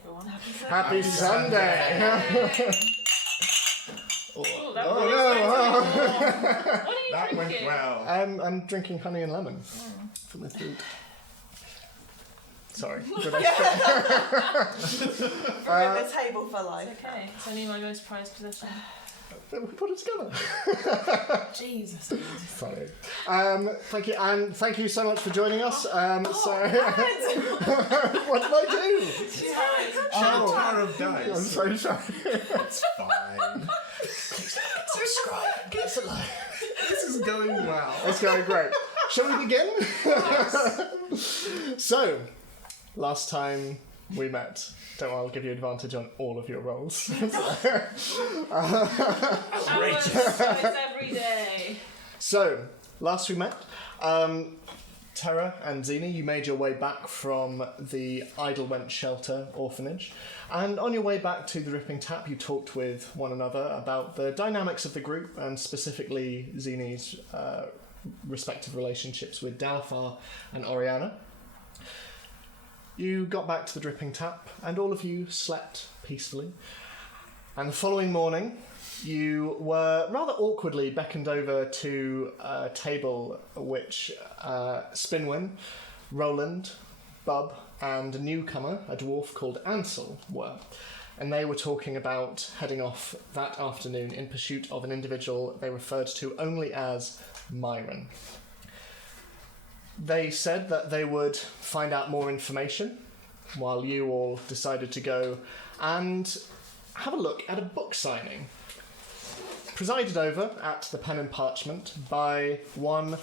everyone. Happy Sunday! Ooh, Oh that no! What are you That drinking? went well. I'm drinking honey and lemon for my food. Sorry. Did I We're at the table for life. It's okay. It's only my most prized possession. we put it together. Jesus. Sorry. Thank you, and thank you so much for joining us. What did I do? Tower of Dice. I'm so sorry. It's fine. Subscribe. Give us a like. This is going well. It's going great. Shall we begin? So, last time we met, don't worry, I'll give you advantage on all of your rolls. Hours every day. So, last we met, Terra and Zini, you made your way back from the Idlewench Shelter orphanage, and on your way back to the Ripping Tap, you talked with one another about the dynamics of the group, and specifically Zini's respective relationships with Dalfar and Oriana. You got back to the Dripping Tap, and all of you slept peacefully. And the following morning, you were rather awkwardly beckoned over to a table which Spinwin, Roland, Bub, and a newcomer, a dwarf called Ansel, were. And they were talking about heading off that afternoon in pursuit of an individual they referred to only as Myron. They said that they would find out more information while you all decided to go and have a look at a book signing presided over at the Pen and Parchment by one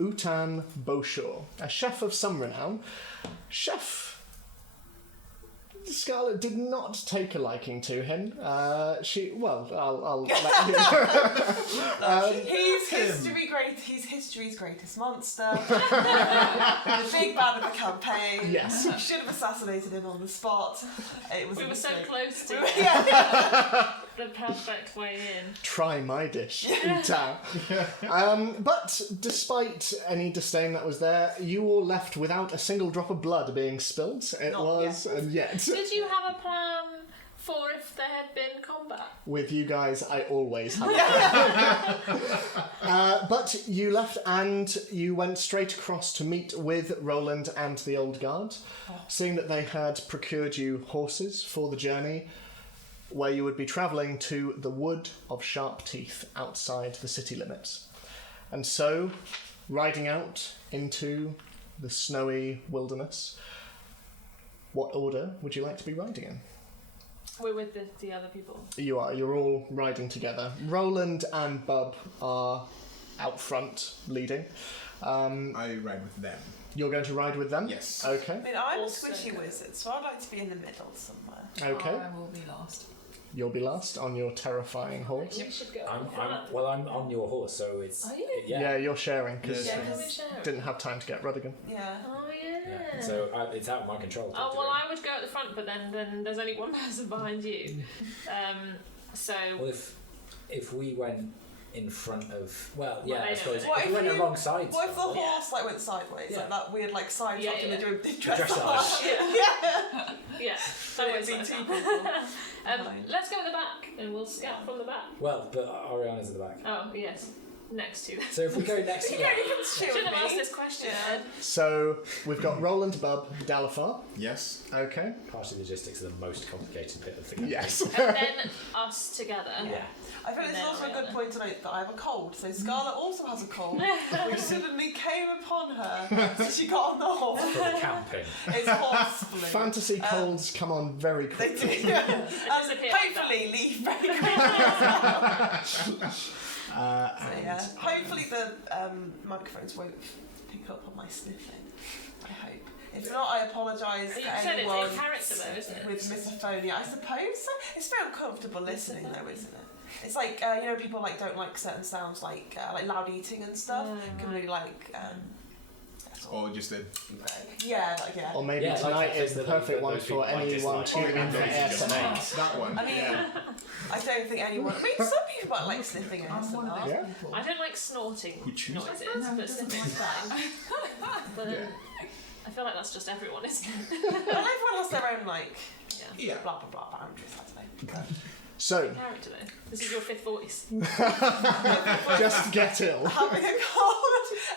Utan Beaushaw, a chef of some renown. Chef Scarlet did not take a liking to him. I'll let you. He's history's greatest monster. The big bad of the campaign. Yes. You should have assassinated him on the spot. It was We were so mistake. close to the perfect way in. Try my dish, Utan. But despite any disdain that was there, you all left without a single drop of blood being spilled. And yet. Did you have a plan for if there had been combat? With you guys, I always have. But you left and you went straight across to meet with Roland and the Old Guard, seeing that they had procured you horses for the journey, where you would be travelling to the Wood of Sharp Teeth outside the city limits. And so, riding out into the snowy wilderness, what order would you like to be riding in? We're with the other people. You are. You're all riding together. Roland and Bub are out front, leading. I ride with them. You're going to ride with them? Yes. Okay. I mean, I'm a Also squishy good. wizard, so I'd like to be in the middle somewhere. Okay. I will be last. You'll be last on your terrifying horse. We should go. I'm on your horse, so it's... Are you? Yeah, you're sharing, because Yeah, can we share? didn't have time to get Ruddigan. Yeah. Oh yeah. Yeah. So it's out of my control. Oh well, I would go at the front, but then there's only one person behind you. So. Well, if we went in front of... Well, Well, I they suppose know. What if if we went you- alongside What if the someone- horse went sideways, Yeah. like that weird side Yeah, shot in the yeah. dressage? Yeah, So that it'd makes be sense. two people. Let's go at the back, and we'll scout from the back. Well, but Ariana's at the back. Oh yes, next to. So if we go next to You that... can shoot Shouldn't have me. asked this question, Yeah. Ed. So, we've got Roland, Bub, Dalafar. Yes. Okay. Party logistics are the most complicated bit of the game. Yes. And then us together. Yeah. I feel it's And also a then good point to note that I have a cold, so Scarlet also has a cold, which suddenly came upon her as she got on the horse. For the camping. It's horse flu. Fantasy colds come on very They quickly. do. And hopefully leave very quickly as well. So yeah, hopefully the microphones won't pick up on my sniffing. I hope. If not, I apologise You to said it's anyone in character though, isn't it? with misophonia. I suppose so. It's very uncomfortable listening though, isn't it? It's like people don't like certain sounds like loud eating and stuff. Can really Or just a... yeah. Or maybe Yeah, tonight like is the those perfect people one for I anyone dislike. tuning in for ASMR. That one. I mean, yeah. I don't think anyone. I mean, some people might like sniffing I'm one of ASMR. those Yeah. people. I don't like snorting Who chooses? noises, but sniffing's fine. But Yeah. I feel like that's just everyone, isn't it? Well, everyone has their own, like, Yeah. blah, blah, blah boundaries, I don't know. So, Character though. This is your fifth voice. just get ill. Having a cold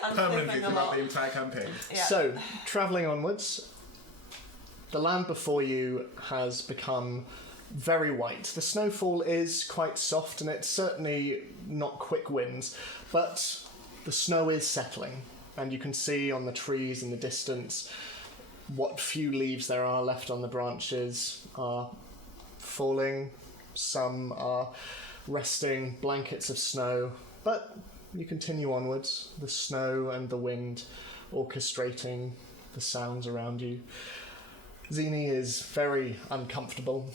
and Permanently flipping a throughout lot. the entire campaign. Yeah. So, travelling onwards, the land before you has become very white. The snowfall is quite soft and it's certainly not quick winds, but the snow is settling and you can see on the trees in the distance what few leaves there are left on the branches are falling. Some are resting, blankets of snow, but you continue onwards, the snow and the wind orchestrating the sounds around you. Zini is very uncomfortable.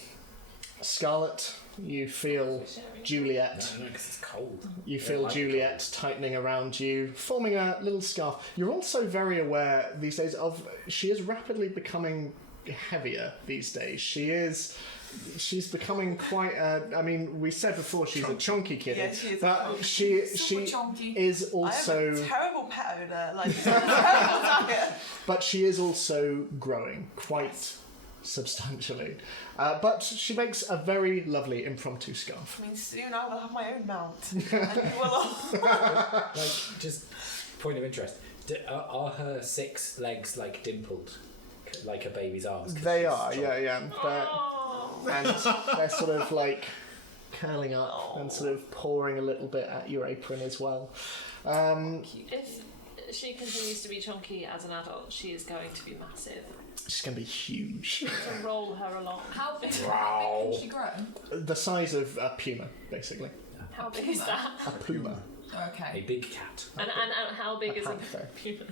Scarlet, you feel Juliet. No, because it's cold. You I feel like Juliet tightening around you, forming a little scarf. You're also very aware these days of she is rapidly becoming heavier these days. She's becoming quite I mean, we said before she's a chunky kitty, Yeah, she is but a she chunky. is I also am a terrible pet owner. Like, it's a terrible diet. but she is also growing quite substantially. But she makes a very lovely impromptu scarf. I mean, soon I will have my own mount. And you will all... Like, just point of interest. Are her 6 legs like dimpled, like a baby's arms? 'Cause They she's are, strong. yeah. Oh. And they're sort of like curling up and sort of pouring a little bit at your apron as well. If she continues to be chunky as an adult, she is going to be massive. She's going to be huge. To roll her along. How big Wow. can she grow? The size of a puma, basically. How big is that? A puma. A Okay. big cat. And how big is a panther. puma?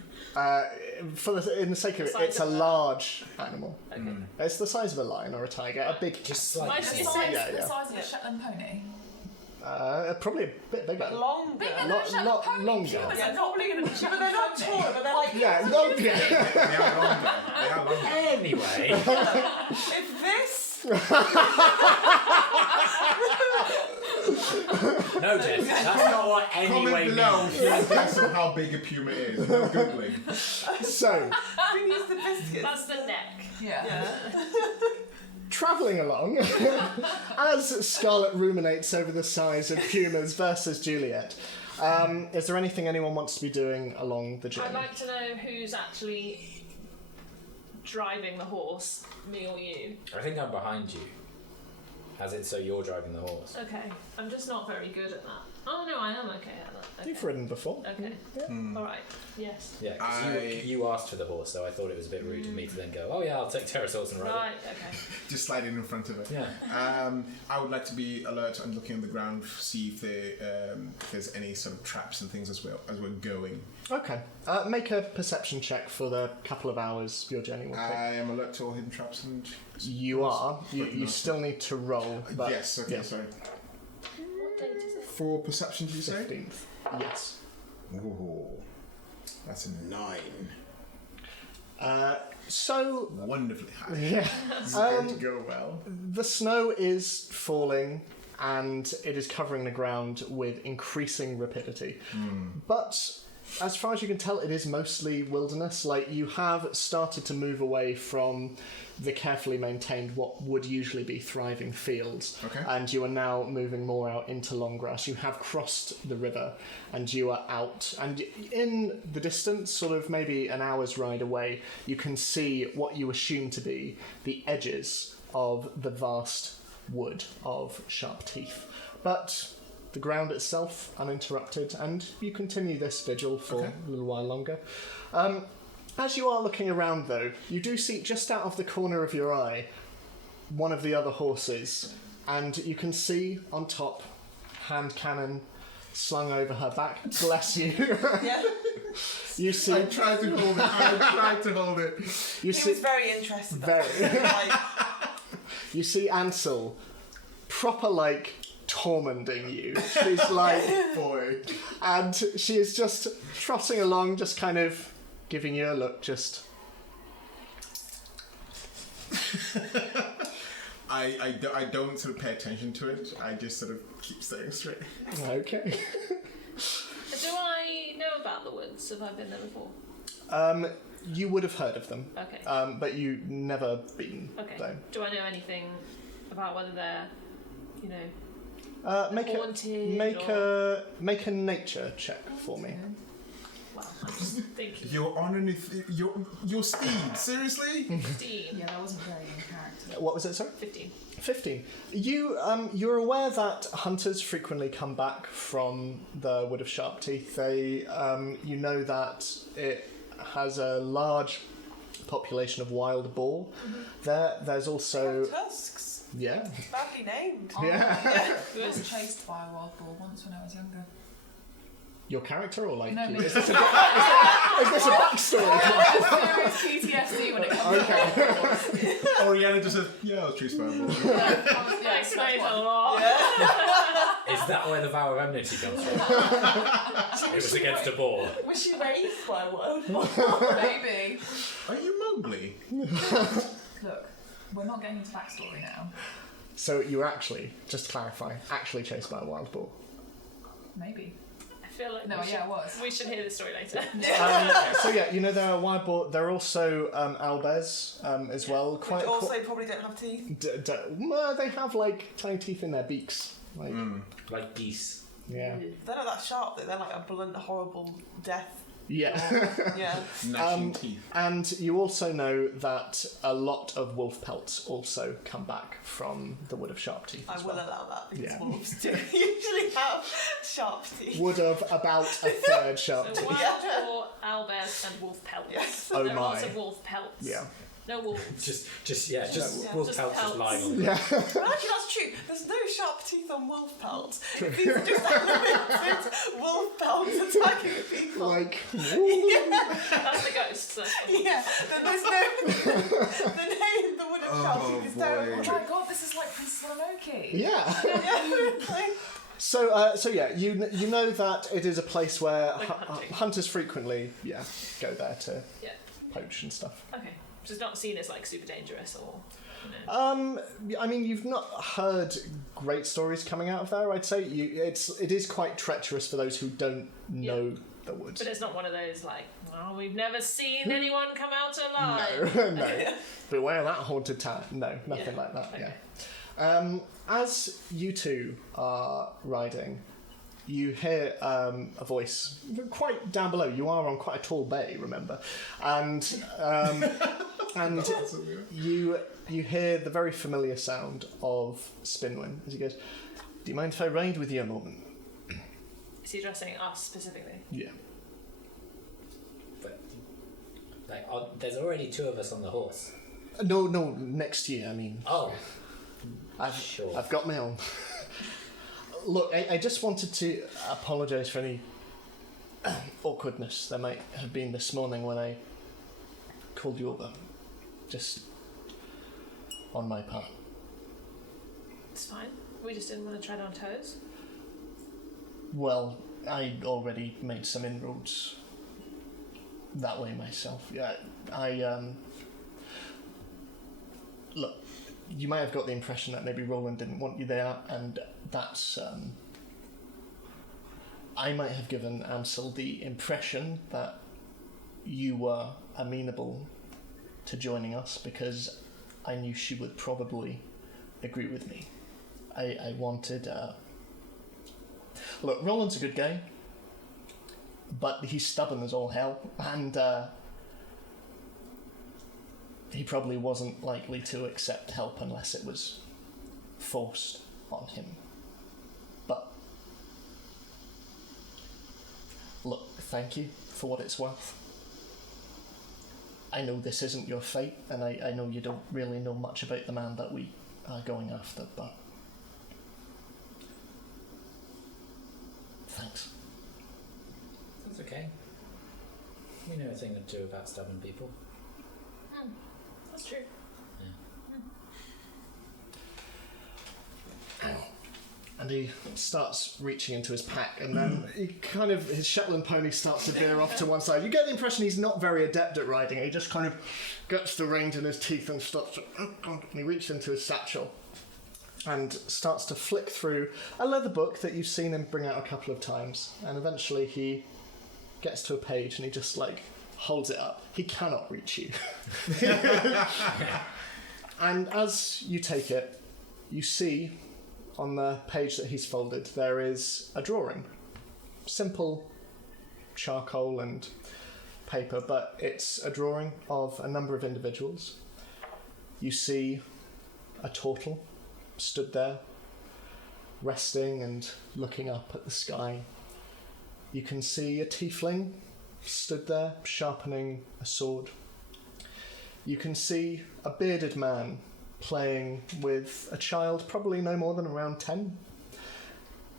In the sake of it, Size it's a of a- large animal. Okay. It's the size of a lion or a tiger. A big cat. Just Why like did The you size, say Yeah, the yeah. size of a Shetland pony. Probably a bit bigger. But longer. Bigger than Not- a Shetland not pony. longer. Pumas Yeah, are not bigger than a But Shetland they're not pony. taller, but they're like... Yeah, longer. They are longer. They are longer. Anyway, If this... no, Jess, that's not what Comment anyway below means. for a guess of how big a puma is. No googling. So, Who needs the biscuits? That's the neck. Yeah. Yeah. travelling along, as Scarlet ruminates over the size of pumas versus Juliet, is there anything anyone wants to be doing along the journey? I'd like to know who's actually driving the horse, me or you. I think I'm behind you. As in, so you're driving the horse. Okay, I'm just not very good at that. Oh no, I am okay at that. Okay. You've ridden before. Okay. All right. Yes. Yeah, because you asked for the horse, so I thought it was a bit rude of me to then go, oh yeah, I'll take Pterosaurus and ride Right. Okay. Just sliding in front of it. it. Yeah. I would like to be alert and looking on the ground, see if there's any sort of traps and things as we're going. Okay. Make a perception check for the couple of hours your journey will take. I am alert to all hidden traps and. You are. You But no. still need to roll. But Yes. Okay. yeah. Sorry. What date is it? For perception, did you say? 15th. Yes. Ooh, that's a 9. So, Wonderfully high. yeah. This is going to go well. The snow is falling and it is covering the ground with increasing rapidity. But as far as you can tell, it is mostly wilderness. Like, you have started to move away from the carefully maintained, what would usually be thriving fields. Okay. And you are now moving more out into long grass. You have crossed the river and you are out. And in the distance, sort of maybe an hour's ride away, you can see what you assume to be the edges of the vast wood of sharp teeth. But the ground itself uninterrupted, and you continue this vigil for a little while longer. As you are looking around, though, you do see just out of the corner of your eye one of the other horses, and you can see on top, hand cannon slung over her back. Bless you. Yeah. You see. I tried to hold it. I tried to hold it. You He see. was very interested. Very. Like, You see Ansel, proper like tormenting you. She's like, Boy. and she is just trotting along, just kind of giving you a look, just. I don't sort of pay attention to it. I just sort of keep staying straight. Okay. Do I know about the woods? Have I been there before? You would have heard of them, Okay. but you never been Okay. there. Do I know anything about whether they're, you know, Make haunted a nature check for me. well, I'm just thinking. You're on anything. You're Steve. Seriously? 15. Yeah, that wasn't very in character. What was it, sorry? 15. 15. You're aware that hunters frequently come back from the Wood of Sharp Teeth. They, you know that it has a large population of wild boar. There's also Tusks. yeah. Badly named. Yeah. I was chased by a wild boar once when I was younger. Your character or like No, you? me. Is this a backstory? Serious PTSD when it comes Okay. Oriana just said, "Yeah, I was chased by a bull." That explains a lot. Is that where the vow of enmity comes from? It was against a boar. Was she raised by one? Maybe. Are you Mowgli? Look, we're not getting into backstory now. So you were actually, just to clarify, actually chased by a wild boar. Maybe. I feel like No, we should, yeah, it was. we should hear the story later. So yeah, you know there are wild boar. There are also owlbears as well. Which also probably don't have teeth. They have like tiny teeth in their beaks. Like Like geese. yeah, They're not that sharp, though. They're like a blunt, horrible death. yeah. Yeah. Gnashing teeth. And you also know that a lot of wolf pelts also come back from the Wood of Sharp Teeth. I as will well. allow that because Yeah. wolves do usually have sharp teeth. Wood of about a third sharp So teeth. wild boar, owlbears, and wolf pelts. Yes. Oh There are lots my. of wolf pelts. Yeah. No wolves. Just Yeah. wolf Just pelts just pelts. lying on the Yeah. Well, actually, that's true. There's no sharp teeth on wolf pelts. These are just elemented wolf pelts attacking people. Like That's the ghosts. Yeah, then there's no. The name, the Wood of Sharp Teeth is boy. terrible. Oh my god, this is like Princess Mononoke. yeah. Yeah, So yeah, you know that it is a place where Like hunting. hunters frequently go there to Yeah. poach and stuff. Okay. So it's not seen as like super dangerous or. You know. I mean, you've not heard great stories coming out of there. I'd say it is quite treacherous for those who don't know the woods. But it's not one of those like, well, we've never seen anyone come out alive. No. Beware that haunted town. No, nothing Yeah. like that. Okay. Yeah. As you two are riding, you hear a voice quite down below. You are on quite a tall bay, remember, and you hear the very familiar sound of Spinwin as he goes, "Do you mind if I ride with you a moment?" Is he addressing us specifically? Yeah. But like, there's already two of us on the horse. No, next year. I mean, Oh, I've got my own. Look, I just wanted to apologise for any awkwardness there might have been this morning when I called you over. Just on my part. It's fine. We just didn't want to tread on toes. Well, I'd already made some inroads that way myself. Yeah, look, you might have got the impression that maybe Roland didn't want you there, and that's I might have given Ansel the impression that you were amenable to joining us because I knew she would probably agree with me. I wanted look, Roland's a good guy, but he's stubborn as all hell, and he probably wasn't likely to accept help unless it was forced on him. But look, thank you for what it's worth. I know this isn't your fate, and I know you don't really know much about the man that we are going after, but thanks. that's okay. We know a thing or two about stubborn people. That's true. And he starts reaching into his pack, and then his Shetland pony starts to veer off to one side. You get the impression he's not very adept at riding. He just kind of gets the reins in his teeth and stops. And he reaches into his satchel and starts to flick through a leather book that you've seen him bring out a couple of times. And eventually he gets to a page and he just holds it up. He cannot reach you. And as you take it, you see on the page that he's folded, there is a drawing. Simple charcoal and paper, but it's a drawing of a number of individuals. You see a turtle stood there, resting and looking up at the sky. You can see a tiefling stood there, sharpening a sword. You can see a bearded man playing with a child, probably no more than around 10.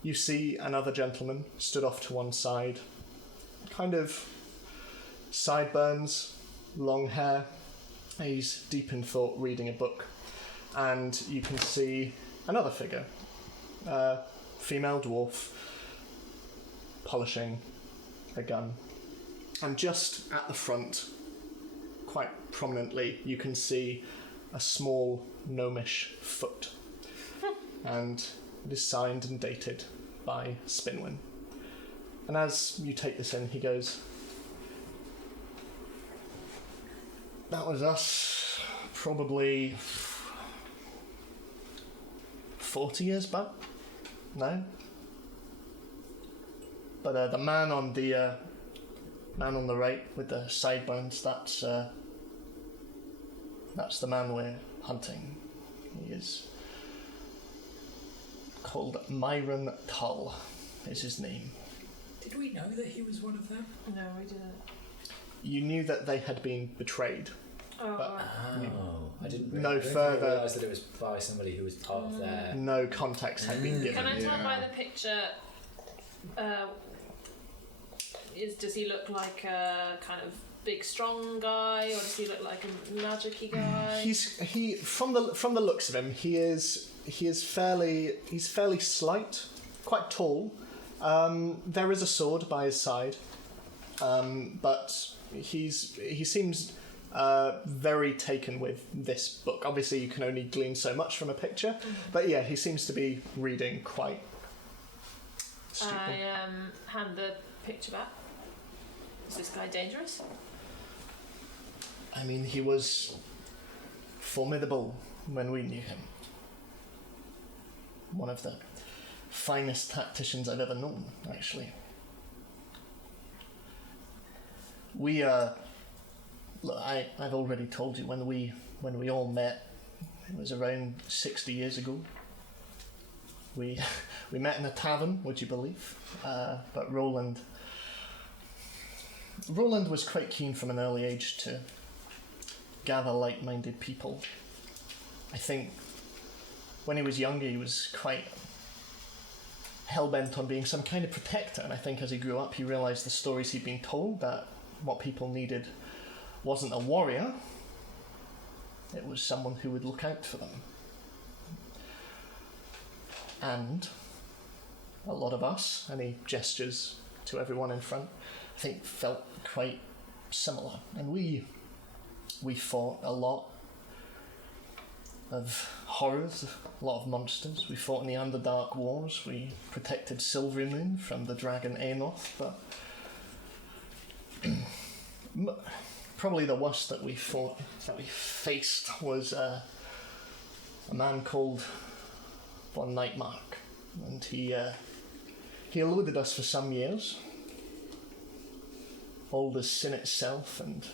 You see another gentleman stood off to one side, kind of sideburns, long hair. He's deep in thought, reading a book. And you can see another figure, a female dwarf, polishing a gun. And just at the front, quite prominently, you can see a small gnomish foot. And it is signed and dated by Spinwin. And as you take this in, he goes, "That was us, probably 40 years back? No? But the man on the right with the sideburns, that's the man we're hunting. He is called Myron Tull, is his name." Did we know that he was one of them? No, we didn't. You knew that they had been betrayed. Oh, But- right. I didn't. No I don't further- realise that it was by somebody who was part of their. No context had been given. Can I tell Yeah. by the picture? Does he look like a kind of big, strong guy, or does he look like a magic-y guy? From the looks of him, he's fairly slight, quite tall. There is a sword by his side, but he seems very taken with this book. Obviously, you can only glean so much from a picture, but yeah, he seems to be reading quite. Stupid. I hand the picture back. Is this guy dangerous? I mean, he was formidable when we knew him. One of the finest tacticians I've ever known, actually. We, look, I've already told you, when we all met, it was around 60 years ago. We met in a tavern, would you believe? But Roland was quite keen from an early age to gather like-minded people. I think when he was younger, he was quite hell-bent on being some kind of protector, and I think as he grew up, he realised the stories he'd been told, that what people needed wasn't a warrior, it was someone who would look out for them. And a lot of us, and he gestures to everyone in front, I think felt quite similar. And we fought a lot of horrors, a lot of monsters. We fought in the Underdark Wars. We protected Silverymoon from the dragon Aenoth, but probably the worst that we faced was a man called Von Nightmark, and he eluded us for some years. Old as sin itself, and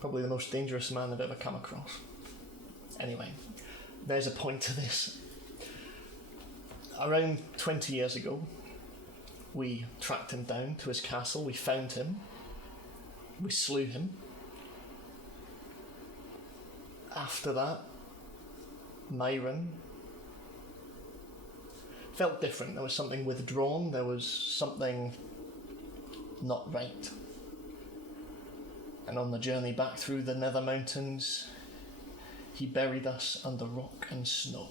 probably the most dangerous man I've ever come across. Anyway, there's a point to this. Around 20 years ago, we tracked him down to his castle, we found him, we slew him. After that, Myron felt different. There was something withdrawn, there was something not right. And on the journey back through the Nether Mountains, he buried us under rock and snow.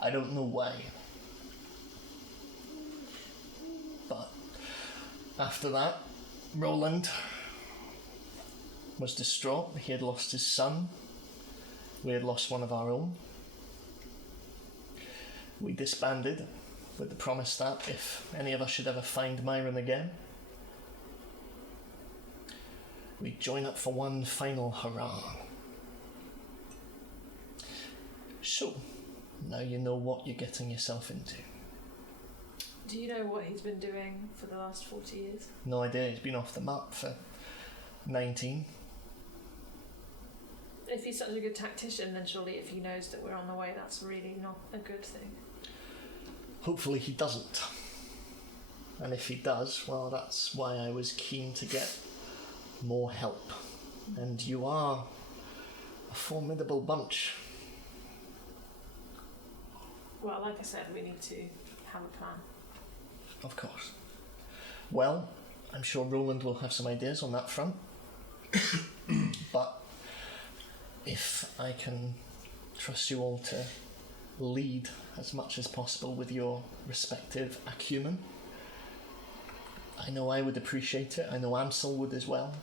I don't know why. But after that, Roland was distraught. He had lost his son. We had lost one of our own. We disbanded with the promise that if any of us should ever find Myron again, we'd join up for one final hurrah. So, now you know what you're getting yourself into. Do you know what he's been doing for the last 40 years? No idea, he's been off the map for 19. If he's such a good tactician, then surely if he knows that we're on the way, that's really not a good thing. Hopefully he doesn't. And if he does, well, that's why I was keen to get more help. And you are a formidable bunch. Well, like I said, we need to have a plan. Of course. Well, I'm sure Roland will have some ideas on that front. But if I can trust you all to lead as much as possible with your respective acumen, I know I would appreciate it. I know Ansel would as well.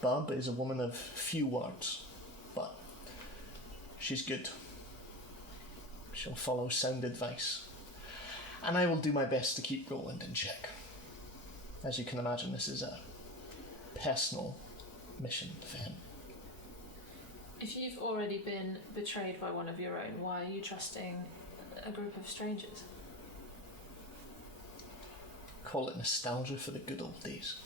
Bub is a woman of few words, but she's good. She'll follow sound advice. And I will do my best to keep Roland in check. As you can imagine, this is a personal mission for him. If you've already been betrayed by one of your own, why are you trusting a group of strangers? Call it nostalgia for the good old days.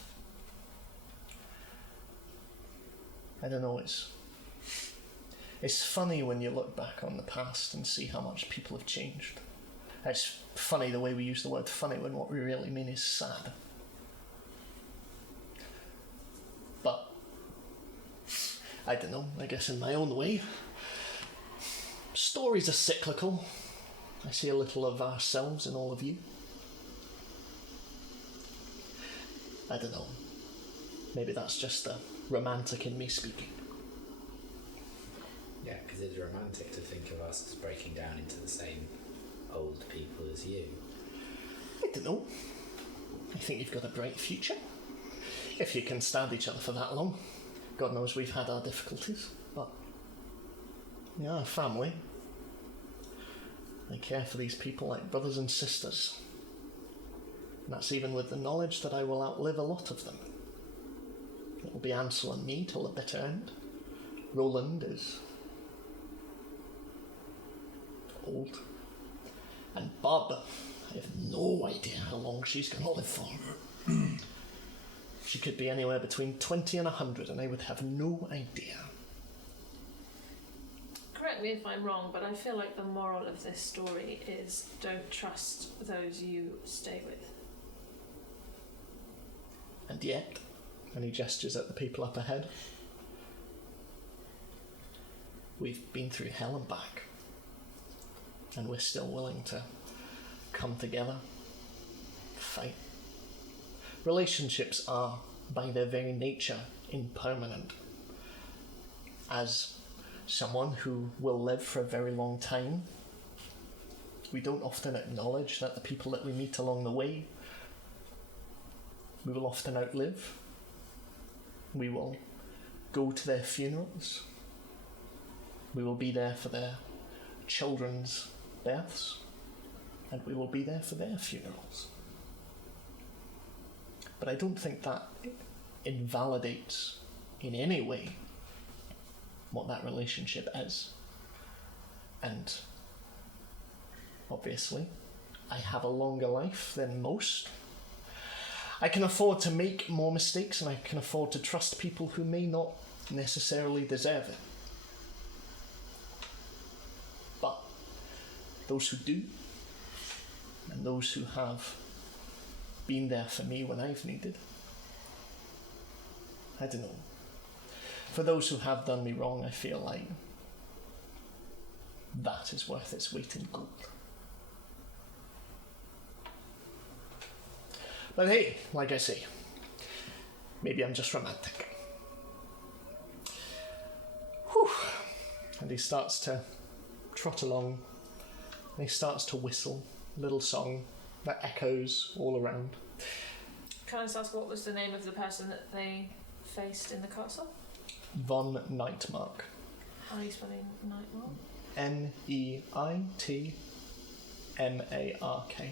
I don't know, it's funny when you look back on the past and see how much people have changed. It's funny the way we use the word funny when what we really mean is sad. But I don't know, I guess in my own way, stories are cyclical. I see a little of ourselves in all of you. I don't know, maybe that's just the romantic in me speaking. Yeah, because it's romantic to think of us as breaking down into the same old people as you. I don't know. I think you've got a bright future. If you can stand each other for that long. God knows we've had our difficulties, but yeah, family. I care for these people like brothers and sisters. And that's even with the knowledge that I will outlive a lot of them. It will be Ansel and me till the bitter end. Roland is old. And Bob, I have no idea how long she's going to live for. She could be anywhere between 20 and 100, and I would have no idea. Correct me if I'm wrong, but I feel like the moral of this story is don't trust those you stay with. And yet, and he gestures at the people up ahead, we've been through hell and back, and we're still willing to come together, fight. Relationships are, by their very nature, impermanent. As someone who will live for a very long time, we don't often acknowledge that the people that we meet along the way, we will often outlive. We will go to their funerals. We will be there for their children's births, and we will be there for their funerals. But I don't think that invalidates in any way what that relationship is. And obviously, I have a longer life than most. I can afford to make more mistakes, and I can afford to trust people who may not necessarily deserve it. But those who do, and those who have been there for me when I've needed, I don't know. For those who have done me wrong, I feel like that is worth its weight in gold. But hey, like I say, maybe I'm just romantic. Whew. And he starts to trot along, and he starts to whistle a little song that echoes all around. Can I just ask what was the name of the person that they faced in the castle? Von Nightmark. How are you spelling Nightmark? Neitmark. M-A-R-K.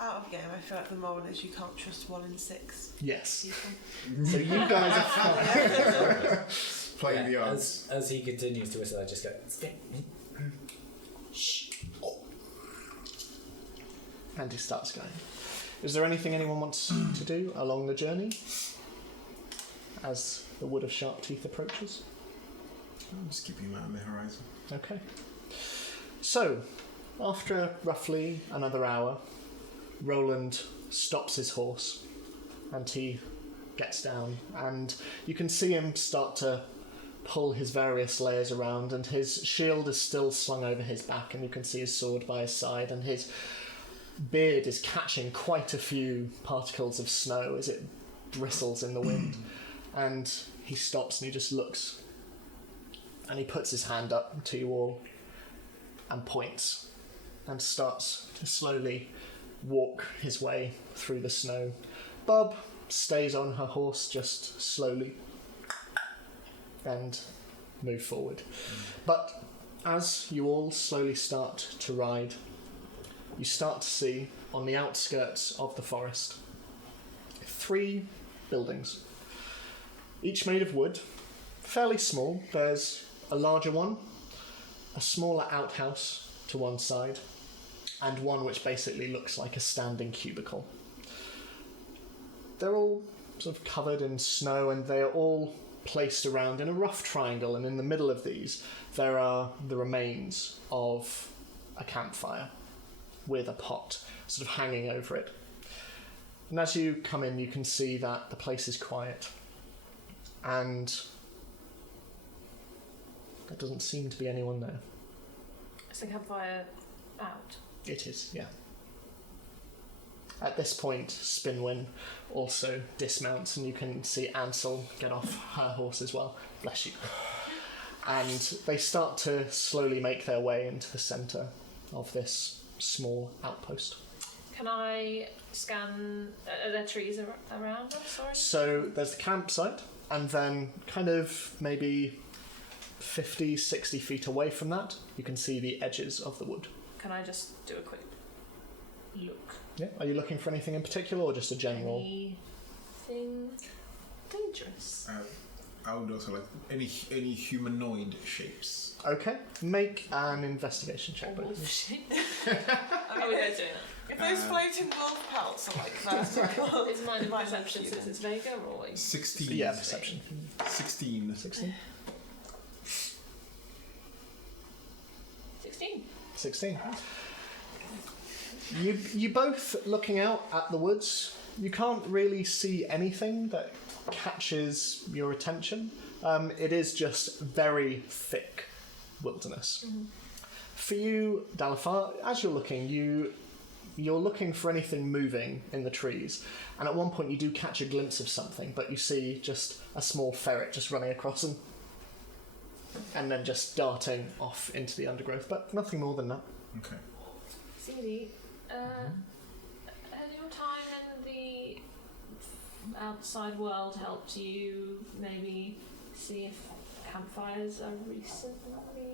Out of game, I feel like the moral is you can't trust 1 in 6 Yes. people. So you guys are fine. Playing the odds. As he continues to whistle, I just go. Shh. And he starts going. Is there anything anyone wants to do along the journey as the Wood of Sharp Teeth approaches? I'm just keeping him out on the horizon. Okay. So, after roughly another hour, Roland stops his horse and he gets down, and you can see him start to pull his various layers around, and his shield is still slung over his back, and you can see his sword by his side, and his beard is catching quite a few particles of snow as it bristles in the wind. And he stops and he just looks, and he puts his hand up to you all and points and starts to slowly walk his way through the snow. Bob stays on her horse just slowly and move forward. But as you all slowly start to ride, you start to see on the outskirts of the forest 3 buildings, each made of wood, fairly small. There's a larger one, a smaller outhouse to one side, and one which basically looks like a standing cubicle. They're all sort of covered in snow, and they're all placed around in a rough triangle, and in the middle of these there are the remains of a campfire with a pot sort of hanging over it. And as you come in, you can see that the place is quiet, and there doesn't seem to be anyone there. Is the campfire out? It is, yeah. At this point, Spinwin also dismounts, and you can see Ansel get off her horse as well. Bless you. And they start to slowly make their way into the centre of this small outpost. Can I scan? Are there trees around us? Sorry. So there's the campsite, and then kind of maybe 50, 60 feet away from that, you can see the edges of the wood. Can I just do a quick look? Yeah. Are you looking for anything in particular, or just a general? Anything dangerous? I would also like any humanoid shapes. Okay. Make an investigation check. Or wolf shit. I How are mean, we guys doing if those floating wolf pelts are like vertical, that? Is mine in Mine perception looks since it's Vega, or what? 16. Yeah, perception. 16. 16. 16. You both looking out at the woods. You can't really see anything that catches your attention. It is just very thick wilderness. Mm-hmm. For you, Dalifar, as you're looking, you're looking for anything moving in the trees, and at one point you do catch a glimpse of something, but you see just a small ferret just running across them, and then just darting off into the undergrowth, but nothing more than that. Okay. Cindy, has your time in the outside world helped you maybe see if campfires are recently?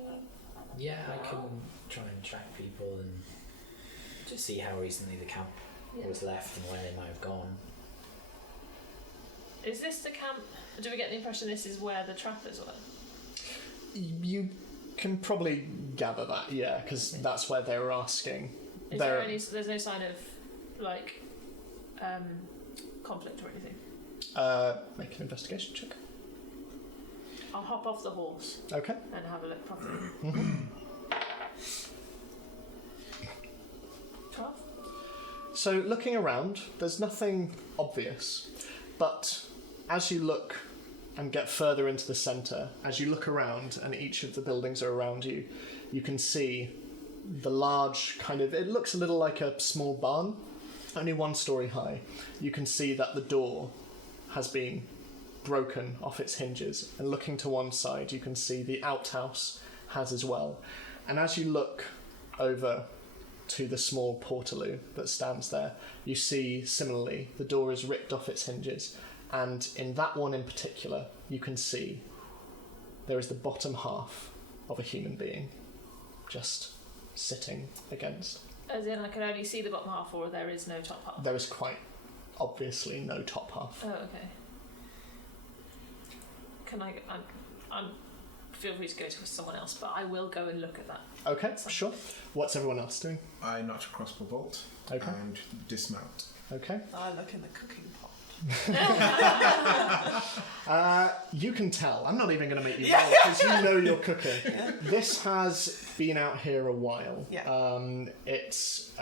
Yeah, I can try and track people and just see how recently the camp was left and where they might have gone. Is this the camp? Do we get the impression this is where the trappers were? You can probably gather that, yeah, because that's where they were asking. There's no sign of like conflict or anything? Make an investigation check. I'll hop off the horse Okay. and have a look properly. 12? So looking around, there's nothing obvious, but as you look and get further into the centre, as you look around and each of the buildings are around you, you can see the large kind of, it looks a little like a small barn, only 1 story high. You can see that the door has been broken off its hinges, and looking to one side you can see the outhouse has as well. And as you look over to the small portaloo that stands there, you see similarly the door is ripped off its hinges, and in that one in particular you can see there is the bottom half of a human being just sitting against. As in, I can only see the bottom half, or there is no top half? There is quite obviously no top half. Oh, okay. Can I'm feel free to go to someone else, but I will go and look at that. Okay, sure. What's everyone else doing? I notch a crossbow bolt and dismount. Okay. I look in the cooking pot. You can tell. I'm not even going to make you roll because you know you're cooking. This has been out here a while. It's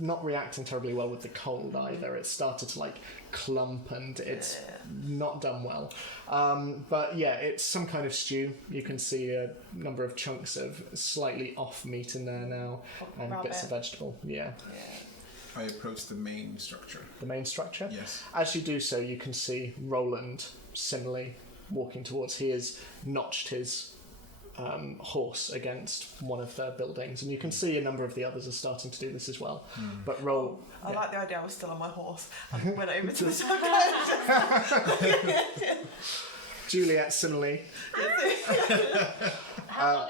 not reacting terribly well with the cold either. It's started to like clump and it's not done well. But yeah, it's some kind of stew. You can see a number of chunks of slightly off meat in there now and bits of vegetable. Yeah. I approach the main structure. The main structure? Yes. As you do so, you can see Roland similarly walking towards. He has notched his horse against one of their buildings, and you can see a number of the others are starting to do this as well. But I like the idea I was still on my horse. I went over to the side. Juliet similarly. How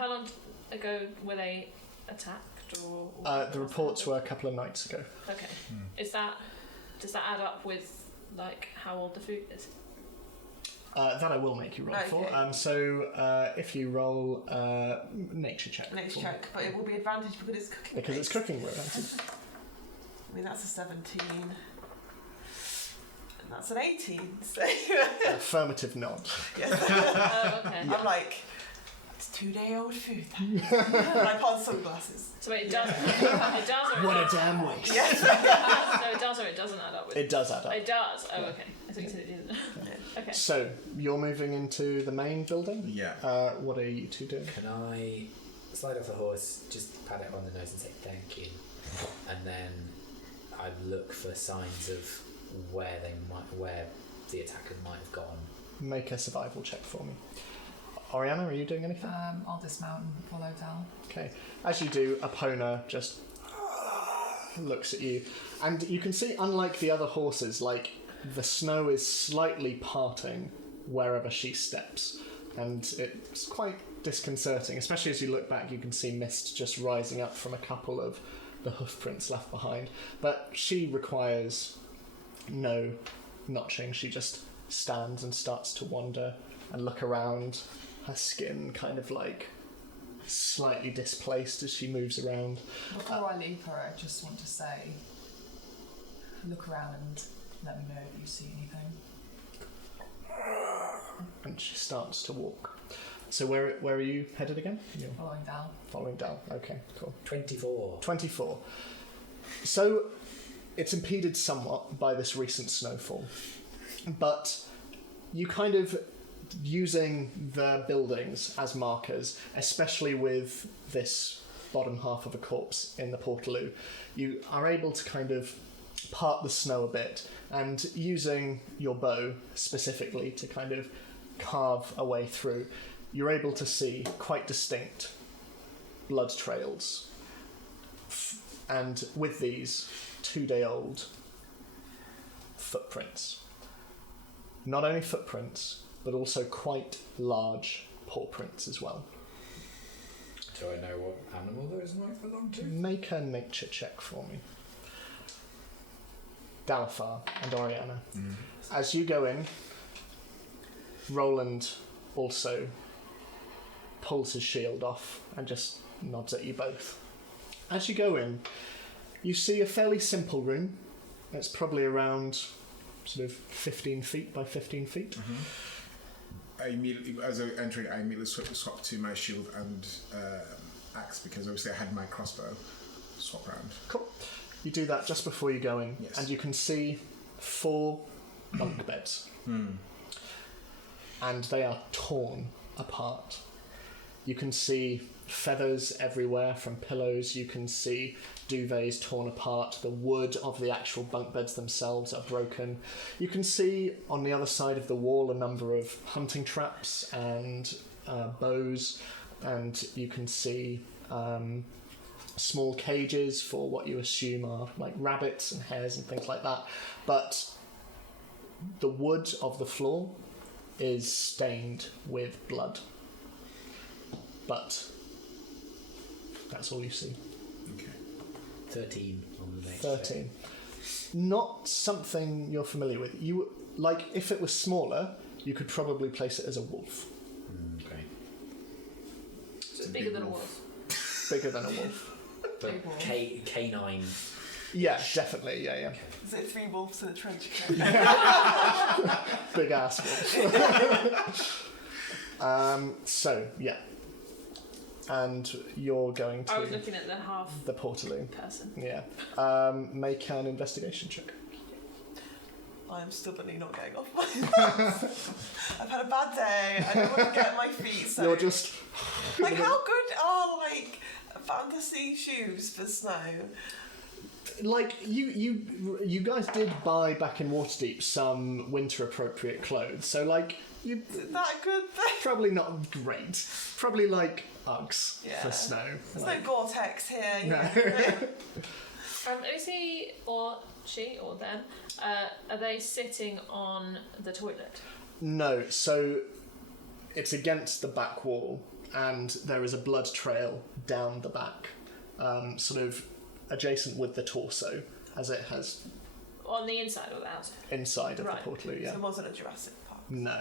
long ago were they attacked? Or the reports were a couple of nights ago. Okay. Does that add up with like how old the food is? That I will make you roll for. So if you roll nature check. Nature check, but it will be advantage because it's cooking. Because it's cooking advantage. I mean, that's a 17. And that's an 18. So. Affirmative nod. Yes. Okay. I'm like, it's 2-day-old food. I put on sunglasses. So wait, it does. It does. Or What a damn waste. Yes. So it does, or it doesn't add up with. It does add up. It does. Oh, okay. I think you said it didn't. Okay. So you're moving into the main building. Yeah. What are you two doing? Can I slide off the horse, just pat it on the nose and say thank you, and then I look for signs of where the attackers might have gone. Make a survival check for me. Oriana, are you doing anything? I'll dismount and follow Dal. Okay. As you do, Epona just looks at you, and you can see, unlike the other horses, like the snow is slightly parting wherever she steps, and it's quite disconcerting. Especially as you look back, you can see mist just rising up from a couple of the hoof prints left behind. But she requires no notching. She just stands and starts to wander and look around. Her skin kind of like slightly displaced as she moves around. Before I leave her, I just want to say, look around and let me know if you see anything. And she starts to walk. So where are you headed again? You're Following Dal. following down. Okay, cool. 24. 24. So it's impeded somewhat by this recent snowfall, but you kind of, using the buildings as markers, especially with this bottom half of a corpse in the portaloo, you are able to kind of part the snow a bit, and using your bow specifically to kind of carve a way through, you're able to see quite distinct blood trails. And with these 2-day-old footprints. Not only footprints, but also quite large paw prints as well. Do I know what animal those might belong to? Make a nature check for me. Dalfar and Oriana. As you go in, Roland also pulls his shield off and just nods at you both. As you go in, you see a fairly simple room. It's probably around sort of 15 feet by 15 feet. I immediately, as I entered, I immediately swap to my shield and axe, because obviously I had my crossbow swap around. Cool. You do that just before you go in, Yes. and you can see 4 bunk beds. And they are torn apart. You can see feathers everywhere from pillows. You can see duvets torn apart. The wood of the actual bunk beds themselves are broken. You can see on the other side of the wall a number of hunting traps and bows, and you can see small cages for what you assume are like rabbits and hares and things like that. But the wood of the floor is stained with blood. but that's all you see. Okay. 13 on the next 13. Not something you're familiar with. You like if it was smaller, you could probably place it as a wolf. Okay. So it's bigger than a wolf. Bigger than a wolf. But canine. Yeah, definitely. Yeah. Is it 3 wolves in a trench coat? Big ass wolf. So yeah, and you're going to. I was looking at the half the portaloo person. Yeah. Make an investigation check. I am stubbornly not getting off my I've had a bad day. I don't want to get on my feet. So You're just like, how good are like fantasy shoes for snow? like you guys did buy back in Waterdeep some winter appropriate clothes, so like you Is that a good thing? probably not great. Probably like Uggs for snow. There's Like, no Gore-Tex here. You No. know. Is he or she or them? Are they sitting on the toilet? No, so it's against the back wall, and there is a blood trail down the back, sort of adjacent with the torso, as it has On the inside or the outside? inside of Right. the portaloo. Yeah. So it wasn't a Jurassic Park. No,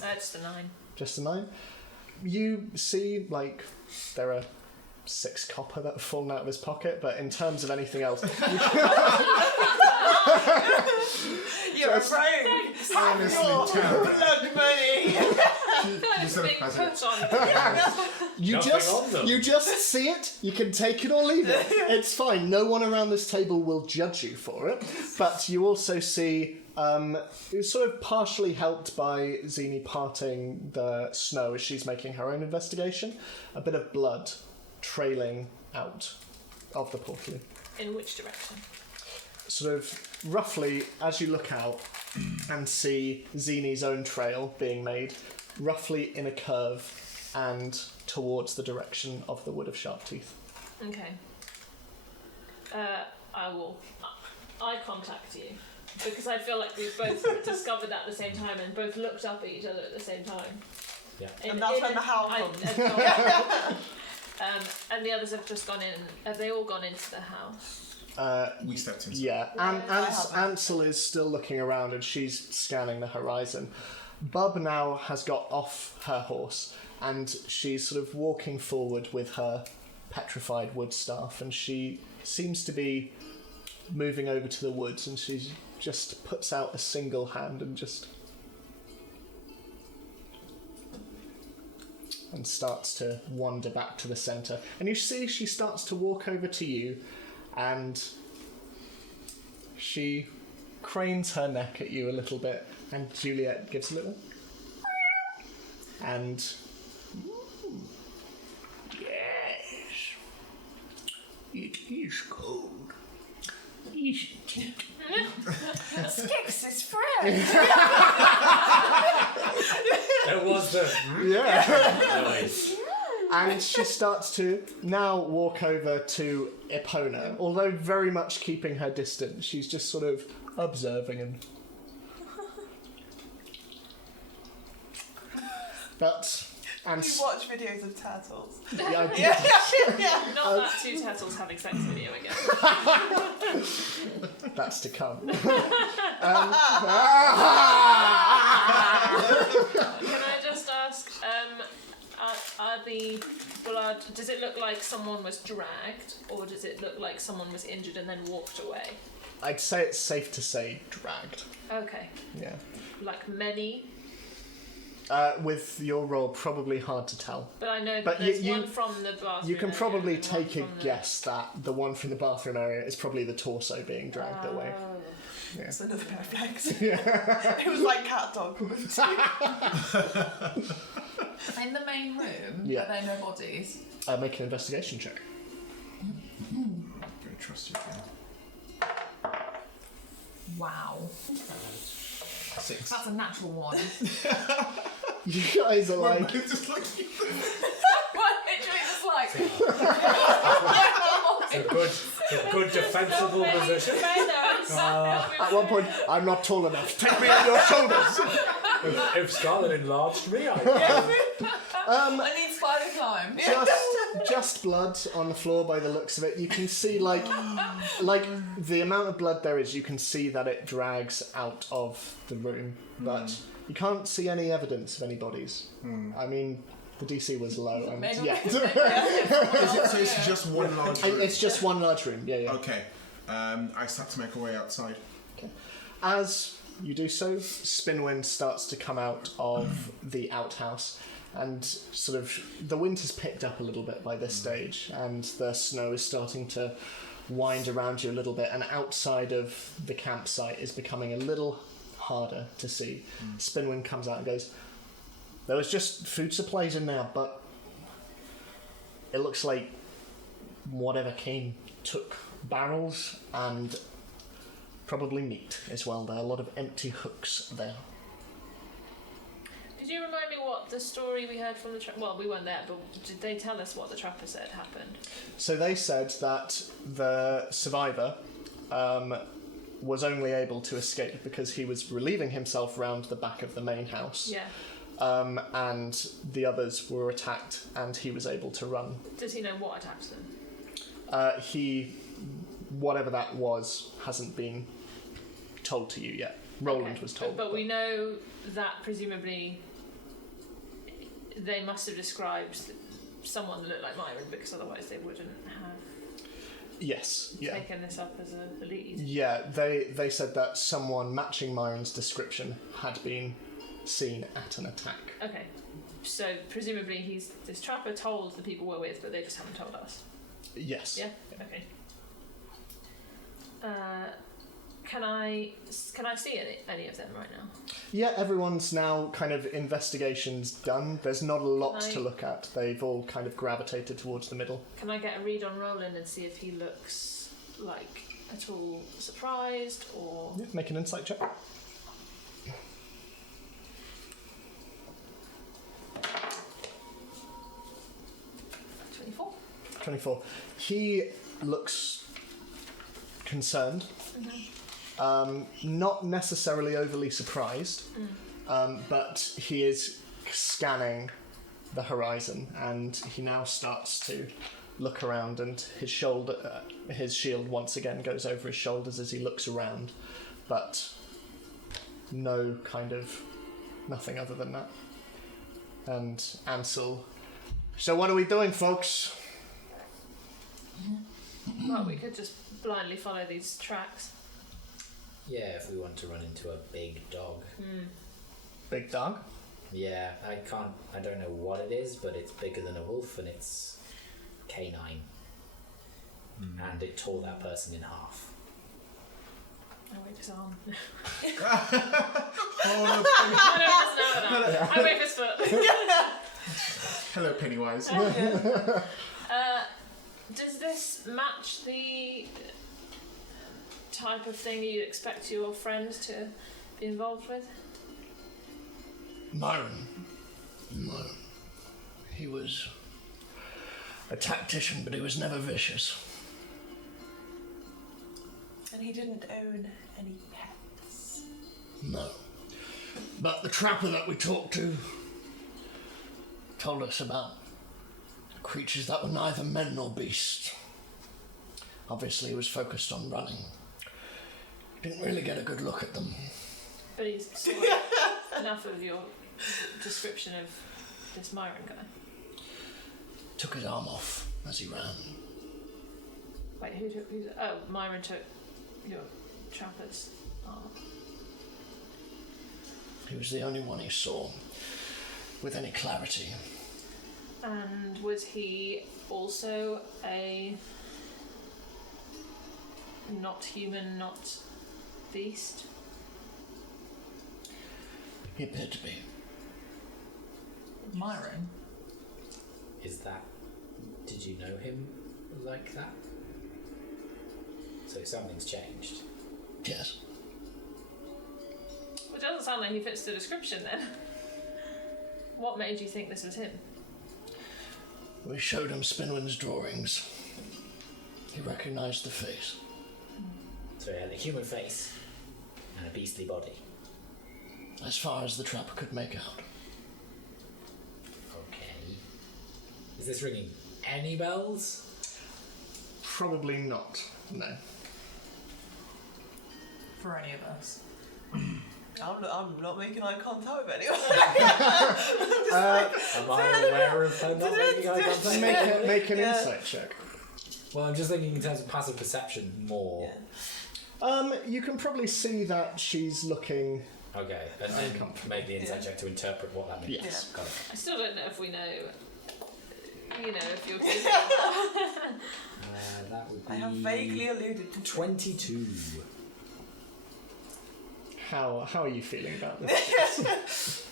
That's the 9. just a 9. You see, like, there are 6 copper that have fallen out of his pocket, but in terms of anything else, You're a rogue. Honestly, Your terrible. blood money. You sort of Being has put it. on. you just see it. You can take it or leave it. It's fine. No one around this table will judge you for it. But you also see, sort of partially helped by Zini parting the snow as she's making her own investigation, a bit of blood trailing out of the portal. In which direction? Sort of roughly, as you look out and see Zini's own trail being made, roughly in a curve and towards the direction of the Wood of Sharp Teeth. Okay. I will eye contact you because I feel like we've both discovered that at the same time and both looked up at each other at the same time. Yeah. And that's when the howl comes. And the others have just gone in. Have they all gone into the house? We stepped into Yeah, and Ansel is still looking around and she's scanning the horizon. Bub now has got off her horse and she's sort of walking forward with her petrified wood staff, and she seems to be moving over to the woods, and she just puts out a single hand and starts to wander back to the centre. And you see she starts to walk over to you, and she cranes her neck at you a little bit, and Juliet gives a little and yes, it is cold, isn't it? Skix is friend. There was the Yeah. noise. And she starts to now walk over to Epona, although very much keeping her distance. She's just sort of observing and... But... And You watch videos of turtles. yeah, I do. Yeah. Not that 2 turtles having sex video again. That's to come. Can I just ask, are the blood... Does it look like someone was dragged, or does it look like someone was injured and then walked away? I'd say it's safe to say dragged. Okay. Yeah. Like many? With your roll, probably hard to tell. But I know that But there's you- one from the bathroom You can area probably and one take a from the- guess that the one from the bathroom area is probably the torso being dragged away. Oh. Yeah. It's another pair of legs. It was like cat dog. In the main room, Yeah. are there no bodies? Make an investigation check. Don't trust you. Wow. 6. That's a natural one. You guys are like... Just like What? Literally just like... It's a good defensible position. At one point, I'm not tall enough. Take me on your shoulders. If Scarlet enlarged me, I I need spider climb. just blood on the floor by the looks of it. You can see like the amount of blood there is. You can see that it drags out of the room, but you can't see any evidence of any bodies. I mean, the DC was low, and yeah, So it's just one large room? it's just one large room. Yeah. Okay. I start to make a way outside. As you do so, Spinwind starts to come out of the outhouse, and sort of the wind has picked up a little bit by this stage, and the snow is starting to wind around you a little bit, and outside of the campsite is becoming a little harder to see. Spinwind comes out and goes, "There was just food supplies in there, but it looks like whatever came took barrels and probably meat as well. There are a lot of empty hooks there." Did you remind me what the story we heard from the well, we weren't there, but did they tell us what the trapper said happened? So they said that the survivor was only able to escape because he was relieving himself round the back of the main house. Yeah. And the others were attacked, and he was able to run. Does he know what attacked them? Whatever that was, hasn't been told to you yet. Roland was told. But we know that presumably they must have described someone that looked like Myron, because otherwise they wouldn't have Yes, yeah. taken this up as a lead. Yeah, they said that someone matching Myron's description had been seen at an attack. Okay, so presumably this trapper told the people we're with, but they just haven't told us. Yes. Yeah. Okay. Can I see any of them right now? Yeah, everyone's now kind of investigations done. There's not a lot to look at. They've all kind of gravitated towards the middle. Can I get a read on Roland and see if he looks like at all surprised or? Yeah, make an insight check. 24. He looks concerned. Not necessarily overly surprised, but he is scanning the horizon, and he now starts to look around, and his shield once again goes over his shoulders as he looks around, but nothing other than that. And Ansel, "So what are we doing, folks?" Well, we could just blindly follow these tracks. Yeah, if we want to run into a big dog. Big dog? Yeah, I don't know what it is, but it's bigger than a wolf and it's canine. And it tore that person in half. I wave his arm. Oh, I wave his foot. hello, Pennywise. Does this match the type of thing you'd expect your friends to be involved with? Myron. He was a tactician, but he was never vicious. And he didn't own any pets. No. But the trapper that we talked to told us about creatures that were neither men nor beasts. Obviously, he was focused on running. Didn't really get a good look at them. But he's saw enough of your description of this Myron guy. Took his arm off as he ran. Wait, Myron took your trapper's arm. He was the only one he saw with any clarity. And was he also a not human, not beast? He appeared to be. Myron? Did you know him like that? So something's changed. Yes. Well, it doesn't sound like he fits the description then. What made you think this was him? We showed him Spinwin's drawings. He recognised the face. So he had a human face and a beastly body. as far as the trapper could make out. Okay. Is this ringing any bells? Probably not, no. For any of us. I'm not making eye contact with anyone. Am I aware of her not making eye contact? Make an insight check. Well, I'm just thinking in terms of passive perception more. You can probably see that she's looking... Okay, and then make the insight check to interpret what that means. Yes. Got it. I still don't know if we know. If you're. That would be. I have vaguely alluded to 22. How are you feeling about this?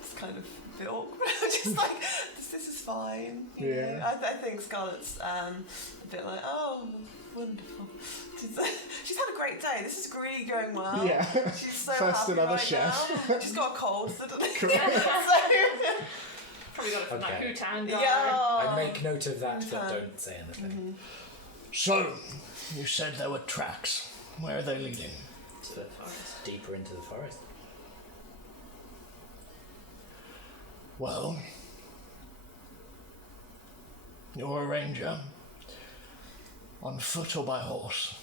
It's kind of a bit awkward. Just like, this is fine. You know? I think Scarlett's a bit like, oh, wonderful. She's had a great day. This is really going well. Yeah. She's so First happy another right chef. now. She's got a cold. So Probably got it from that Okay. Hootan guy. I make note of that, but don't say anything. So, you said there were tracks. Where are they leading? To the forest. Deeper into the forest. Well, you're a ranger. On foot or by horse?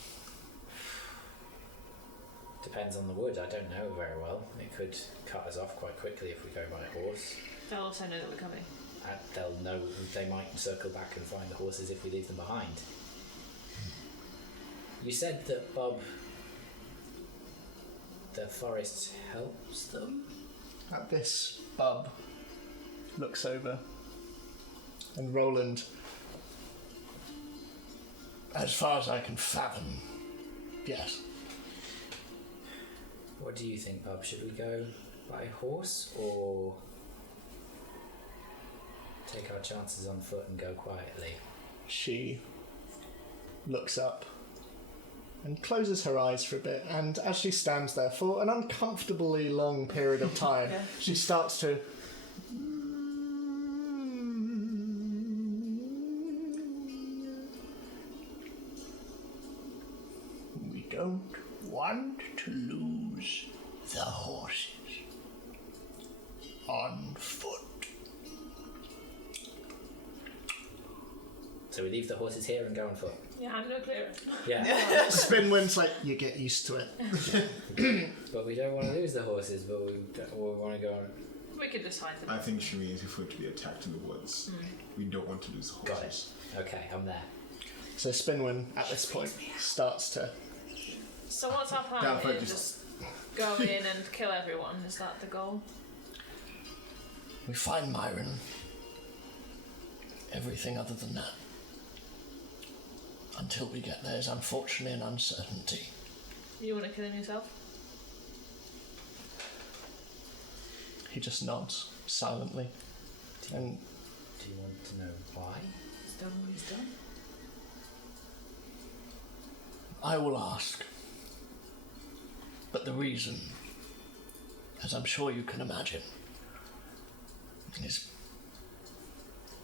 Depends on the wood. I don't know very well. It could cut us off quite quickly if we go by horse. They'll also know that we're coming. And they'll know. They might circle back and find the horses if we leave them behind. You said that Bob, the forest helps them? At this, Bub looks over, and Roland... As far as I can fathom, yes. What do you think, Bob? Should we go by horse or take our chances on foot and go quietly? She looks up and closes her eyes for a bit, and as she stands there for an uncomfortably long period of time, she starts to... We don't want to lose the horses. On foot. So we leave the horses here and go on foot? Yeah, I'm no clearer. Yeah. Spinwind's like, you get used to it. But we don't want to lose the horses, but we want to go on... We could decide them. I think she means if we're to be attacked in the woods, we don't want to lose the horses. Got it. Okay, I'm there. So Spinwind, at this point, starts to... So what's our plan? Down Here? focus. Just go in and kill everyone. Is that the goal? We find Myron. Everything other than that. Until we get there is unfortunately an uncertainty. You want to kill him yourself? He just nods silently. And Do you want to know why? He's done what he's done. I will ask. But the reason, as I'm sure you can imagine, is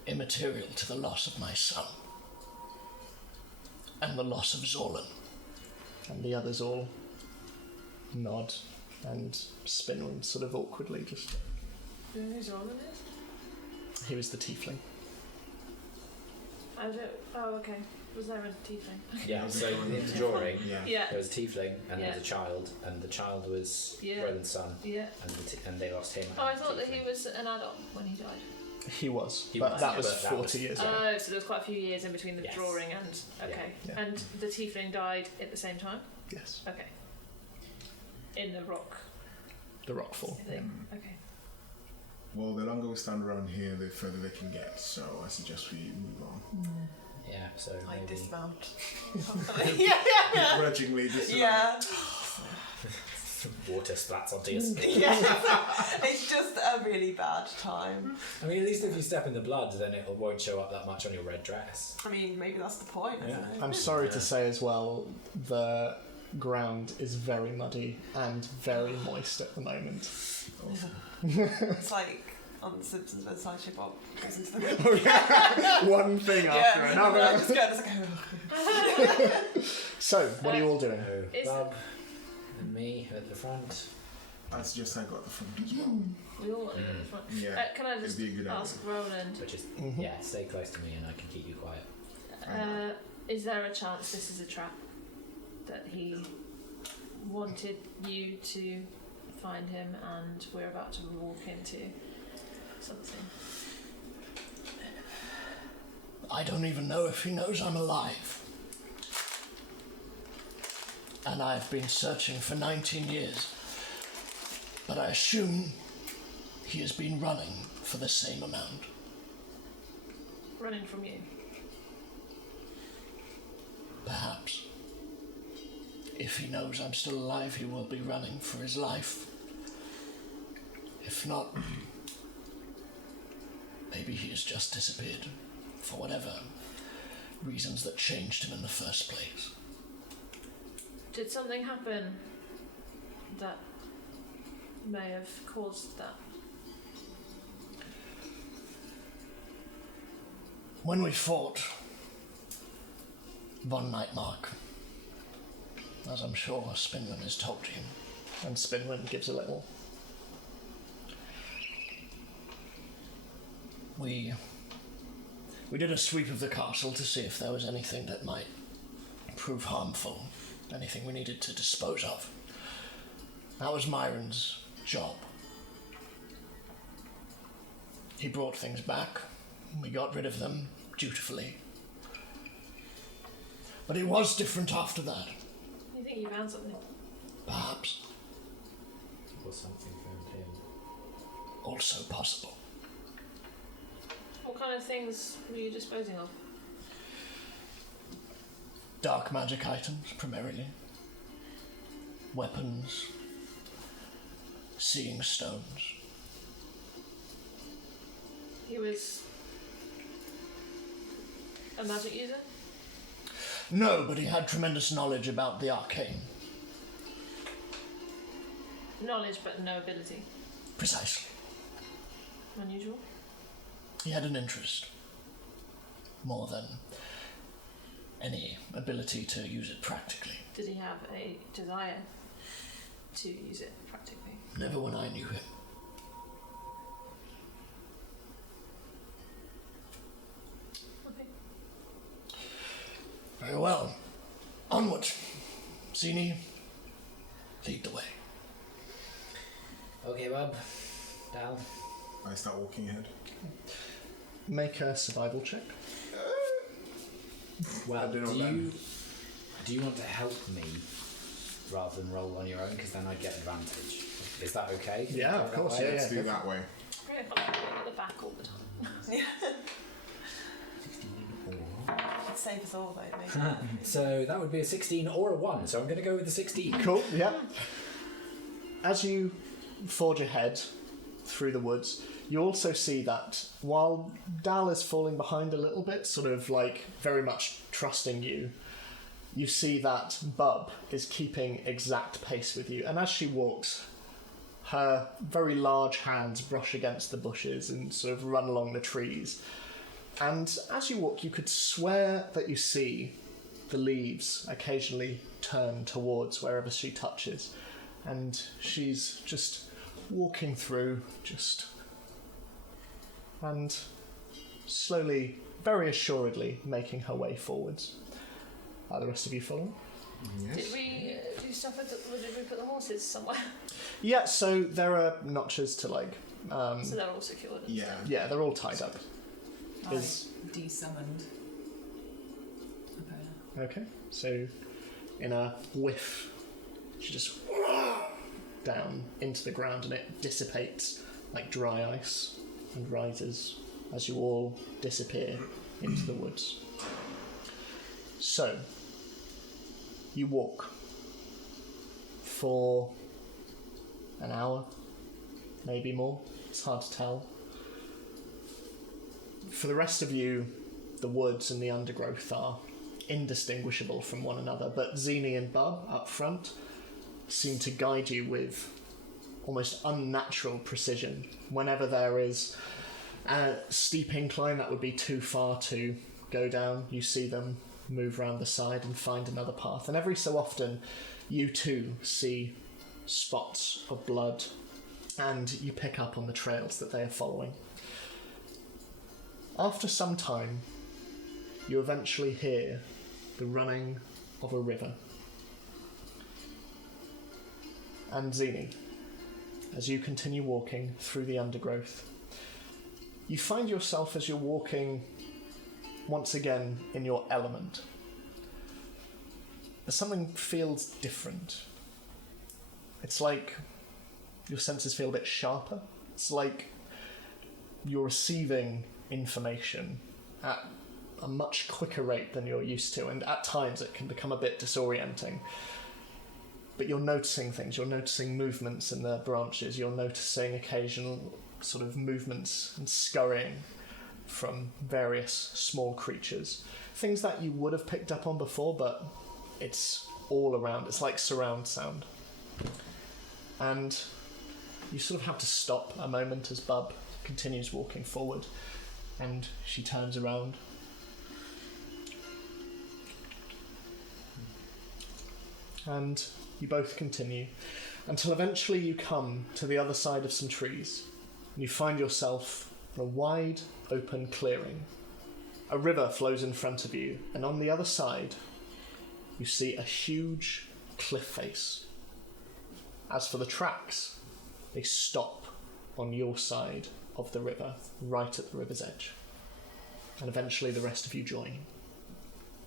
immaterial to the loss of my son and the loss of Zorlan. and the others all nod, and Spinwind sort of awkwardly just... Do you know who Zorlan is? He was the tiefling. I don't... Oh, okay. Was there a tiefling? Yeah, so in the drawing, Yeah. there was a tiefling and there was Yeah. a child, and the child was Yeah. Roland's son, Yeah. and they lost him. Oh, I and the thought that he tiefling. was an adult when he died. He was, He but was, that yeah. was But that 40 was- years ago. Oh, so there was quite a few years in between the Yes. drawing and... Okay. Yeah. And the tiefling died at the same time? Yes, Okay. In the rock the rockfall. thing. Okay. Well, the longer we stand around here, the further they can get. So I suggest we move on. Yeah, so I maybe... dismount. yeah. Grudgingly, just Yeah. Water splats onto your skin. Yeah. It's just a really bad time. I mean, at least if you step in the blood, then it won't show up that much on your red dress. I mean, maybe that's the point, isn't it? I'm sorry to say as well, the ground is very muddy and very moist at the moment. It's like on The Simpsons when Sideshow Bob goes into the room. One thing after I another. just go, it's like, So, what are you all doing? So, Is- Bob and me at the front. I suggest I got the front as well. We all want to go to the front. Yeah, Can I just it'd be a good ask Roland, So just stay close to me and I can keep you quiet. is there a chance this is a trap? That he wanted you to find him and we're about to walk into something? I don't even know if he knows I'm alive. And I've been searching for 19 years. But I assume he has been running for the same amount. Running from you? Perhaps. If he knows I'm still alive, he will be running for his life. If not, maybe he has just disappeared for whatever reasons that changed him in the first place. Did something happen that may have caused that? When we fought Von Nightmark, as I'm sure Spinwin has told you, And Spinwin gives a little. we did a sweep of the castle to see if there was anything that might prove harmful, anything we needed to dispose of. That was Myron's job. He brought things back. We got rid of them dutifully. But it was different after that. You think you found something? Perhaps. Or something found him. Also possible. What kind of things were you disposing of? Dark magic items, primarily. Weapons. Seeing stones. He was a magic user? No, but he had tremendous knowledge about the arcane. Knowledge but no ability. Precisely. Unusual? He had an interest. More than any ability to use it practically. Did he have a desire to use it practically? Never when I knew him. Okay. Very well. Onward. Zini, lead the way. Okay, Bob. Dal. I start walking ahead. Make a survival check. Well, I don't know do you want to help me rather than roll on your own? Because then I get advantage. Is that okay? Yeah, of course, yeah, Let's do that way. Great if I like being at the back all the time. Should save us all though, maybe. So that would be a 16 or a 1. So I'm going to go with the 16. Cool, yeah. As you forge ahead through the woods, you also see that while Dal is falling behind a little bit, sort of like very much trusting you, you see that Bub is keeping exact pace with you. And as she walks, her very large hands brush against the bushes and sort of run along the trees. And as you walk, you could swear that you see the leaves occasionally turn towards wherever she touches. And she's just walking through, and slowly, very assuredly, making her way forwards. Are the rest of you following? Yes. Did we do stuff with did we put the horses somewhere? Yeah, so there are notches to like... So they're all secured. And Yeah. stuff. yeah, they're all tied up. I Is- desummoned. Okay. Okay, so in a whiff, she just down into the ground and it dissipates like dry ice and rises as you all disappear into the woods. So, you walk for an hour, maybe more. It's hard to tell. For the rest of you, the woods and the undergrowth are indistinguishable from one another, but Zini and Bub up front seem to guide you with almost unnatural precision. Whenever there is a steep incline that would be too far to go down, you see them move round the side and find another path. And every so often, you too see spots of blood, and you pick up on the trails that they are following. After some time, you eventually hear the running of a river. And Zini, as you continue walking through the undergrowth, you find yourself as you're walking once again in your element. But something feels different. It's like your senses feel a bit sharper. It's like you're receiving information at a much quicker rate than you're used to, and at times it can become a bit disorienting. But you're noticing things, you're noticing movements in the branches, you're noticing occasional sort of movements and scurrying from various small creatures. Things that you would have picked up on before, but it's all around. It's like surround sound. And you sort of have to stop a moment as Bub continues walking forward, and she turns around. And you both continue until eventually you come to the other side of some trees, and you find yourself in a wide open clearing. A river flows in front of you, and on the other side you see a huge cliff face. As for the tracks, they stop on your side of the river, right at the river's edge. And eventually the rest of you join.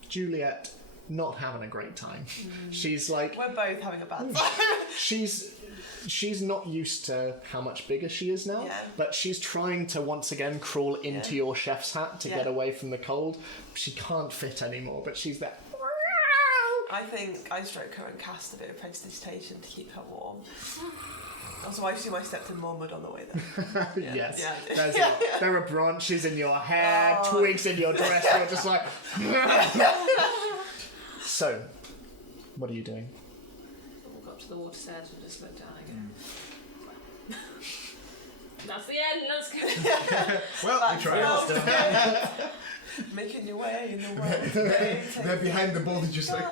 Juliet, not having a great time. She's like... We're both having a bad time. She's not used to how much bigger she is now, but she's trying to once again crawl into your chef's hat to get away from the cold. She can't fit anymore, but she's there. I think I stroke her and cast a bit of prestidigitation to keep her warm. Also, I see my stepped in more mud on the way there. Yes. Yeah. There are branches in your hair, twigs in your dress. You're just like... So, what are you doing? Walk up to the water's edge and just look down again. That's the end, let's go. Well, we tried. Making your way in the world. They're behind the ball, just like...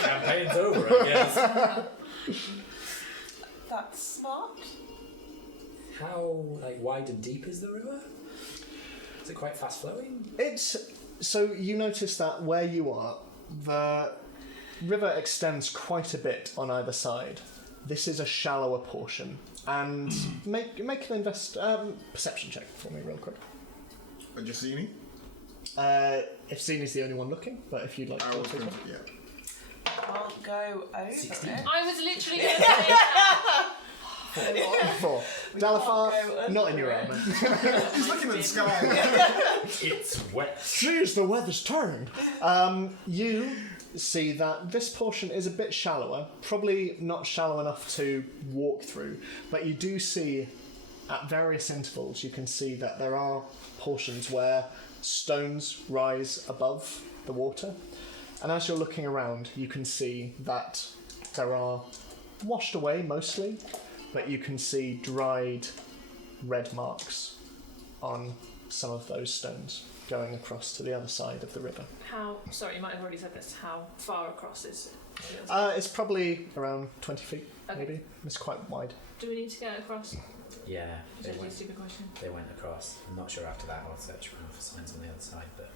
Campaign's over, I guess. That's smart. How wide and deep is the river? Is it quite fast flowing? So you notice that where you are, the river extends quite a bit on either side. This is a shallower portion. And make an perception check for me real quick. Just Zini? If Zini's the only one looking, but if you'd like to take one. Yeah. Can't go over 16. it. I was literally going to say that. 4. Dalafar, not in your element. Just looking at the sky. It's wet. Jeez, the weather's turned. You see that this portion is a bit shallower, probably not shallow enough to walk through, but you do see at various intervals, you can see that there are portions where stones rise above the water. And as you're looking around, you can see that there are washed away mostly, but you can see dried red marks on some of those stones going across to the other side of the river. Sorry, you might have already said this, how far across is it? It's probably around 20 feet, maybe. It's quite wide. Do we need to get across? Yeah, Is that a stupid question? they went across. I'm not sure after that I'll search around for signs on the other side, but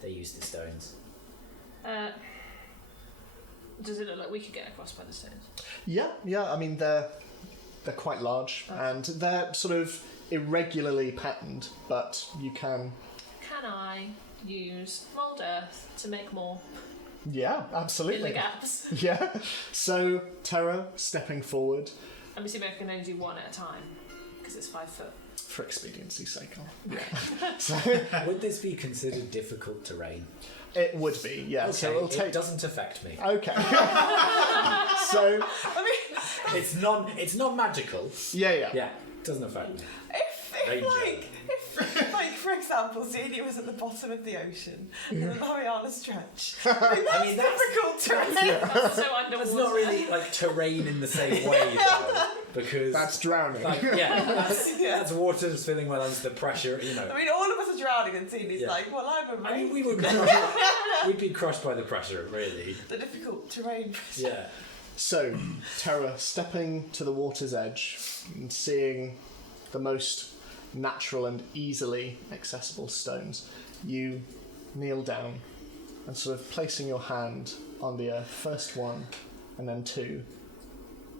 they used the stones. Does it look like we could get across by the stones? Yeah. I mean, they're quite large, and they're sort of irregularly patterned, but you can... Can I use mould earth to make more Yeah, absolutely. in the gaps? Yeah. So, Terra, stepping forward. I'm assuming I can only do one at a time, because it's 5 foot. For expediency's sake, So, Would this be considered difficult terrain? it would be, yeah. Okay, So it'll take... it doesn't affect me. Okay. So... It's non magical. Yeah. Yeah, it doesn't affect me. If, for example, Xenia was at the bottom of the ocean in the Mariana Stretch. That's difficult terrain. So underwater. It's not really terrain in the same way, though, because That's drowning. that's water's filling well under the pressure. I mean, all of us are drowning, and Xenia's like, "Well, I'm a I mean, we'd be crushed by the pressure, really. The difficult terrain. Yeah. So, Terra, stepping to the water's edge and seeing the most natural and easily accessible stones, you kneel down and sort of placing your hand on the earth, first one and then two,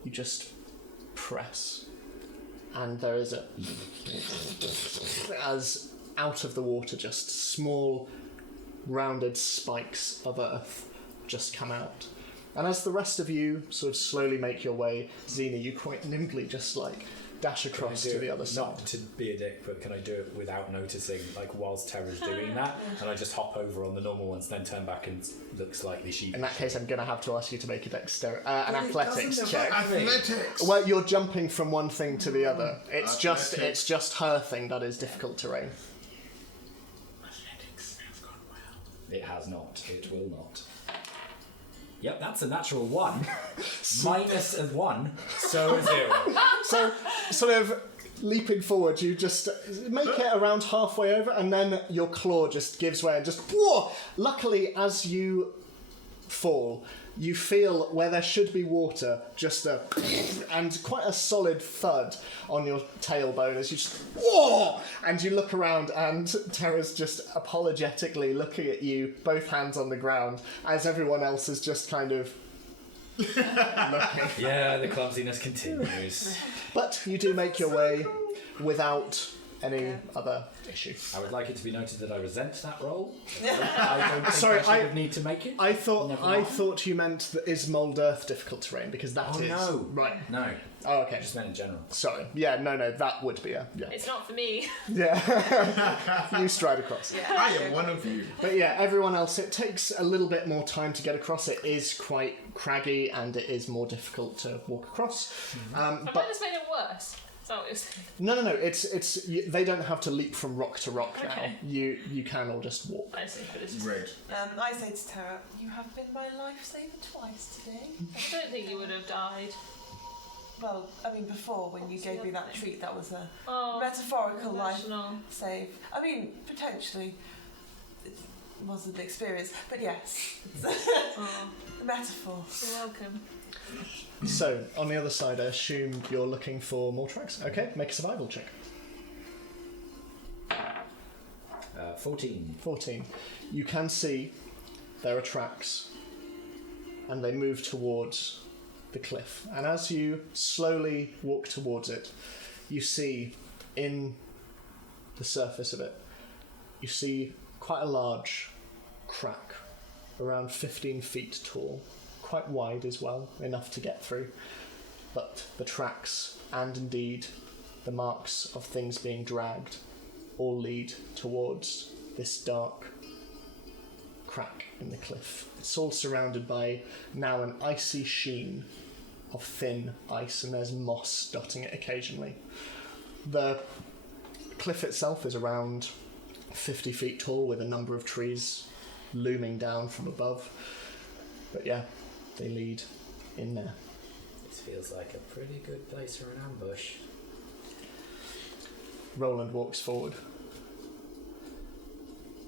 you just press. And there is a... as out of the water, just small, rounded spikes of earth just come out. And as the rest of you sort of slowly make your way, Xena, you quite nimbly just like dash across to the other side. Not to be a dick, but can I do it without noticing, like whilst Terra's doing that? And I just hop over on the normal ones, then turn back and look slightly sheepish. In that case, I'm going to have to ask you to make an athletics check. Athletics! Well, you're jumping from one thing to the other. It's Athletics. just her thing that is difficult terrain. Athletics has gone well. It has not. It will not. Yep, that's a natural 1. Minus a 1, so a 0. So, sort of leaping forward, you just make it around halfway over, and then your claw just gives way and just whoa! Luckily, as you fall, you feel where there should be water, just a and quite a solid thud on your tailbone as you just whoa! And you look around, and Terra's just apologetically looking at you, both hands on the ground, as everyone else is just kind of looking. Yeah, the clumsiness continues. But you do make your way without any other issue. I would like it to be noted that I resent that roll. I don't think Sorry, I should have need to make it. I Never mind. thought you meant the Ismold Earth difficult terrain, because that is no. right. No, Oh, I okay. just meant in general. Sorry. Yeah, no, that would be a It's not for me. yeah. You stride across. I am one of you. But yeah, everyone else, it takes a little bit more time to get across. It is quite craggy and it is more difficult to walk across. Have I But just made it worse? Is that what you're saying? no. They don't have to leap from rock to rock now. Okay. You can all just walk. I see, but it's just... Great. I say to Tara, you have been my lifesaver twice today. I don't think you would have died. Well, I mean, before, when you gave me that treat, that was a Oh, metaphorical life emotional. save. I mean, potentially, it wasn't the experience, but yes, it's Oh, a metaphor. you're welcome. So on the other side, I assume you're looking for more tracks. Okay, make a survival check. 14. 14. You can see there are tracks, and they move towards the cliff. And as you slowly walk towards it, you see in the surface of it, you see quite a large crack, around 15 feet tall, quite wide as well, enough to get through. But the tracks, and indeed the marks of things being dragged, all lead towards this dark crack in the cliff. It's all surrounded by now an icy sheen of thin ice, and there's moss dotting it occasionally. The cliff itself is around 50 feet tall, with a number of trees looming down from above. But yeah, they lead in there. This feels like a pretty good place for an ambush. Roland walks forward.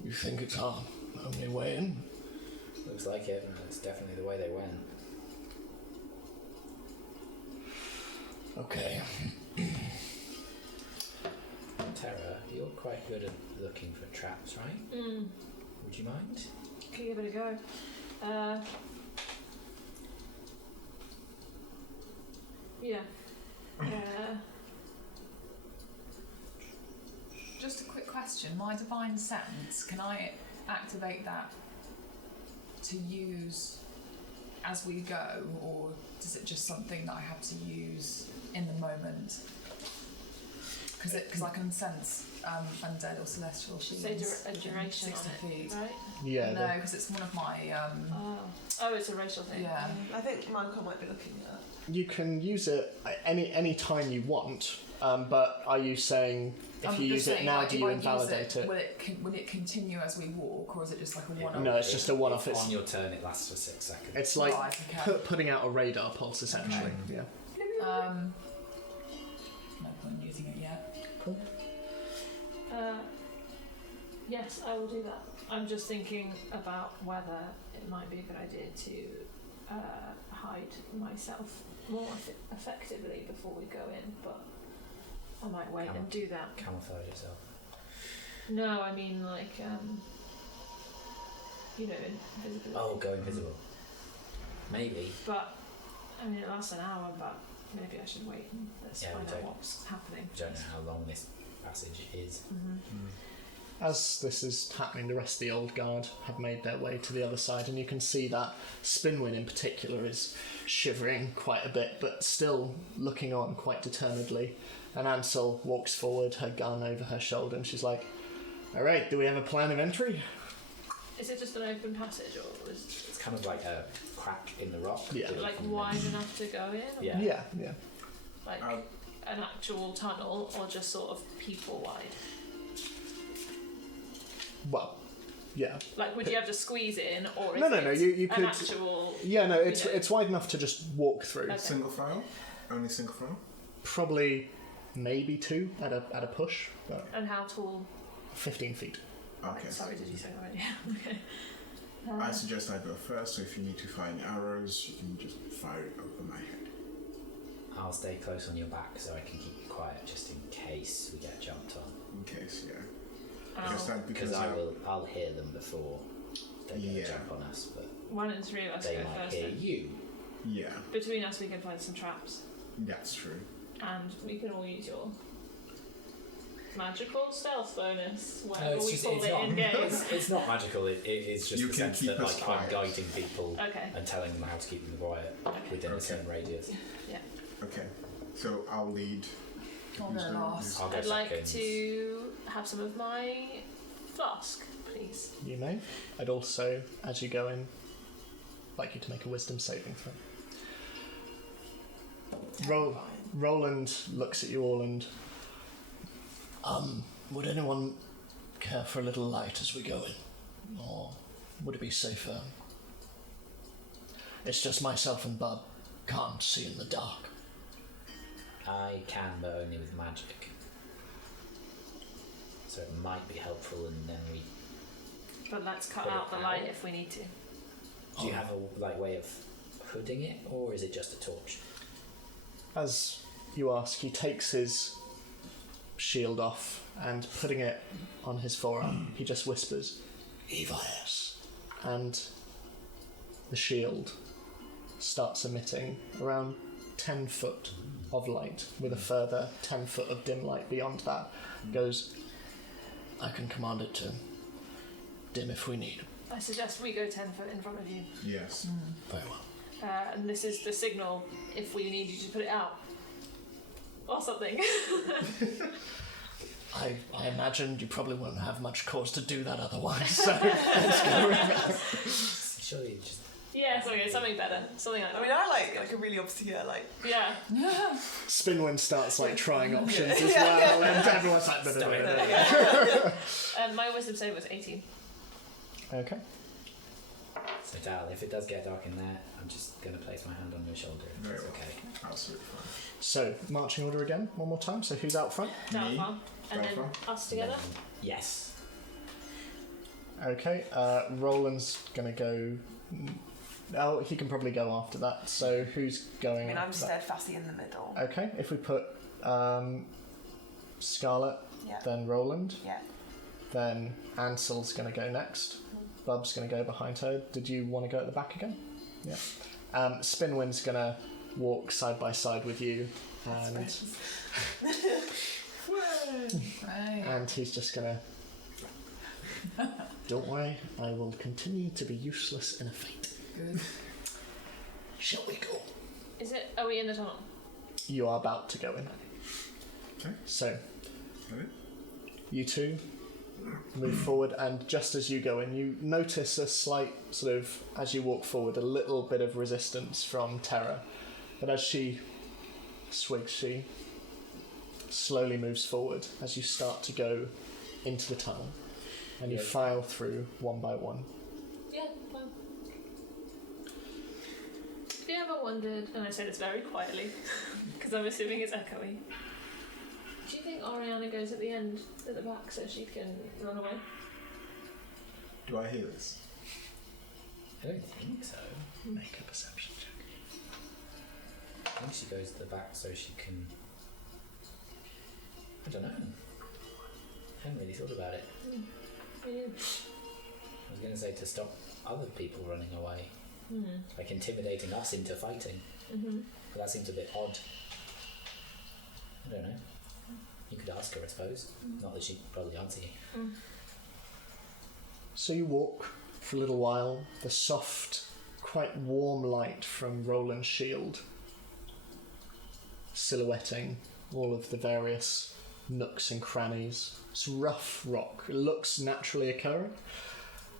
You think it's our only way in? Looks like it, and it's definitely the way they went. Okay. Terra, you're quite good at looking for traps, right? Would you mind? Can give it a go. Yeah. Just a quick question. My divine sense, can I activate that to use as we go, or is it just something that I have to use in the moment? Because I can sense undead or celestial shields. Say a duration 60 on feet. it, right? Yeah. No, because it's one of my. Oh, it's a racial thing. Yeah. I think Michael might be looking at that. You can use it any time you want, but are you saying if I'm you use just it saying, now, like, do if you I use invalidate it? Will it continue as we walk, or is it just like a one-off? No, it's just a one-off. On your turn, it lasts for 6 seconds. It's like Right, okay. putting out a radar pulse, essentially. Okay. Yeah. No point in using it yet. Cool. Yes, I will do that. I'm just thinking about whether it might be a good idea to hide myself more effectively before we go in, but I might wait and do that. Camouflage yourself. No, I mean like invisibility. Oh, go invisible. Maybe. But I mean, it lasts an hour, but maybe I should wait and let's Yeah, find we out don't- what's happening. I don't know how long this passage is. As this is happening, the rest of the Old Guard have made their way to the other side, and you can see that Spinwin in particular is shivering quite a bit, but still looking on quite determinedly. And Ansel walks forward, her gun over her shoulder, and she's like, "Alright, do we have a plan of entry?" Is it just an open passage, or is It's kind of like a crack in the rock. Yeah. it like wide enough to go in? Or Yeah. Yeah. like an actual tunnel, or just sort of people wide? Well, yeah. Like, would you have to squeeze in, or is No, it you an could. actual? Yeah, no, it's you know- it's wide enough to just walk through. Okay. Single file? Only single file? Probably, maybe 2 at a push, but And how tall? 15 feet. Okay. Sorry, did you say already? Okay. I suggest I go first, so if you need to fire any arrows, you can just fire it over my head. I'll stay close on your back so I can keep you quiet just in case we get jumped on. In case, yeah. Oh. Because I'll hear them before they go Yeah. jump on us, but One and three of us they go might first. hear Then. you. Yeah, Between us, we can find some traps, that's true. and we can all use your magical stealth bonus, No, whatever it's we just call it's it not. in game. It's not magical. It's just You the can sense keep that us like quiet. I'm guiding people Okay. and telling them how to keep them quiet within a certain radius. Okay, so I'll lead. I'll Who's go going- last. I'll go I'd like seconds. to have some of my flask, please. You may. I'd also, as you go in, like you to make a wisdom saving throw. Roland looks at you all and... Would anyone care for a little light as we go in? Or would it be safer? It's just myself and Bub can't see in the dark. I can, but only with magic. So it might be helpful, and then we. But let's cut Put it out the light out. if we need to. Do you have a way of hooding it, or is it just a torch? As you ask, he takes his shield off and putting it on his forearm, he just whispers, EVIS. and the shield starts emitting around 10 foot of light with a further 10 foot of dim light beyond that. Goes, I can command it to dim if we need. I suggest we go 10 foot in front of you. Yes. Very well. And this is the signal if we need you to put it out. Or something. I imagined you probably won't have much cause to do that otherwise, so let's go with that. Surely you just. Yeah, something better. Something like I that. mean, I like a really obscure, like, Yeah. Spinwin starts like trying options as well, and everyone's like, Stop it. My wisdom save was 18. Okay. So, Dal, if it does get dark in there, I'm just going to place my hand on your shoulder. If Very that's well. okay. Absolutely fine. So, marching order again, one more time. So, who's out front? Down Me? far. And then Down us together. Yes. Okay, Roland's gonna go. Oh, he can probably go after that. So, who's going I mean, I'm after that? steadfastly in the middle. Okay, if we put Scarlet, Yeah. then Roland, Yeah. then Ansel's gonna go next. Bub's gonna go behind her. Did you want to go at the back again? Yeah. Spinwin's gonna walk side by side with you, and Right. and he's just gonna. Don't worry, I will continue to be useless in a fight. Good. Shall we go? Are we in the tunnel? You are about to go in. Okay. So, Got it? you two move forward, and just as you go in, you notice a slight sort of, as you walk forward, a little bit of resistance from Terra. But as she swigs, she slowly moves forward as you start to go into the tunnel, and you Yeah. file through one by one. Yeah, well. Have you ever wondered, and I say this very quietly, because I'm assuming it's echoey, do you think Oriana goes at the end, at the back, so she can run away? Do I hear this? I don't think so. Make a perception check. I think she goes to the back so she can. I don't know. I haven't really thought about it. I was going to say to stop other people running away, like intimidating us into fighting. But that seems a bit odd. I don't know. You could ask her, I suppose. Not that she'd probably answer you. So you walk for a little while. The soft, quite warm light from Roland's shield silhouetting all of the various nooks and crannies. It's rough rock. It looks naturally occurring,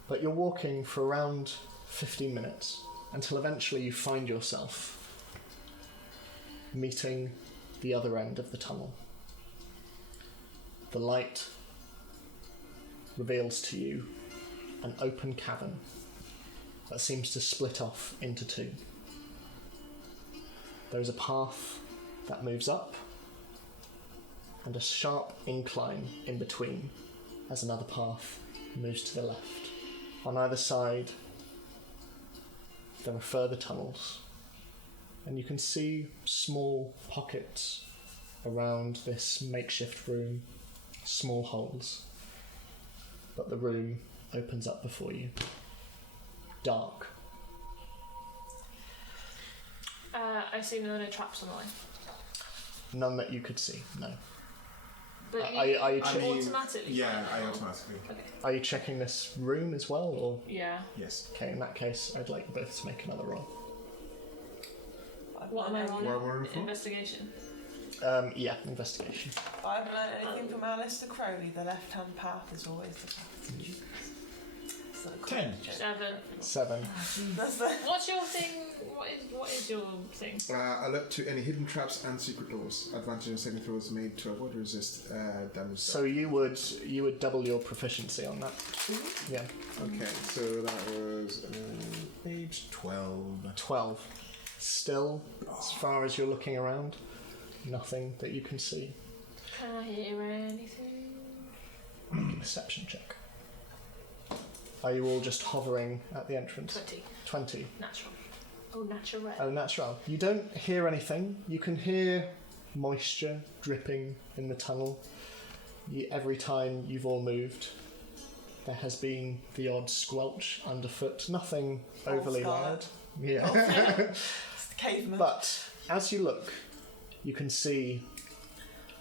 but you're walking for around 15 minutes until eventually you find yourself meeting the other end of the tunnel. The light reveals to you an open cavern that seems to split off into two. There is a path that moves up and a sharp incline in between as another path moves to the left. On either side there are further tunnels, and you can see small pockets around this makeshift room, small holes, but the room opens up before you. Dark. I assume there are no traps on the way. None that you could see, no. But you, Are you I che- mean, automatically? Yeah, I automatically. Okay. Are you checking this room as well, or? Yeah. Yes. Okay, in that case, I'd like you both to make another roll. What am I What am I rolling? rolling for? Investigation. Yeah, investigation. If I haven't learned anything from Alistair Crowley, the left-hand path is always the path to choose. It's not a quick 10. joke. 7. 7. That's the... What's your thing? What is your thing? I look to any hidden traps and secret doors. Advantage on saving throws made to avoid or resist damage. So you would double your proficiency on that. Yeah. Okay, so that was age 12. 12. Still, as far as you're looking around, nothing that you can see. Can I hear anything? Make a perception check. Are you all just hovering at the entrance? 20. 20. Natural. Oh, natural. Oh, natural. You don't hear anything. You can hear moisture dripping in the tunnel. Every time you've all moved, there has been the odd squelch underfoot. Nothing overly loud. Yeah. It's the caveman. But as you look, you can see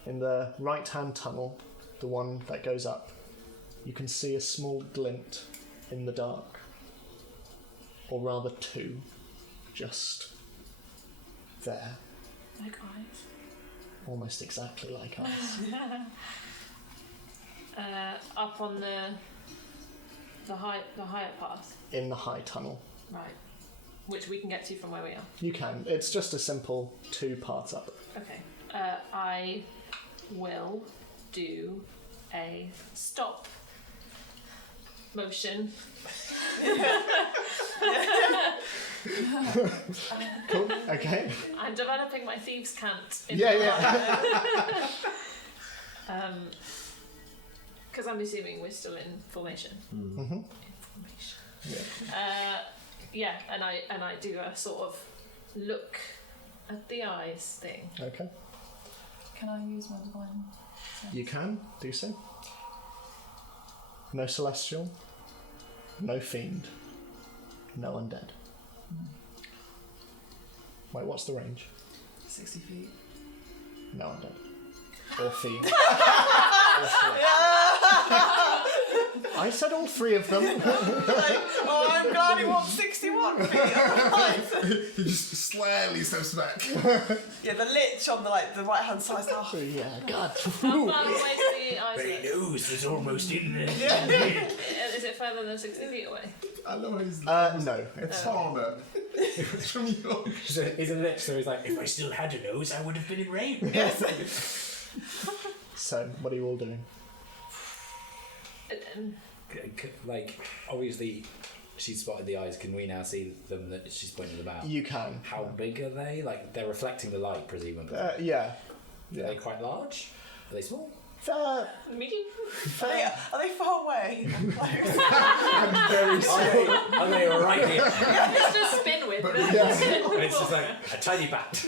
in the right-hand tunnel, the one that goes up, you can see a small glint in the dark. Or rather two, just there. Like eyes. Almost exactly like us. Up on the higher path. In the high tunnel. Right. Which we can get to from where we are. You can. It's just a simple 2 paths up. Okay. I will do a stop motion. Cool. Okay. I'm developing my thieves' cant. Yeah. Because I'm assuming we're still in formation. Mm-hmm. In formation. Yeah. And I do a sort of look at the eyes thing. Okay. Can I use my divine sense? You can do so. No celestial. No fiend. No undead. Wait, what's the range? 60 feet. No undead. Or fiend. I said all 3 of them. Oh, I'm glad he wants 61 feet. He just slightly steps back. Yeah, the lich on the right-hand side. Oh, Yeah, God. How far away do the eyes But he look? knows it's almost in there. Is it further than 60 feet away? I love his No. farmer. It's from York. He's a lich, so he's like, if I still had a nose, I would have been in range. So, what are you all doing? Like, obviously, she's spotted the eyes. Can we now see them that she's pointing them out? You can. How big are they? Like, they're reflecting the light, presumably. Yeah. Are they quite large? Are they small? Medium? Are they far away? Close? I'm very sorry. Are they right here? It's just spin with. And it's just like a tiny bat.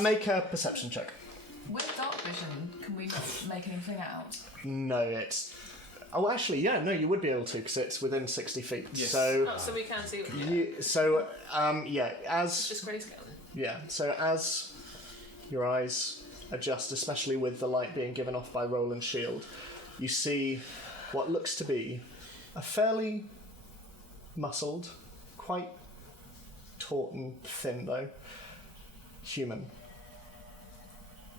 Make a perception check. With dark vision, can we not make anything out? No, it's... Oh, actually, yeah, no, you would be able to, because it's within 60 feet. Yes. So, Oh, so we can see. yeah, as... Just grayscale. Yeah, so as your eyes adjust, especially with the light being given off by Roland's shield, you see what looks to be a fairly muscled, quite taut and thin though, human.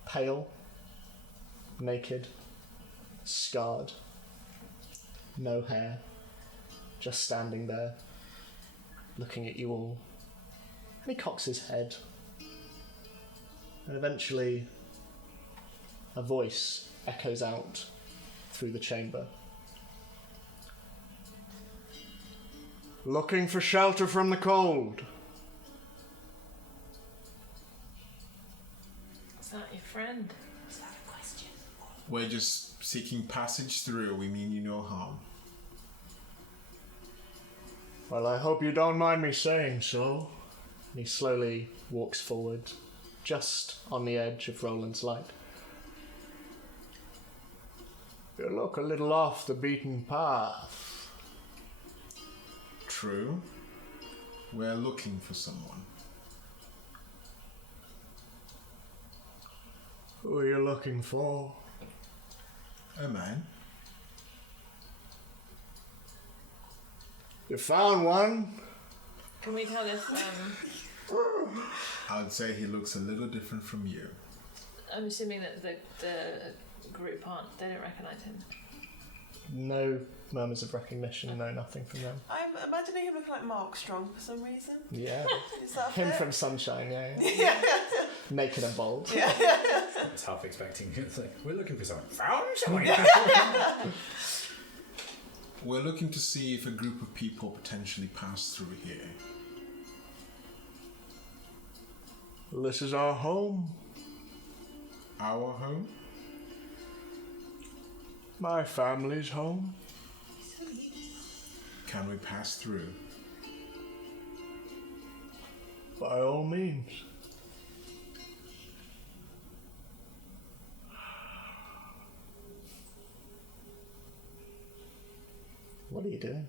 Pale, naked, scarred, no hair, just standing there, looking at you all. And he cocks his head. And eventually, a voice echoes out through the chamber. Looking for shelter from the cold. Is that your friend? We're just seeking passage through. We mean you no harm. Well, I hope you don't mind me saying so. And he slowly walks forward, just on the edge of Roland's light. You look a little off the beaten path. True. We're looking for someone. Who are you looking for? A man. You found one? Can we tell if I would say he looks a little different from you. I'm assuming that the group they don't recognise him. No murmurs of recognition, no nothing from them. I'm imagining him looking like Mark Strong for some reason. Yeah. Is that Him it? from Sunshine, yeah. Yeah. Naked and bold. Yeah. I was half expecting it's like, we're looking for someone. Found someone! We're looking to see if a group of people potentially pass through here. Well, this is our home. Our home? My family's home. Can we pass through? By all means. What are you doing?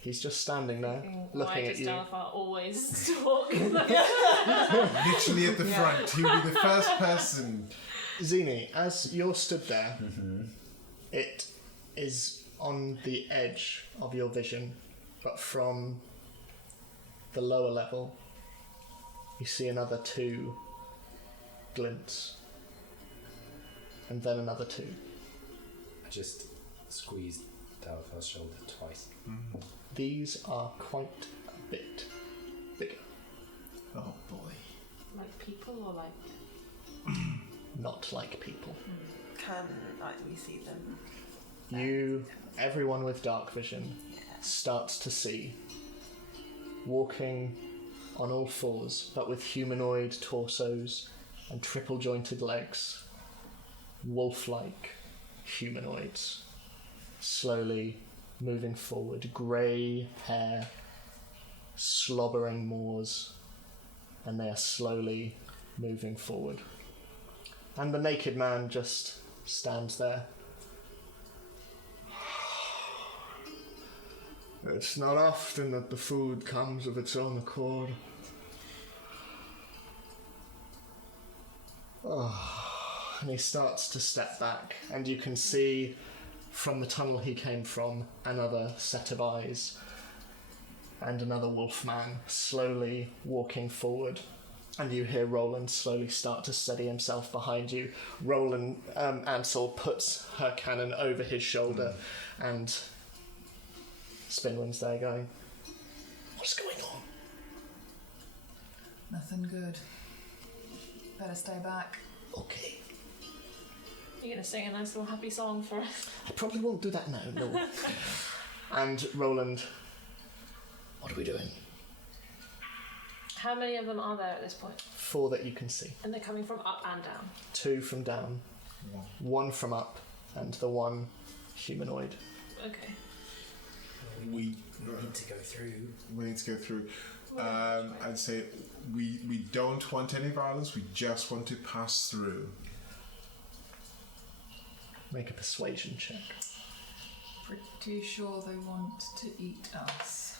He's just standing there, looking Why at does you. Dalfar always talk? Literally at the front. He'll be the first person. Zini, as you're stood there, it is on the edge of your vision, but from the lower level, you see another 2 glints, and then another 2. I just squeezed Dalfar's shoulder twice. These are quite a bit bigger. Oh boy. Like people or like? Not like people. Can we see them? Everyone with dark vision, starts to see, walking on all fours, but with humanoid torsos and triple jointed legs, wolf-like humanoids, slowly moving forward, grey hair, slobbering moors, and they are slowly moving forward. And the naked man just stands there. It's not often that the food comes of its own accord. And he starts to step back, and you can see from the tunnel he came from another set of eyes and another wolf man slowly walking forward. And you hear Roland slowly start to steady himself behind you. Roland, Ansel puts her cannon over his shoulder, and Spinwing's there going, "What's going on?" Nothing good. Better stay back. Okay. You're gonna sing a nice little happy song for us. I probably won't do that now, no. And Roland, what are we doing? How many of them are there at this point? 4 that you can see. And they're coming from up and down. 2 from down, one from up, and the one humanoid. Okay. We need to go through. We need to go through. I'd say we don't want any violence. We just want to pass through. Make a persuasion check. Pretty sure they want to eat us.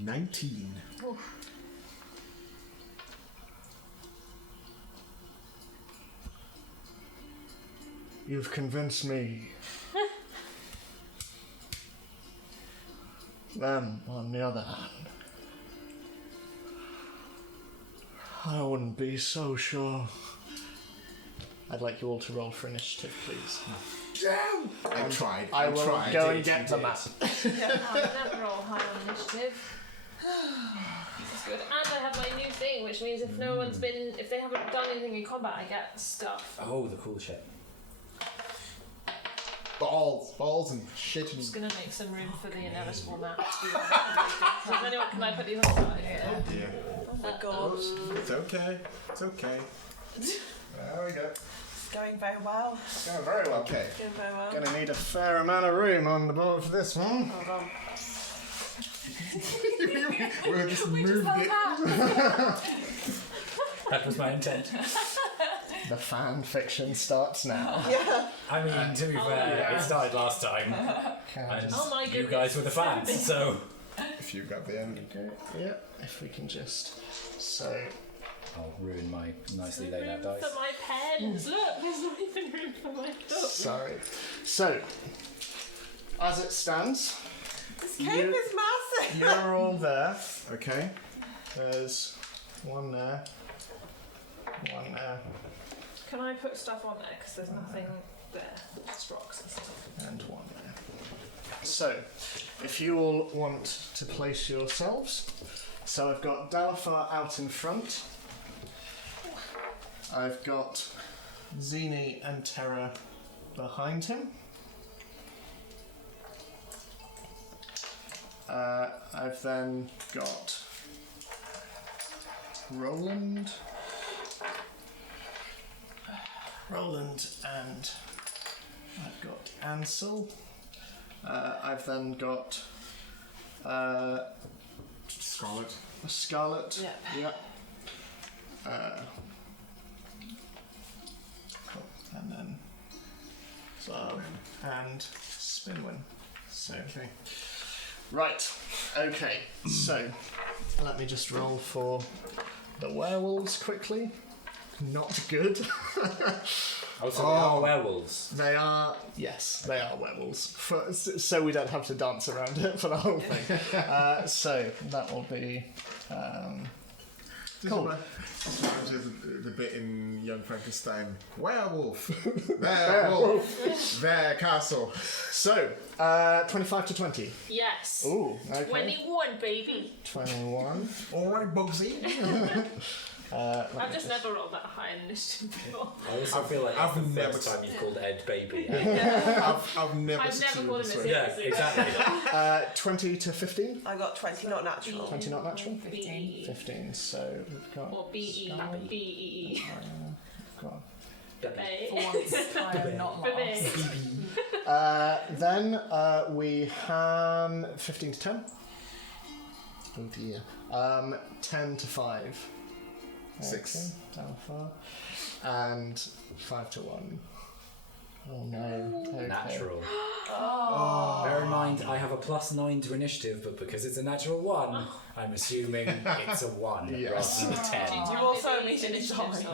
19. Oof. You've convinced me. Them, on the other hand, I wouldn't be so sure. I'd like you all to roll for initiative, please. Damn! I tried. I will tried. go and get the map. I'll never roll high on initiative. That's good. And I have my new thing, which means if no one's been, if they haven't done anything in combat, I get stuff. Oh, the cool shit. Balls and shit. I'm just gonna make some room for the inevitable map. Does anyone, can I put these on the side? Yeah. Oh my god. It's okay. It's okay. There we go. It's going very well. Going very well. Okay. It's going very well. Gonna need a fair amount of room on the board for this one. Hold on. We'll just move it. That was my intent. The fan fiction starts now. Yeah. I mean, to be fair, it started last time. And Oh my you goodness. guys were the fans, so. If you got the end. Okay, yeah, if we can just. So. I'll ruin my nicely laid out Room dice. for my pens. Look, there's not even room for my book. Sorry. So, as it stands, This cave is massive. you're all there. Okay. There's one there. One there. Can I put stuff on there? Because there's nothing there. Just rocks and stuff. And one there. So, if you all want to place yourselves, so I've got Dalafar out in front. I've got Zini and Terra behind him. I've then got Roland and I've got Ansel. I've then got Scarlet. Scarlet. Yep. Yeah. And then and Spinwin. So Okay. right. Okay. So let me just roll for the werewolves quickly. Not good. Oh, so they are werewolves. They are, yes, they are werewolves. So we don't have to dance around it for the whole thing. So that will be. Cool. This reminds me of the bit in Young Frankenstein. Werewolf. Their wolf. Their castle. So, 25 to 20. Yes. Ooh, okay. 21, baby. 21. All right, Bugsy. I've just never rolled that high in initiative before. I also feel like I've it's the never first time you've called Ed baby. I've never I've never succeeded called him this a way. Yeah, exactly. 20 to 15. I got 20, not natural. 20 not natural. 15. 15. So we've got. Or B-E. Scarlet. B-E-E. Got- For once, I am not lost. Then we have 15 to 10. Oh dear. 10 to 5. 6. Okay, down far. And 5 to 1. Oh no. Okay. Natural. Bear in mind, I have a +9 to initiative, but because it's a natural 1, I'm assuming it's a 1 Yes. rather than a 10. You also immediately died.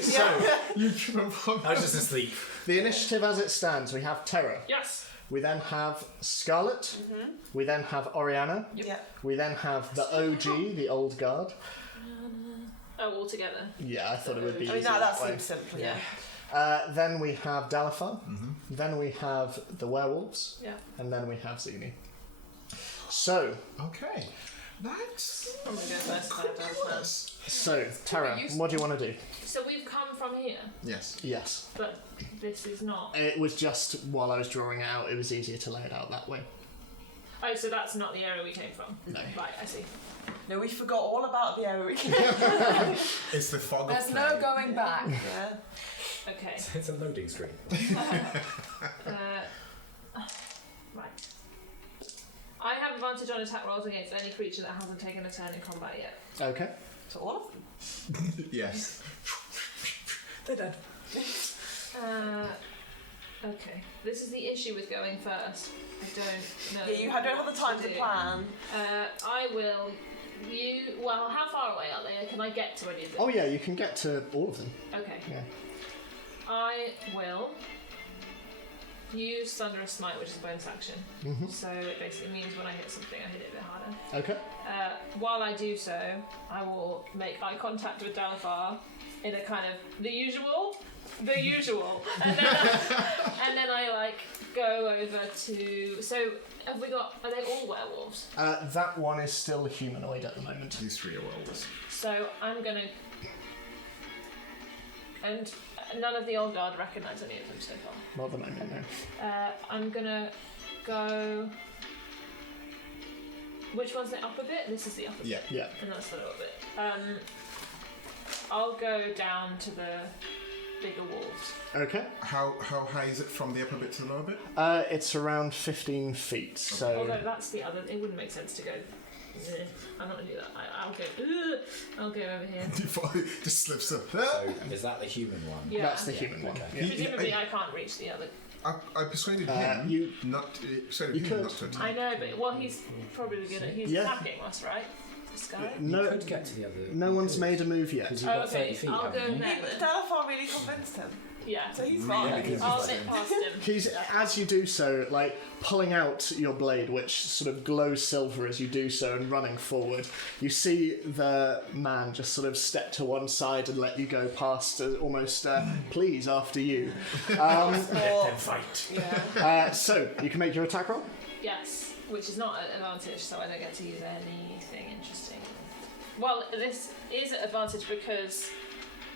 So, I was just asleep. the initiative as it stands, we have Terra. Yes. We then have Scarlet. We then have Oriana. Yeah. We then have the OG, the Old Guard. Oh, all together. Yeah, I thought it would be I mean, easier that that way. seems simple, yeah. Then we have Dalafar. Then we have the werewolves. Yeah. And then we have Zini. So, Okay. That's I'm gonna go first if I don't. so Terra, what do you want to do? So we've come from here, yes. Yes. but this is not. It was just while I was drawing it out, it was easier to lay it out that way. Oh, so that's not the area we came from? No. Right, I see. No, we forgot all about the area we came from. It's the fog There's of no play. going back. Yeah. Okay. It's a loading screen. Right. I have advantage on attack rolls against any creature that hasn't taken a turn in combat yet. Okay. To all of them. Yes. They're dead. Okay. This is the issue with going first. I don't know. Yeah, you don't have the time to do. plan. I will. Well, how far away are they? Can I get to any of them? Oh yeah, you can get to all of them. Okay. Yeah. I will use Thunderous Smite, which is a bonus action. Mm-hmm. So it basically means when I hit something, I hit it a bit harder. Okay. While I do so, I will make eye contact with Dalifar in a kind of the usual, and then I go over to. So have we got? Are they all werewolves? That one is still humanoid at the moment. These 3 are werewolves. So I'm gonna. And none of the old guard recognise any of them so far. Not at the moment, no. I'm gonna go. Which one's the upper bit? This is the upper Yeah. Yeah. bit, and that's the lower bit. I'll go down to the bigger wolves. Okay. How high is it from the upper bit to the lower bit? It's around 15 feet, so... Although that's the other. It wouldn't make sense to go. I'm not gonna do that. I'll go over here. Before it just slips up. So, is that the human one? Yeah. That's the human one. okay. Yeah. Presumably, I can't reach the other. I persuaded him not to attack. I know, but he's probably gonna. He's attacking us, right? This guy. No, You could get to the other. no one's made a move yet. Because you've got 30 feet, I'll haven't go you? Yeah, next. but Dalifar really convinced him. Yeah. So he's Really fine. good. I'll zip past him. He's, as you do so, pulling out your blade, which sort of glows silver as you do so, and running forward. You see the man just sort of step to one side and let you go past, almost, please, after you. Let them fight. Yeah. So, you can make your attack roll. Yes, which is not an advantage, so I don't get to use anything interesting. Well, this is an advantage because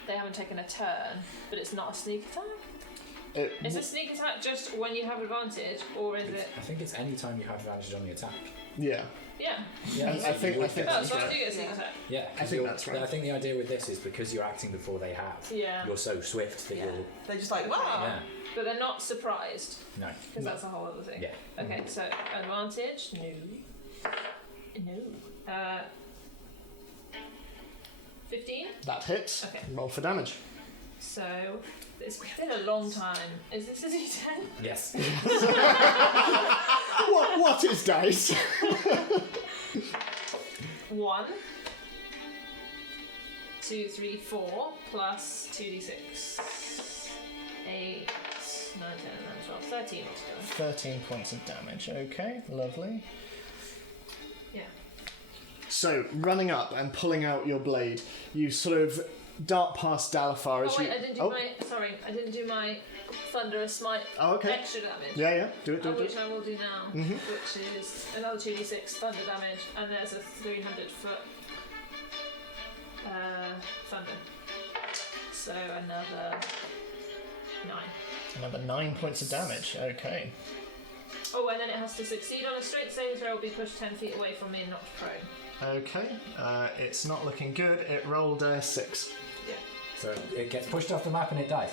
they haven't taken a turn, but it's not a sneak attack. Is a sneak attack just when you have advantage, or is it? I think it's any time you have advantage on the attack. Yeah. Yeah. Yeah, I think Oh, that's so I right. do get a sneak attack. Yeah, I think that's right. I think the idea with this is because you're acting before they have. Yeah. You're so swift that Yeah. you'll. They're just like, wow. Yeah. But they're not surprised, No. because that's a whole other thing. Yeah. Okay, so advantage? No. 15? That hits. Okay. Roll for damage. So, it's been a long time. Is this a D10? Yes. What is dice? 1, 2, 3, 4, plus 2d6. 8, 9, 10, 11, 12, 13 altogether. 13 points of damage. Okay, lovely. Yeah. So, running up and pulling out your blade, you sort of dart past Dalifar as Oh wait, you... I didn't do my Thunderous Smite Oh, okay. extra damage. Yeah, do it. Which I will do now, which is another 2d6 thunder damage, and there's a 300 foot thunder. So another 9. Another 9 points of damage. Okay. Oh, and then it has to succeed on a straight saving throw, will be pushed 10 feet away from me and knocked prone. Okay. It's not looking good. It rolled a 6. Yeah. So it gets pushed off the map and it dies.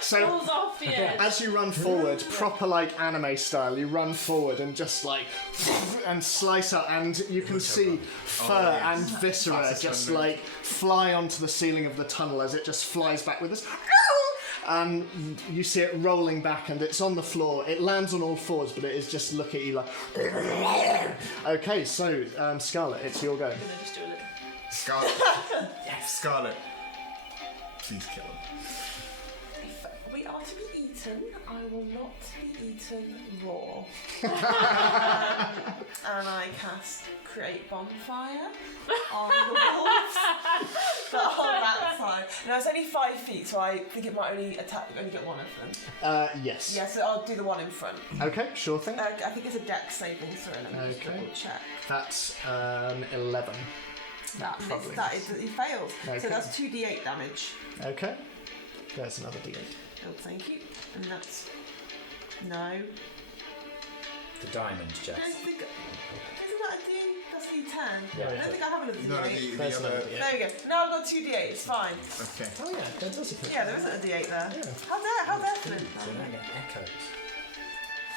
So, Pulls off the edge. as you run forward, proper anime style, you run forward and just and slice up, and you can see fur and viscera Fastest just thunder. fly onto the ceiling of the tunnel as it just flies back with this. And you see it rolling back, and it's on the floor. It lands on all fours, but it is just look at you like. Okay, so Scarlet, it's your go. I'm gonna just do a little. Scarlet. Yes. Scarlet. Please kill him. If we are to be eaten, I will not be eaten raw. And I cast Create Bonfire on the wolves that are on that side. Now it's only 5 feet, so I think it might only get one of them. Yes. Yeah, so I'll do the one in front. Okay, sure thing. I think it's a dex saving throw. Let me just Okay. double check. That's 11. Probably. He failed. Okay. So that's 2d8 damage. Okay. There's another D8. Oh, thank you. And that's no. The diamond I chest. don't think. Isn't that a D? That's D10. Yeah. I don't think I have another No, D8. the other. There we go. Now I've got 2 D8. It's fine. Okay. Oh yeah, that does appear. Yeah, there isn't a D8 there. Yeah. How definite? So now I get echoes.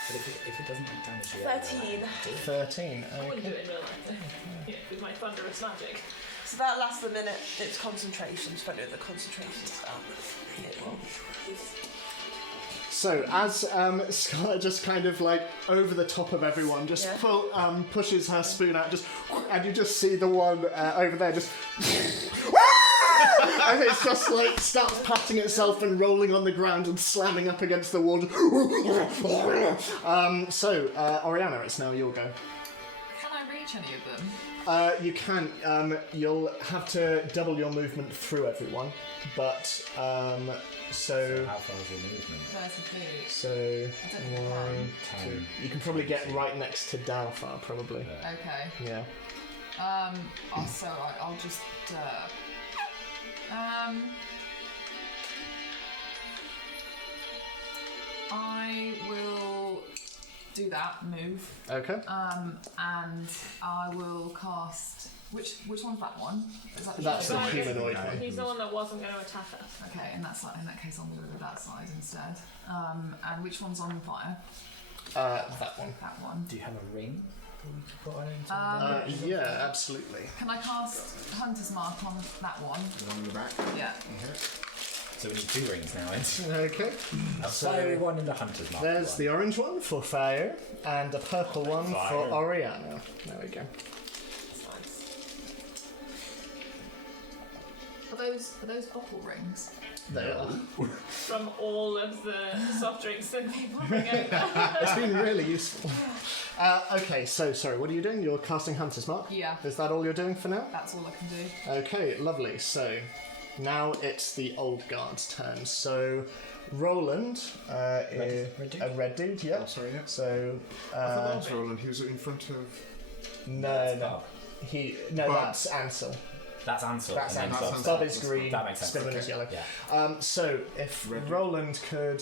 But if it doesn't have damage, you 13. 13. I wouldn't do Okay. it in real life. Yeah, with my thunderous magic. So that lasts a minute. It's concentration. So I know the concentration spell. It will. So as Scarlet just kind of like over the top of everyone, just Yeah. pushes her spoon out, just and you just see the one over there just. And it's just like starts patting itself and rolling on the ground and slamming up against the wall. Oriana, it's now your go. Can I reach any of them? You can. You'll have to double your movement through everyone, but So how far is your movement? 30 feet. So I don't know. 1, 2. 10. You can probably get right next to Dalfar, probably. Okay. Yeah. Also, I'll just. I will do that move. Okay. And I will cast. Which one's that one? Is that That's the Right. humanoid one. He's the one that wasn't going to attack us. Okay, in that case, I'll move to that side instead. And which one's on fire? That one. That one. Do you have a ring? That we could put on into Yeah, absolutely. Can I cast Hunter's Mark on that one? The one in the back. Yeah. So we need 2 rings now. Okay. A fiery one and a hunter's mark. There's one. the orange one for Fire and a purple one for Fire. Oriana. There we go. Are those bottle rings? There. From all of the soft drinks that people bring over. It's been really useful. Okay, so sorry, what are you doing? You're casting Hunter's Mark? Yeah. Is that all you're doing for now? That's all I can do. Okay, lovely. So now it's the old guard's turn. So Roland is red dude? a red dude, yeah. Oh, sorry, yeah. So I thought that was Roland. He was in front of. no, Bob. no, Bob. that's Ansel. That's Ansel. That's and then Ansel. Bob's- Bob is green. That makes sense. Spillman is yellow. Yeah. So if Red. Roland could,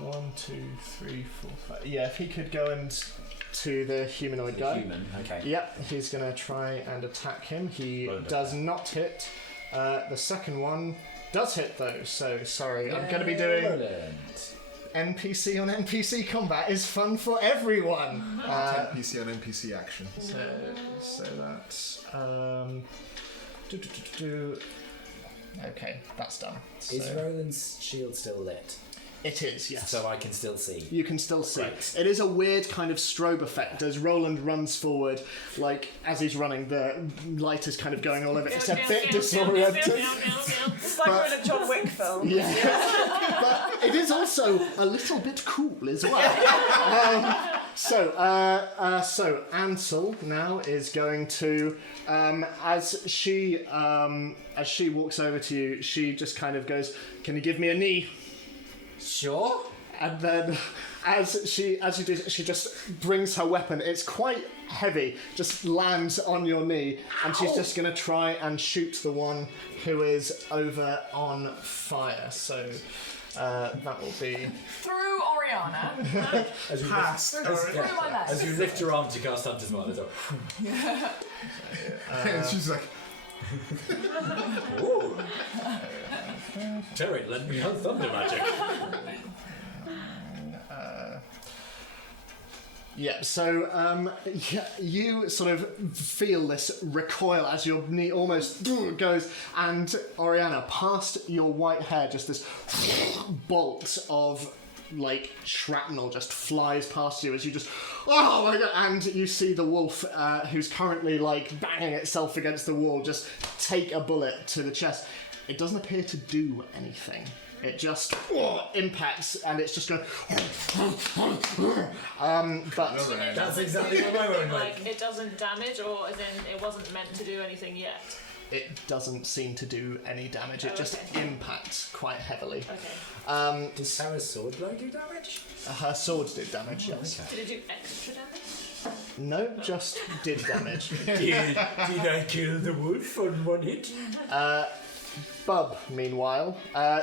1, 2, 3, 4, 5. Yeah, if he could go to the humanoid guy. Human. Okay. Yep, he's gonna try and attack him. He Roland does not hit. The second one does hit though. So sorry, I'm gonna be doing Roland. NPC on NPC combat is fun for everyone. NPC on NPC action. So that's okay, that's done. Is So Roland's shield still lit? it is, yes. So I can still see. You can still see. Right. It is a weird kind of strobe effect as Roland runs forward. Like, as he's running, the light is kind of going all over. It's a bit disoriented. It's like we're in a John Wick film. Yeah. But it is also a little bit cool as well. So Ansel now is going to, as she walks over to you, she just kind of goes, "Can you give me a knee?" Sure. And then, as you do, she just brings her weapon. It's quite heavy. Just lands on your knee, and she's just gonna try and shoot the one who is over on fire. So that will be Through Oriana. As you Pass. Through my legs. As you lift your arm to cast Hunter's Mark, there's a And she's like, Ooh. Terry, lend me her thunder magic. yeah. So you sort of feel this recoil as your knee almost goes, and Oriana, past your white hair, just this bolt of like shrapnel just flies past you as you just, oh my god, and you see the wolf who's currently like banging itself against the wall just take a bullet to the chest. It doesn't appear to do anything. It just impacts and it's just going but That's exactly what I went Like, it doesn't damage, or as in it wasn't meant to do anything yet. it doesn't seem to do any damage. It just impacts quite heavily. Okay. Does Sarah's sword blow do damage? Her sword did damage, yes. Did it do extra damage? No, just did damage. Did I kill the wolf on one hit? Bub, meanwhile,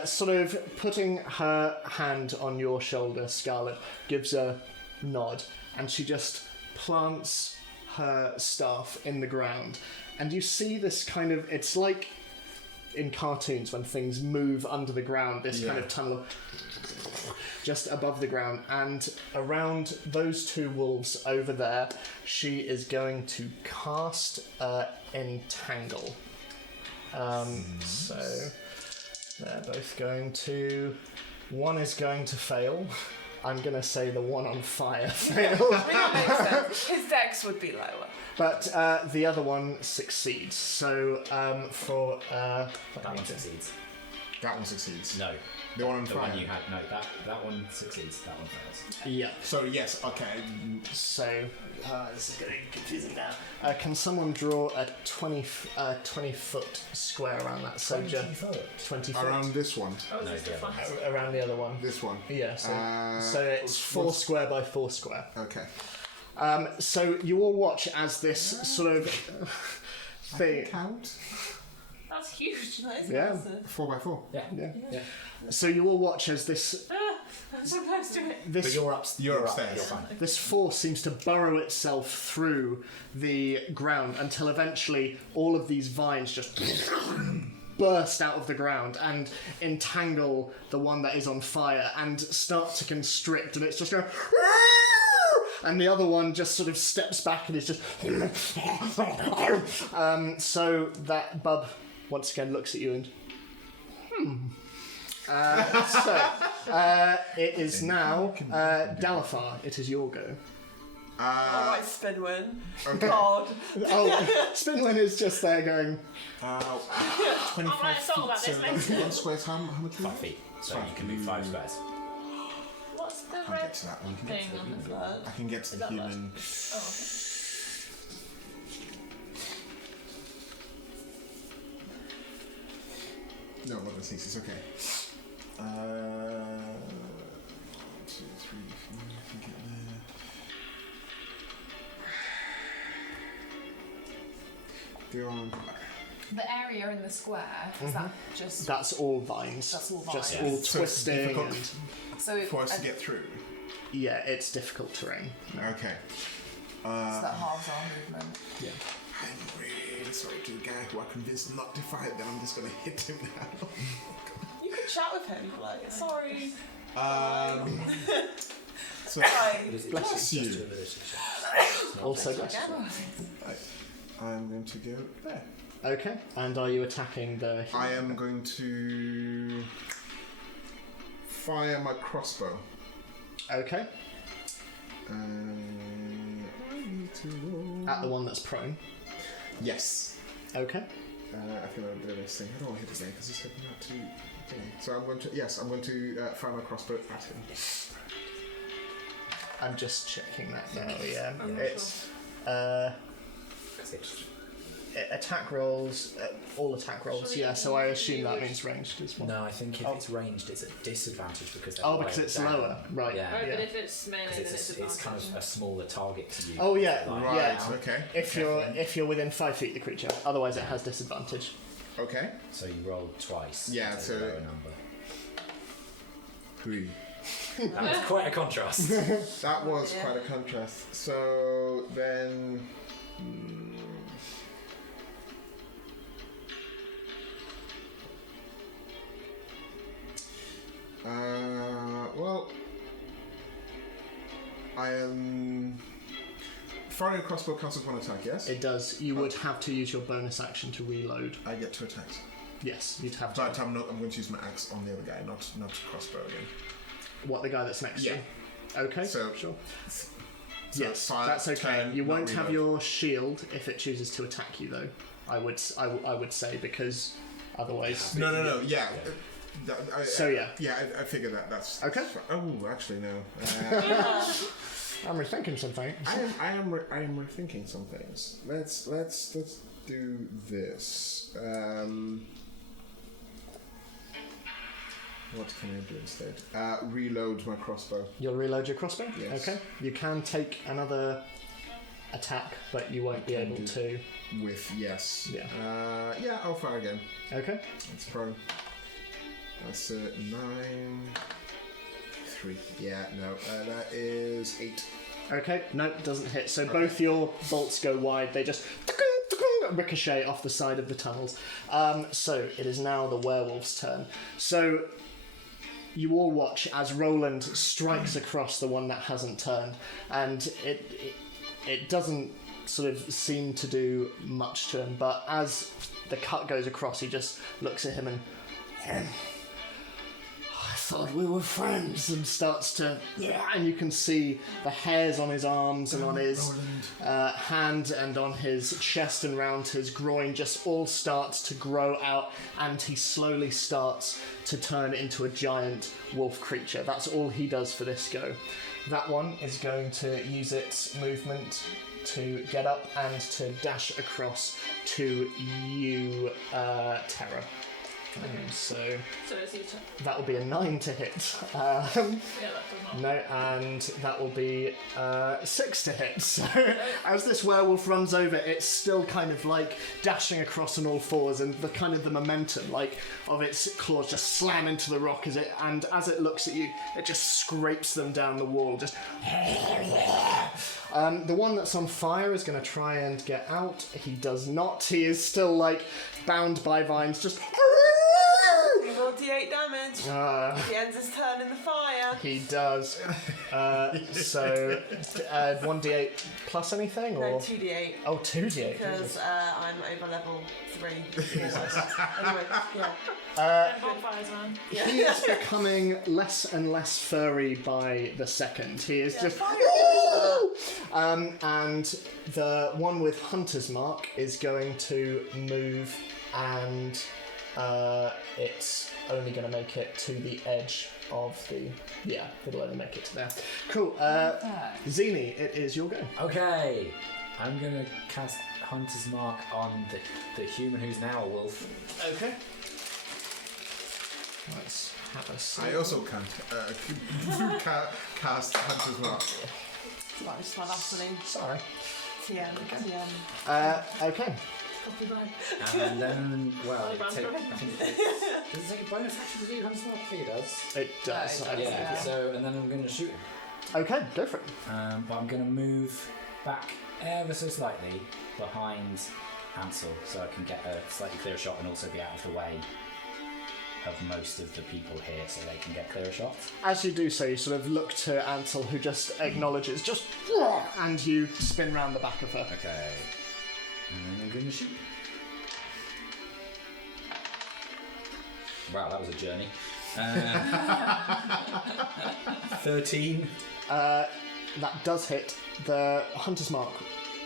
sort of putting her hand on your shoulder, Scarlet, gives a nod, and she just plants her staff in the ground. And you see this kind of, it's like in cartoons when things move under the ground, this kind of tunnel just above the ground. And around those two wolves over there, she is going to cast Entangle. So they're both going to... One is going to fail. I'm going to say the one on fire failed. That makes sense. His dex would be lower. But the other one succeeds. So for... That one succeeds. That one succeeds. No. The one on The fire. one you had. No, that one succeeds. That one fails. Yeah. So yes, okay. So this is getting confusing now. Can someone draw a 20-foot square around that? So 20 foot. 20 foot. Around this one. Oh, No, is this the the other fun? Around the other one. This one. Yeah, so, Uh, so it's 4 square by 4 square. Okay. So you all watch as this sort of thing. Count. That's huge. That is Yeah. massive. 4x4. Yeah. So you all watch as this I'm so close to it. But this you're up. You're up, upstairs. You're fine. this force seems to burrow itself through the ground until eventually all of these vines just burst out of the ground and entangle the one that is on fire and start to constrict, and it's just going. And the other one just sort of steps back and is just. So that bub once again looks at you and. It is now Dalafar. It is your go. Alright, Spinwin. Okay. God. Oh, Spinwin is just there going. 25 I'll write a song about feet. this So one square's how much? 5 feet. So you can move 5 squares. What's the I can red get to that one. thing on the floor? I can get to Is the that blood? human. Oh, okay. No, what the 6 is okay. 1, 2, 3, 4. I can get there. Go on. The area in the square, is that just... That's all vines. That's all Just vines. all So it's twisting difficult and So for us to get through. yeah, it's difficult terrain. Okay. so that halves our movement. Yeah. I'm really sorry to the guy who I convinced not to fight them. I'm just gonna hit him now. You could chat with him, like, sorry. So Right. bless you. Just a ability check. Also bless you. I'm going to go there. Okay. And are you attacking the? I am going to fire my crossbow. Okay. I need to roll. At the one that's prone. Yes. Okay. I feel a bit of this thing. I don't want to hit again because it's hoping not to. So I'm going to. Yes, I'm going to fire my crossbow at him. I'm just checking that now. Yeah. I'm not It's It's- attack rolls. All attack rolls. Yeah. So I assume that means ranged as well. No, I think if Oh. it's ranged, it's a disadvantage because they're Oh, because lower it's down. lower. Right. Yeah. Oh, Yeah. but if it's melee, then Because it's it's kind of a smaller target to you. Oh, yeah, Like, Right. Yeah. Okay. If you're within 5 feet of the creature, otherwise it has disadvantage. Okay. So you roll twice. Yeah, to so- take a lower number. 3. That was quite a contrast. That was Yeah. quite a contrast. So then. Well, I am firing a crossbow counts as one attack. Yes, It does. You would have to use your bonus action to reload. I get 2 attacks. Yes, you'd have to. But I'm going to use my axe on the other guy, not crossbow again. What, the guy that's next Yeah. to you? Okay. So- sure. So Yes, fire, that's okay. turn, You not won't have reload. your shield if it chooses to attack you, though. I would say, because otherwise. No. Yeah. So, yeah. Yeah, I figured that. That's Okay. Oh, actually no. I'm rethinking something. I am rethinking some things. Let's do this. What can I do instead? Reload my crossbow. You'll reload your crossbow. Yes. Okay. You can take another attack, but you won't be can able do. to. With yes. Yeah. Yeah, I'll fire again. Okay. It's prone. That's 9. 3. Yeah, no. That is 8. Okay, no, doesn't hit. So both your bolts go wide. They just ricochet off the side of the tunnels. So it is now the werewolf's turn. So you all watch as Roland strikes across the one that hasn't turned, and it doesn't sort of seem to do much to him. But as the cut goes across, he just looks at him and. I thought we were friends, and starts to, and you can see the hairs on his arms and on his hand and on his chest and round his groin just all starts to grow out, and he slowly starts to turn into a giant wolf creature. That's all he does for this go. That one is going to use its movement to get up and to dash across to you, Terra. So it's your turn. that will be a 9 to hit. Yeah, that does not. No, and that will be 6 to hit. So as this werewolf runs over, it's still kind of like dashing across on all fours, and the kind of the momentum like of its claws just slam into the rock and as it looks at you, it just scrapes them down the wall. Just the one that's on fire is going to try and get out. He does not. He is still like bound by vines. Just. He rolled D8 damage. He ends his turn in the fire. He does. So 1d8 plus anything, or No, 2d8. oh 2d8 Because I'm over level 3. Anyway, yeah. Bonfires, man. He is becoming less and less furry by the second. He is just. And the one with Hunter's Mark is going to move, and it's only going to make it to the edge of the. Yeah, it'll only make it to there. Cool. Zini, it is your go. Okay, I'm gonna cast Hunter's Mark on the human who's now a wolf. Okay. Let's have a see. I also can't cast Hunter's Mark. That was my last name. Sorry. TM. Okay. And then, well, Only round does for it take a bonus action to do Hunter's Mark? He does. It does. No, it does. Yeah, so, and then I'm going to shoot him. Okay, go for it. But I'm going to move back ever so slightly behind Ansel so I can get a slightly clearer shot and also be out of the way of most of the people here so they can get clearer shots. As you do so, you sort of look to Ansel, who just acknowledges, just, and you spin round the back of her. Okay. And then I'm going to shoot. Wow, that was a journey. 13. That does hit. The Hunter's Mark,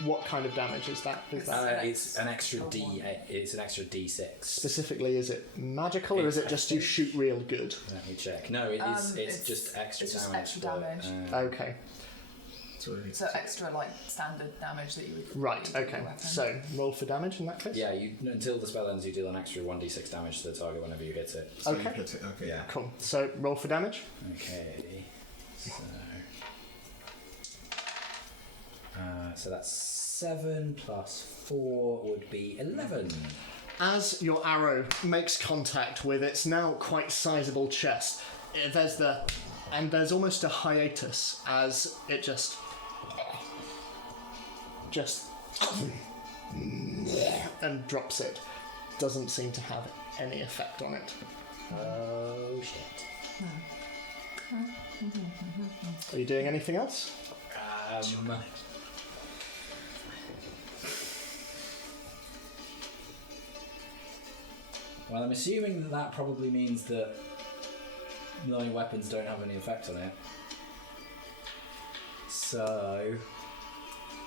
what kind of damage is that? It's an extra D. It's an extra D6. Specifically, is it magical, or is it just you shoot real good? Let me check. No, it's just extra it's just damage. extra damage. Okay. So extra like standard damage that you would. Right, do with okay. your weapon. So, roll for damage in that case? Yeah, until the spell ends, you deal an extra 1d6 damage to the target whenever you hit it. So Okay. you hit it. Okay. Yeah. Cool. So, roll for damage. Okay. So that's 7 plus 4 would be 11. As your arrow makes contact with its now quite sizable chest, there's almost a hiatus as it just and drops it. Doesn't seem to have any effect on it. Oh shit. Are you doing anything else? Well, I'm assuming that probably means that my weapons don't have any effect on it. So, I'm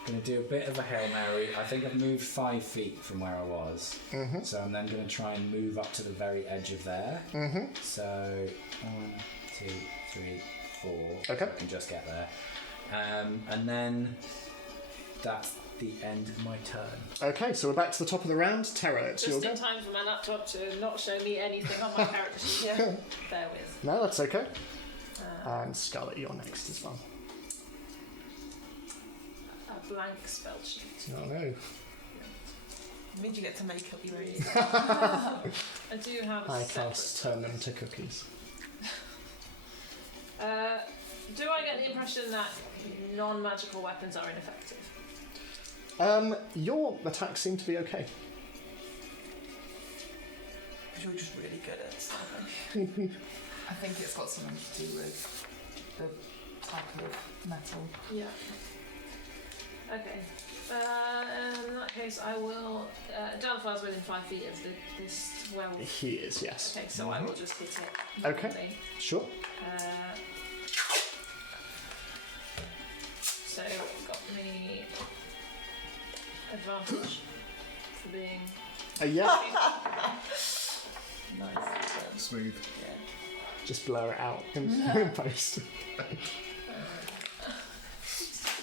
going to do a bit of a Hail Mary. I think I've moved 5 feet from where I was. Mm-hmm. So I'm then going to try and move up to the very edge of there. Mm-hmm. So, 1, 2, 3, 4. Okay. So I can just get there. And then that's the end of my turn. Okay, so we're back to the top of the round. Terra, it's your Just go. in time for my laptop to not show me anything on my character sheet. Yeah. Bear with. No, that's okay. And Scarlet, you're next as well. A blank spell sheet. Oh no. It means you get to make up your own. I do have a I separate cast turn them to cookies. Do I get the impression that non-magical weapons are ineffective? Your attacks seem to be okay. You're just really good at stabbing. I think it's got something to do with the type of metal. Yeah. Okay. In that case, I will. Dalfar's within 5 feet of this werewolf. He is, yes. Okay, so I will just hit it. Okay. normally. Sure. So got me advantage for being. Yeah. Nice. Smooth. Yeah. Just blur it out in post.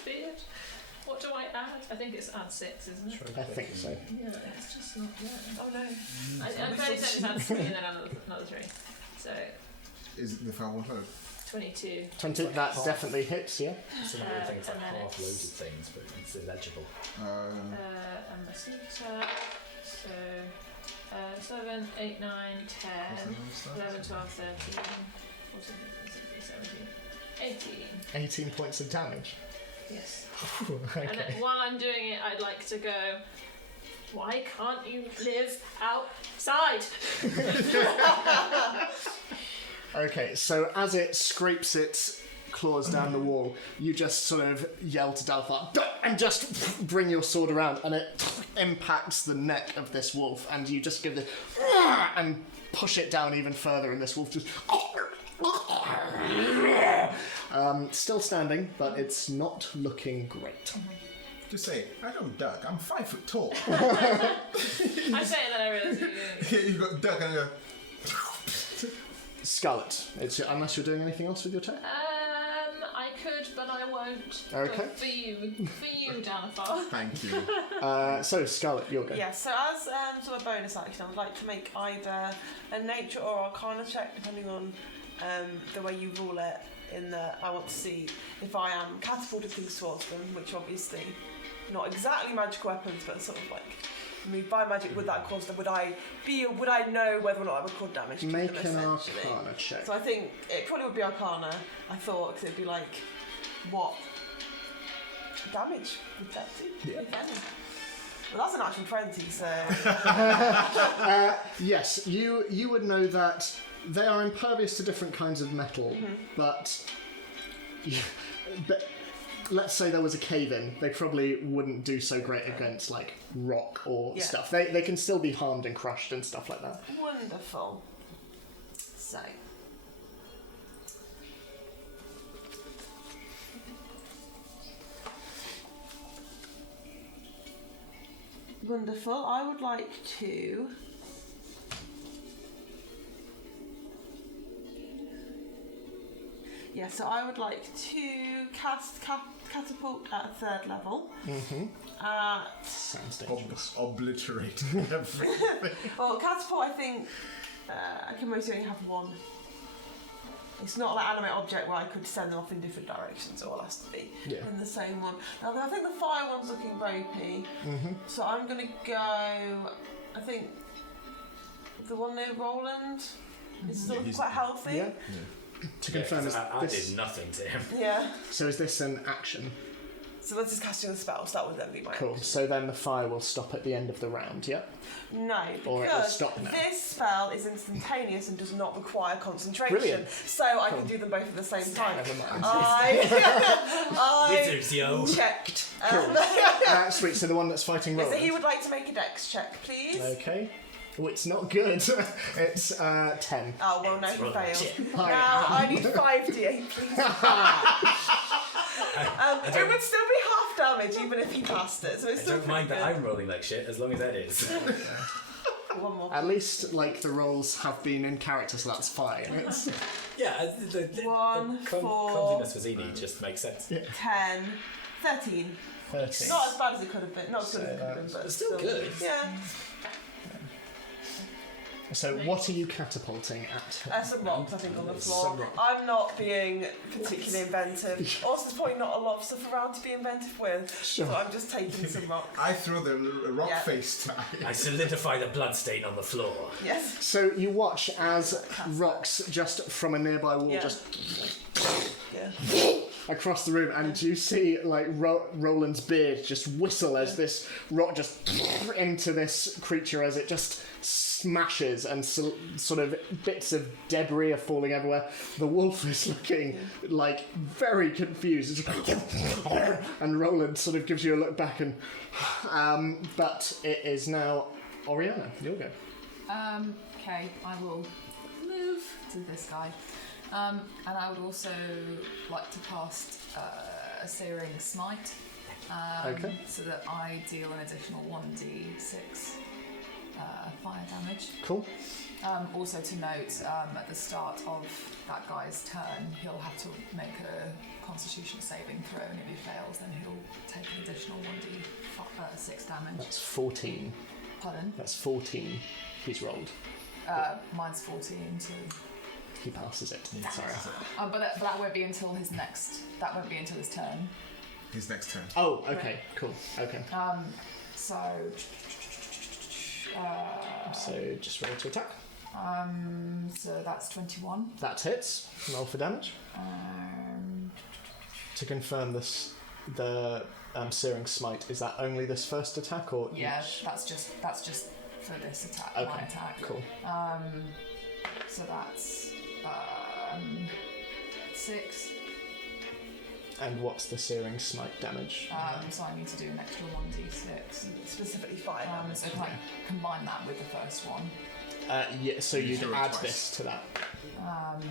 Beard. What do I add? I think it's add 6, isn't it? I think so. Yeah, it's just not there. Oh no. I'm fairly certain it's add 3 and then another 3. So Is the foul one hurt? 22. 20, that definitely hits, yeah. It's another thing, it's like and then half-loaded it's- things, but it's illegible. And my sneak attack. So 7, 8, 9, 10, 11, 12, 13, 14, 15, 17, 18. 18 points of damage. Yes. Okay. And then while I'm doing it, I'd like to go, why can't you live outside? Okay, so as it scrapes its claws down the wall, you just sort of yell to Dalfar, and just bring your sword around, and it impacts the neck of this wolf, and you just give this, and push it down even further, and this wolf just... still standing, but it's not looking great. Just say, I don't duck, I'm 5 foot tall. I say it, then I realise you You've got duck and I go, Scarlet, unless you're doing anything else with your attack? I could, but I won't. Okay. For you, Dalfar. thank you. So, Scarlet, you're going. Yeah, so as sort of bonus action, I would like to make either a nature or arcana check, depending on the way you rule it, in that I want to see if I am catapulting things towards them, which obviously not exactly magical weapons, but sort of like moved by magic. Would that cause them? Would I know whether or not I would cause damage to Make them, an essentially? Arcana check. So I think it probably would be arcana, I thought, because it'd be like, what damage would that do, Yeah. if any? Well, that's an actual 20, so... Yes, you would know that they are impervious to different kinds of metal, but let's say there was a cave-in, they probably wouldn't do so great against like rock or Yeah. stuff. They can still be harmed and crushed and stuff like that. Wonderful. So... Wonderful. I would like to... Yeah, so I would like to cast Catapult at a 3rd level. Sounds dangerous. Obliterate everything. Well, Catapult, I think I can mostly only have one. It's not like animate object where I could send them off in different directions. It all has to be in the same one. Now, I think the fire one's looking ropey. So I'm going to go... I think the one near Roland is still looking quite healthy. Yeah. To confirm, is I this, did nothing to him. Yeah. so is this an action? So this is casting a spell, so that would then be my Cool. action. So then the fire will stop at the end of the round, yeah? No, Or it will because stop now. this spell is instantaneous and does not require concentration. Brilliant. So I can do them both at the same time. Never mind. I Wizards, yo. checked. Sweet, so the one that's fighting So Roland. he would like to make a dex check, please. Okay. Oh, it's not good. It's 10. Oh, well, no, he Roll failed. shit. Now, I need 5d8, please. It would still be half damage, even if he passed it, so it's I still don't mind pretty that good. I'm rolling like shit, as long as that is. One more. At least, like, the rolls have been in character, so that's fine. It's, Yeah, the One, four. clumsiness for Zini just makes sense. 10, 13. 13. Not as bad as it could have been. Not as good as it could have been, but It's still good. Yeah. So, what are you catapulting at? Some rocks, I think, on the floor. Some rocks. I'm not being particularly inventive. Also, there's probably not a lot of stuff around to be inventive with. Sure. So I'm just taking some rocks. I throw the rock Yeah. face tie. I solidify the bloodstain on the floor. Yes. So, you watch as rocks just from a nearby wall Yeah. just across the room, and you see like Roland's beard just whistle as this rock just into this creature as it just smashes, and sort of bits of debris are falling everywhere. The wolf is looking like very confused, and Roland sort of gives you a look back, and but it is now Oriana. You'll go. Okay, I will move to this guy. And I would also like to cast a Searing Smite, Okay. so that I deal an additional 1d6 fire damage. Cool. Also to note, at the start of that guy's turn, he'll have to make a Constitution saving throw, and if he fails, then he'll take an additional 1d6 damage. That's 14. Pardon? That's 14. He's rolled. Mine's 14, so... He passes it. Sorry. But that won't be until his next... That won't be until his turn. His next turn. Oh, okay, cool. Okay. So just roll to attack. so that's 21. That hits. Roll for damage. To confirm this, the Searing Smite, is that only this first attack, or Yeah, each? that's just for this attack. Okay, My attack. Cool. So that's 6. And what's the Searing Smite damage? So I need to do an extra 1d6. Specifically fire damage. So can I combine that with the first one? Yeah, so You you'd do it add twice. this to that.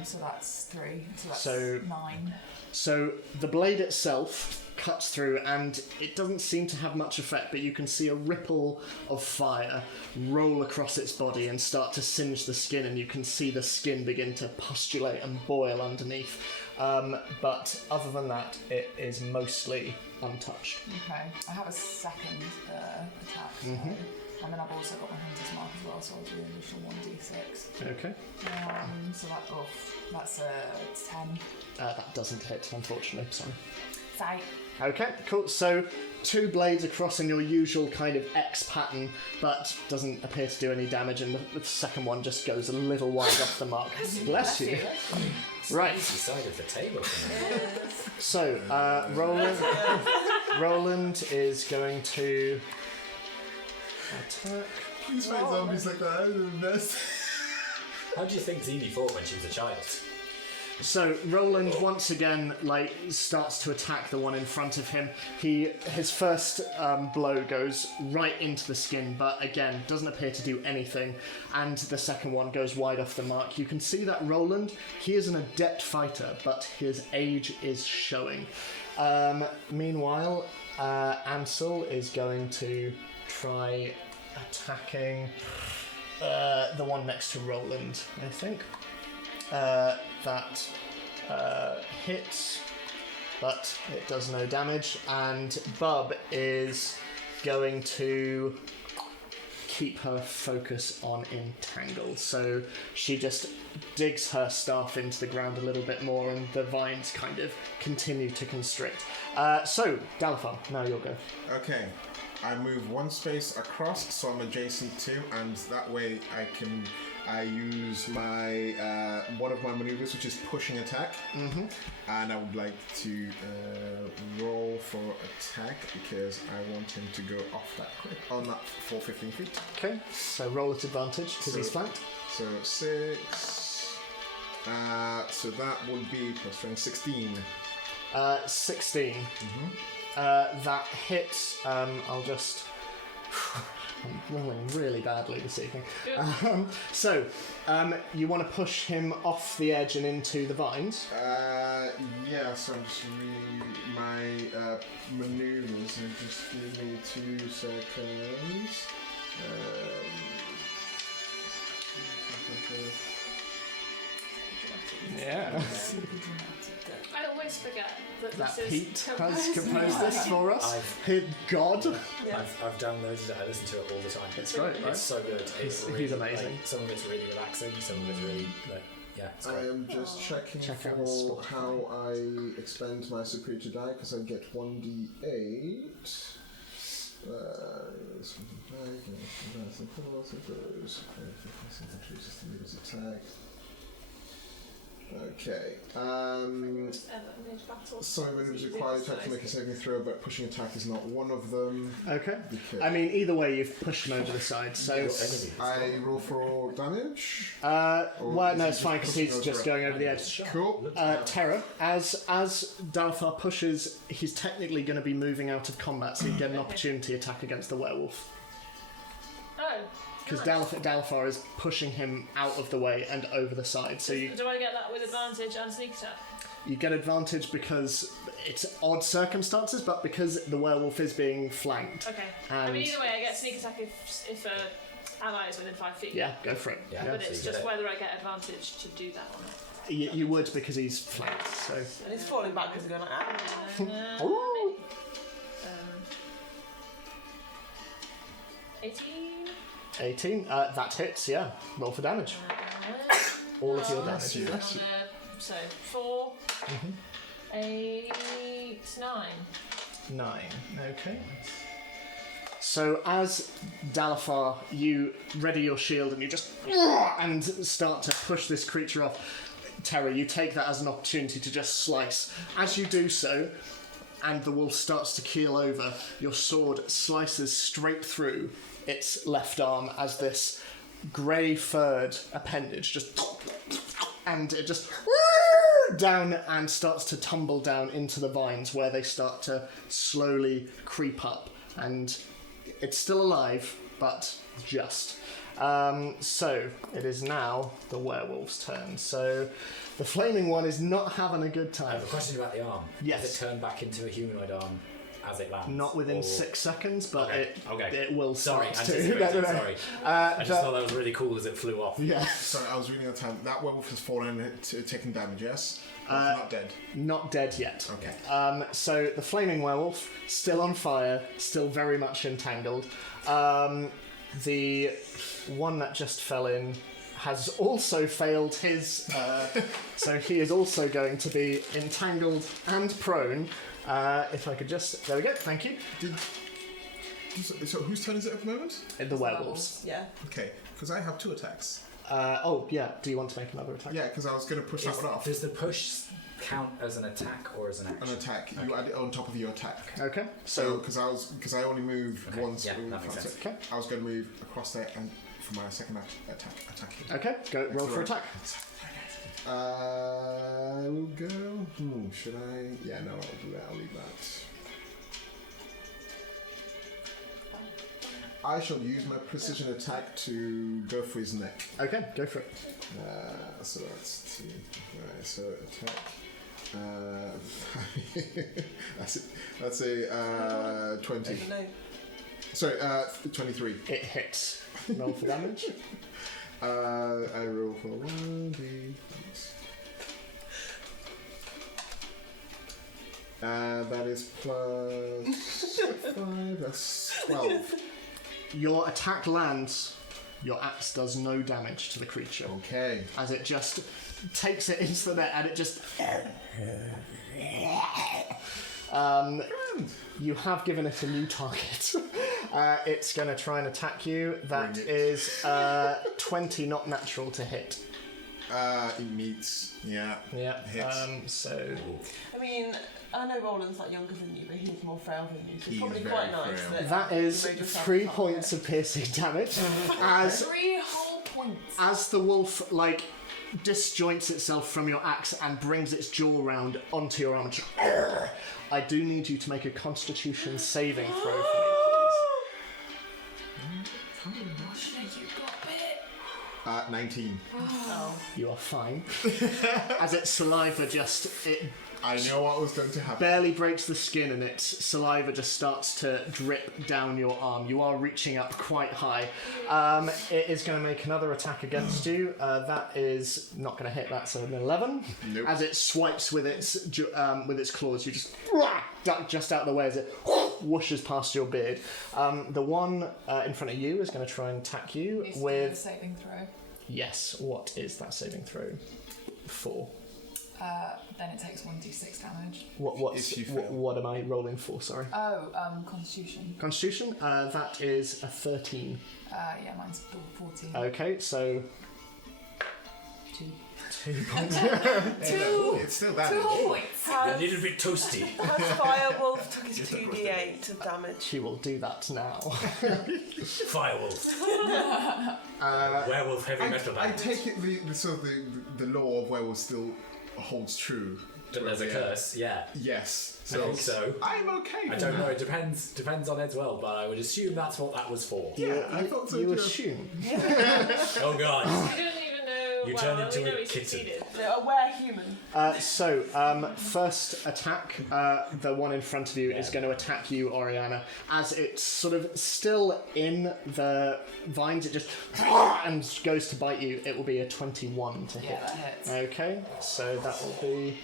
So that's 3. So that's So- 9. So the blade itself cuts through, and it doesn't seem to have much effect, but you can see a ripple of fire roll across its body and start to singe the skin, and you can see the skin begin to pustulate and boil underneath. But other than that, it is mostly untouched. Okay. I have a second attack. So. And then I've also got my Hunter's Mark as well, so I'll do an additional 1d6. Okay. So that's a 10. That doesn't hit, unfortunately. Sorry. Sorry. Okay, cool. So 2 blades across in your usual kind of X pattern, but doesn't appear to do any damage, and the second one just goes a little wide off the mark. Bless you. Right. Easy side of the table. So, Roland is going to attack. Please fight zombies like that. I'm the best. How do you think Zini fought when she was a child? So Roland once again starts to attack the one in front of him. His first blow goes right into the skin, but again doesn't appear to do anything. And the second one goes wide off the mark. You can see that Roland, he is an adept fighter, but his age is showing. Meanwhile, Ansel is going to try attacking the one next to Roland, I think. That hits, but it does no damage, and Bub is going to keep her focus on Entangle. So she just digs her staff into the ground a little bit more, and the vines kind of continue to constrict. So, Dalifar, now you'll go. Okay. I move 1 space across, so I'm adjacent to, and that way I use my one of my maneuvers, which is pushing attack, and I would like to roll for attack because I want him to go off that quick on that for 15 feet. Okay, so roll at advantage because he's flanked. So 6. So that would be plus 16. 16. That hits. I'll just. I'm rolling really badly this evening. So, you want to push him off the edge and into the vines? Yeah, so I'm just reading my maneuvers, and just give me 2 seconds. Yeah. I always forget that That this Pete is has composed this for us. I've God. I've downloaded it. I listen to it all the time. It's great, right? It's so good. It's He's amazing. Some of it's really relaxing. Some of it's really it's I great. am just checking Check out for Spotify. how I expend my superior to die, because I get 1d8. Attack. Okay. Some maneuvers require the attack to make a saving throw, but pushing attack is not one of them. Okay. Because I mean, either way, you've pushed him over the side, so... I roll for damage. Well, no, is it's he fine, because pushing he's those just right? going over the edge. Cool. Terra, as Dalfar pushes, he's technically going to be moving out of combat, so you get an opportunity attack against the werewolf. Oh. Because nice. Dalfar is pushing him out of the way and over the side, so you Do I get that with advantage and sneak attack? you get advantage because it's odd circumstances, but because the werewolf is being flanked. Okay. And I mean, either way, I get sneak attack if ally is within 5 feet. yeah, go for it. Yeah. But So it's you just get it. whether I get advantage to do that or not. You would because he's flanked. So And he's falling back because he's going like, ah. Ooh. 18. 18. That hits. Yeah. Roll for damage. All of your Bless damage. you. So 4, Mm-hmm. 8, 9. 9. Okay. So as Dalfar, you ready your shield and you just and start to push this creature off. Terra, you take that as an opportunity to just slice. As you do so, and the wolf starts to keel over, your sword slices straight through its left arm as this grey furred appendage just and it just down and starts to tumble down into the vines where they start to slowly creep up, and it's still alive but just so it is now the werewolf's turn. So the flaming one is not having a good I time. have a question about the arm. Yes. Does it turn back into a humanoid arm as it lands? Not within or... 6 seconds, but Okay, okay. it will Sorry, start to. anticipated, sorry. I just but- thought that was really cool as it flew off. Yeah, Sorry, I was reading the time. That werewolf has fallen and taken damage, yes? But it's not dead. not dead yet. Okay. So the flaming werewolf, still on fire, still very much entangled. The one that just fell in has also failed his, so he is also going to be entangled and prone. If I could just, there we go, thank you. So whose turn is it at the moment? The werewolves. Yeah. Okay, because I have 2 attacks. Oh yeah, do you want to make another attack? Yeah, because I was going to push that one off. Does the push count as an attack or as an action? An attack. You add it on top of your attack. Okay, So, because I only moved Okay, once. yeah, that makes sense. Okay. I was going to move across there and for my second attack him. Okay, go roll for attack. I will go. Should I? Yeah, no, I'll do that. I'll leave that. I shall use my precision attack to go for his neck. Okay, go for it. So that's 2. Right, so attack. That's a 20. No. Sorry, 23. It hits. Roll for damage. I roll for 1d. That is plus 5. That's 12. Your attack lands. Your axe does no damage to the creature. Okay. As it just takes it into the net and it just... you have given it a new target. It's going to try and attack you. That Bring it. is 20 not natural to hit. It meets. Yeah. Yeah. Hits. So... I mean, I know Roland's like younger than you, but he's more frail than you, so He's it's probably very quite nice frail. That is you made yourself 3 a target. points of piercing damage. As 3 whole points. as the wolf like disjoints itself from your axe and brings its jaw round onto your arm. I do need you to make a Constitution saving throw for me, You got bit. 19. Oh. please. You are fine. As its saliva just I know what was going to happen. barely breaks the skin and its saliva just starts to drip down your arm. You are reaching up quite high. It is going to make another attack against you. That is not going to hit. That's an 11. Nope. As it swipes with its claws, you just duck just out of the way as it whooshes past your beard. The one in front of you is going to try and attack you Needs to do a with... saving throw. Yes, what is that saving throw? 4. Then it takes 1d6 damage. If you fail. What am I rolling for, sorry? Oh, Constitution. Constitution, that is a 13. Yeah, mine's 14. Okay, so 2 points. It's still that. 2 whole points. A little bit toasty. Has Firewolf took his 2d8 of damage? She will do that now. Firewolf. Werewolf heavy metal I band. take it the law of werewolves still holds true. But there's a curse, yeah. Yes. I think so. I'm okay. I don't know, it depends on Ed's well, but I would assume that's what that was for. Yeah, I thought so You too. assume. Oh god. We don't even know. You well, turned into we know a he kitten. succeeded. A were-human. First attack, the one in front of you is going to attack you, Oriana. As it's sort of still in the vines, it just and goes to bite you. It will be a 21 to hit. Yeah, that hits. Okay, so that will be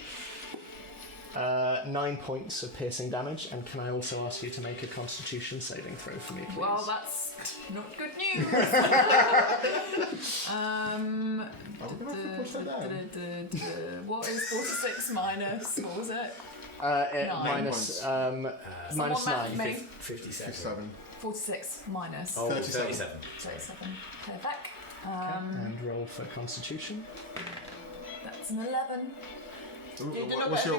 9 points of piercing damage. And can I also ask you to make a Constitution saving throw for me, please? Well, that's not good news. What is 46 minus? What was it? Nine. Minus minus Someone 9. me. 57. 7. 46 minus Oh, 37. 37. 37. Perfect. And roll for Constitution. That's an 11.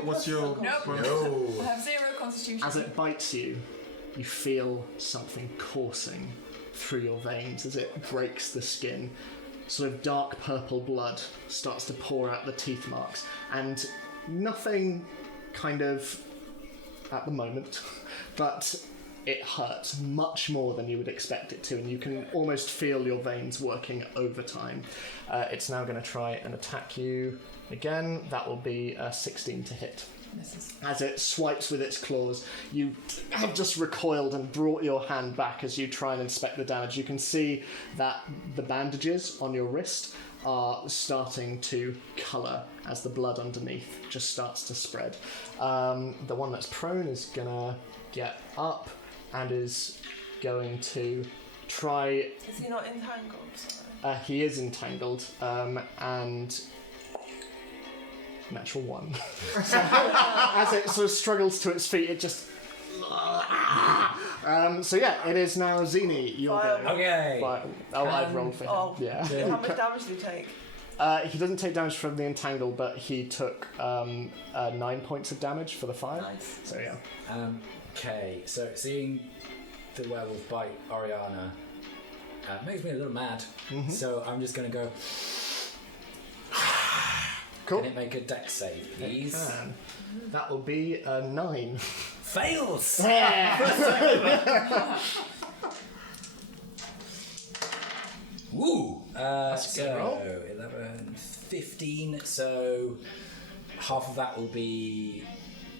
What's your Nope. No. I have 0 constitution. As it bites you, you feel something coursing through your veins as it breaks the skin. Sort of dark purple blood starts to pour out the teeth marks, and nothing kind of at the moment, but it hurts much more than you would expect it to, and you can almost feel your veins working overtime. It's now going to try and attack you again. That will be 16 to hit. Misses. As it swipes with its claws, you have just recoiled and brought your hand back as you try and inspect the damage. You can see that the bandages on your wrist are starting to colour as the blood underneath just starts to spread. The one that's prone is gonna get up and is going to try. Is he not entangled? Sorry. He is entangled, and natural 1. So, as it sort of struggles to its feet, it just. So yeah, it is now Zini. Your go. Okay. I've rolled for him. Oh. Yeah. How much damage did he take? He doesn't take damage from the entangle, but he took 9 points of damage for the fire. Nice. So yeah. Okay, so seeing the werewolf bite Oriana makes me a little mad. Mm-hmm. So I'm just going to go. Cool. Can it make a dex save, please? And that will be a 9. Fails! Woo! That's a good roll. 11, 15, so half of that will be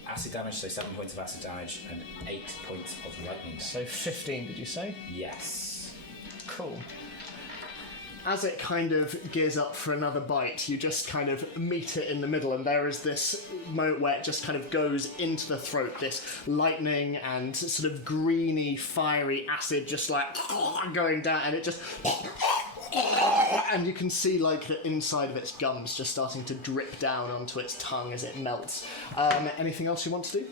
acid damage, so 7 points of acid damage and 8 points of lightning damage. So 15, did you say? Yes. Cool. As it kind of gears up for another bite, you just kind of meet it in the middle, and there is this moment where it just kind of goes into the throat, this lightning and sort of greeny, fiery acid just like going down, and it just... And you can see like the inside of its gums just starting to drip down onto its tongue as it melts. Anything else you want to do?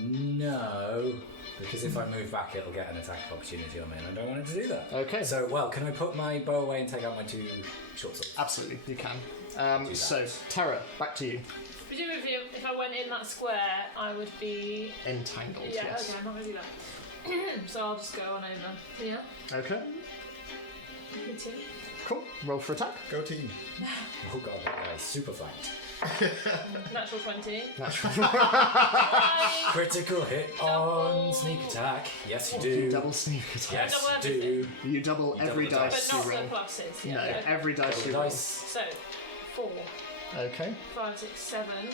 No. Because if I move back, it'll get an attack of opportunity on me, and I don't want it to do that. Okay. So, well, can I put my bow away and take out my 2 short swords? Absolutely, you can. that. So, Tara, back to you. Presumably, if I went in that square, I would be. Entangled, Yeah, yes. okay, I'm not going to do that. So I'll just go on over. Yeah? Okay, Continue. cool. Roll for attack. Go team. Oh god, that guy's super flanked. Natural 20. Natural. Critical hit on Double. sneak attack. Yes, you You do. double sneak attack. Yes, Double you do. You double You every double the dice But not you the roll. pluses. Yeah, No, okay. every dice Double you roll. dice. So, 4, Okay. 5, 6, 7, 8,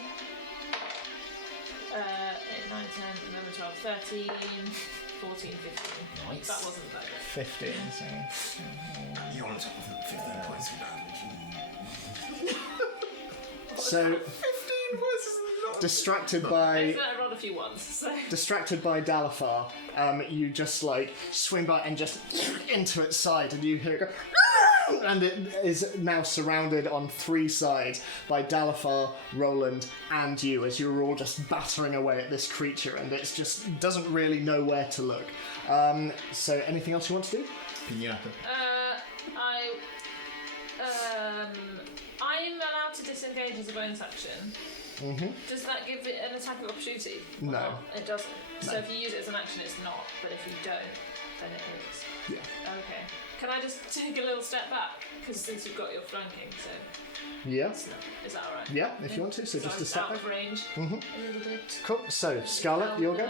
9, 10, 11, 12, 13, 14, 15. Nice. That wasn't that good. 15, so... You're on top of 15 points of damage. So, 15 versus not. distracted by... I rolled a few ones, so. Distracted by Dalafar, you just like swing by and just into its side, and you hear it go, and it is now surrounded on 3 sides by Dalafar, Roland, and you, as you're all just battering away at this creature, and it just doesn't really know where to look. So, anything else you want to do? Pinata. I disengage as a bonus action, does that give it an attack of opportunity? No. Or it doesn't. So No. if you use it as an action, it's not. But if you don't, then it is. Yeah. Okay. Can I just take a little step back? Because since you've got your flanking, so Yeah. is that alright? Yeah, if you want to. So just I'm a step out back. of range Mhm. a little bit. Cool. So, Scarlet, your go.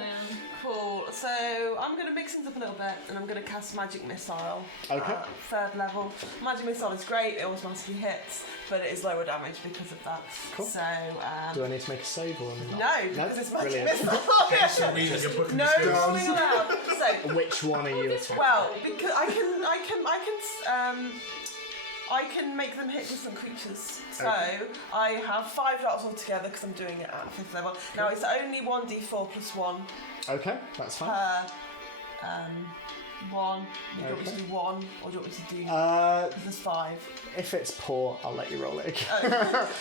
Cool. So I'm going to mix things up a little bit, and I'm going to cast Magic Missile. Okay. 3rd level. Magic Missile is great. It automatically hits, but it is lower damage because of that. Cool. So. Do I need to make a save or not? No, because it's Magic Brilliant. Missile. Reading your book No rolling allowed. So. Which one are you attacking? Well, because I can make them hit different creatures. So I have 5 darts altogether because I'm doing it at 5th level. Now it's only 1d4 plus 1 Okay, that's fine. per one. Do you want me to do 1 or do you want me to do? Because there's 5. If it's poor, I'll let you roll it again.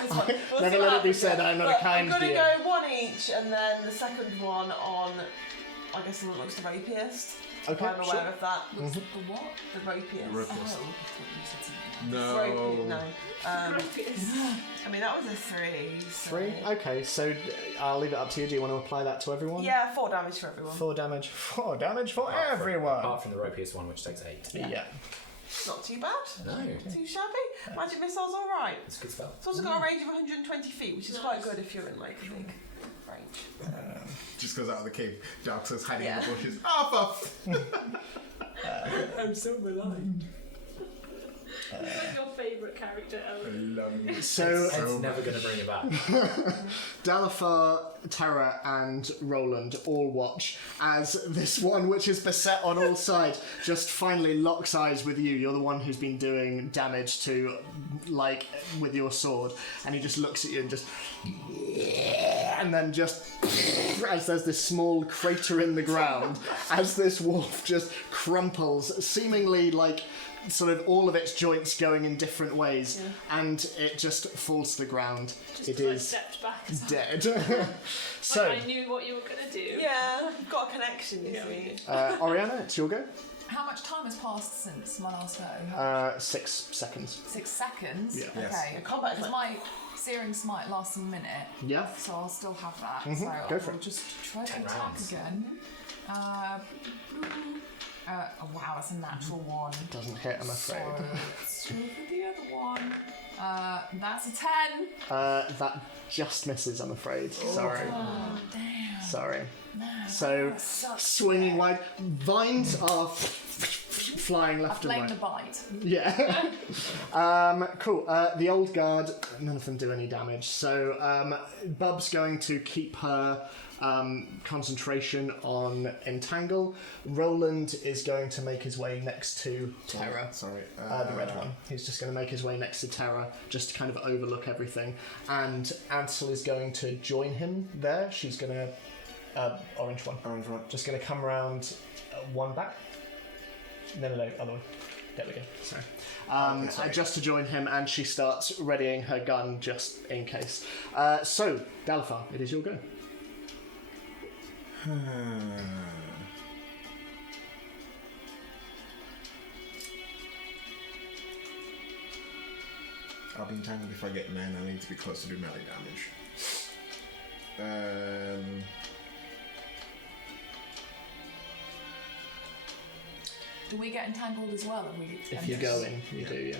It's fine. We'll see Never what let it be happens said then. I'm not a But kind I'm going to DM. go 1 each, and then the second one on. I guess the one that looks the very pierced. Okay, I'm aware sure. of that. The what? The very pierced. Rope Oh, I pierced. thought you said something. No. I mean, that was a 3. So. 3? Okay, so I'll leave it up to you. Do you want to apply that to everyone? Yeah, 4 damage for everyone. 4 damage. 4 damage for everyone. Apart from the ropiest one, which takes 8. Yeah. Not too bad. No, Too shabby. Magic missile's alright. it's a good spell. It's also got a range of 120 feet, which is quite good if you're in like a big range. Just goes out of the cave. Dark's hiding in Yeah. the bushes. Ah, I'm so maligned. Who's like your favourite character ever? So, Ed's never going to bring it back. Dalafar, Terra, and Roland all watch as this one, which is beset on all sides, just finally locks eyes with you. You're the one who's been doing damage to, like, with your sword, and he just looks at you and just. And then just. As there's this small crater in the ground, as this wolf just crumples, seemingly like. Sort of all of its joints going in different ways, and it just falls to the ground. Just It 'cause I is stepped back. dead. So, Like I knew what you were gonna do. Yeah, I've got a connection, you Yeah, we see. did. Oriana, it's your go. How much time has passed since my last go? 6 seconds. 6 seconds? Yeah. Yes. Okay. Combat is Because my Searing Smite lasts a minute, Yeah. so I'll still have that. Mhm, So go I for will it. just try to 10 attack rounds. again. Oh wow, it's a natural 1. Doesn't hit, I'm afraid. So let's go for the other one. That's a 10. That just misses, I'm afraid. Sorry. Oh, damn. Sorry. Man, So, that sucks. swinging wide, vines are flying I left and blame right. the bite. Yeah. Cool. The old guard, none of them do any damage. So Bub's going to keep her concentration on Entangle. Roland is going to make his way next to Terra. Sorry. The red one. He's just going to make his way next to Terra, just to kind of overlook everything. And Ansel is going to join him there. She's going to... orange one. Orange one. Just going to come around one back. No, other way. There we go. Sorry. Okay, sorry. Just to join him, and she starts readying her gun just in case. So, Dalfar, it is your go. I'll be entangled if I get 9. I need to be close to do melee damage. Do we get entangled as well? If we If you go in, you do, yeah.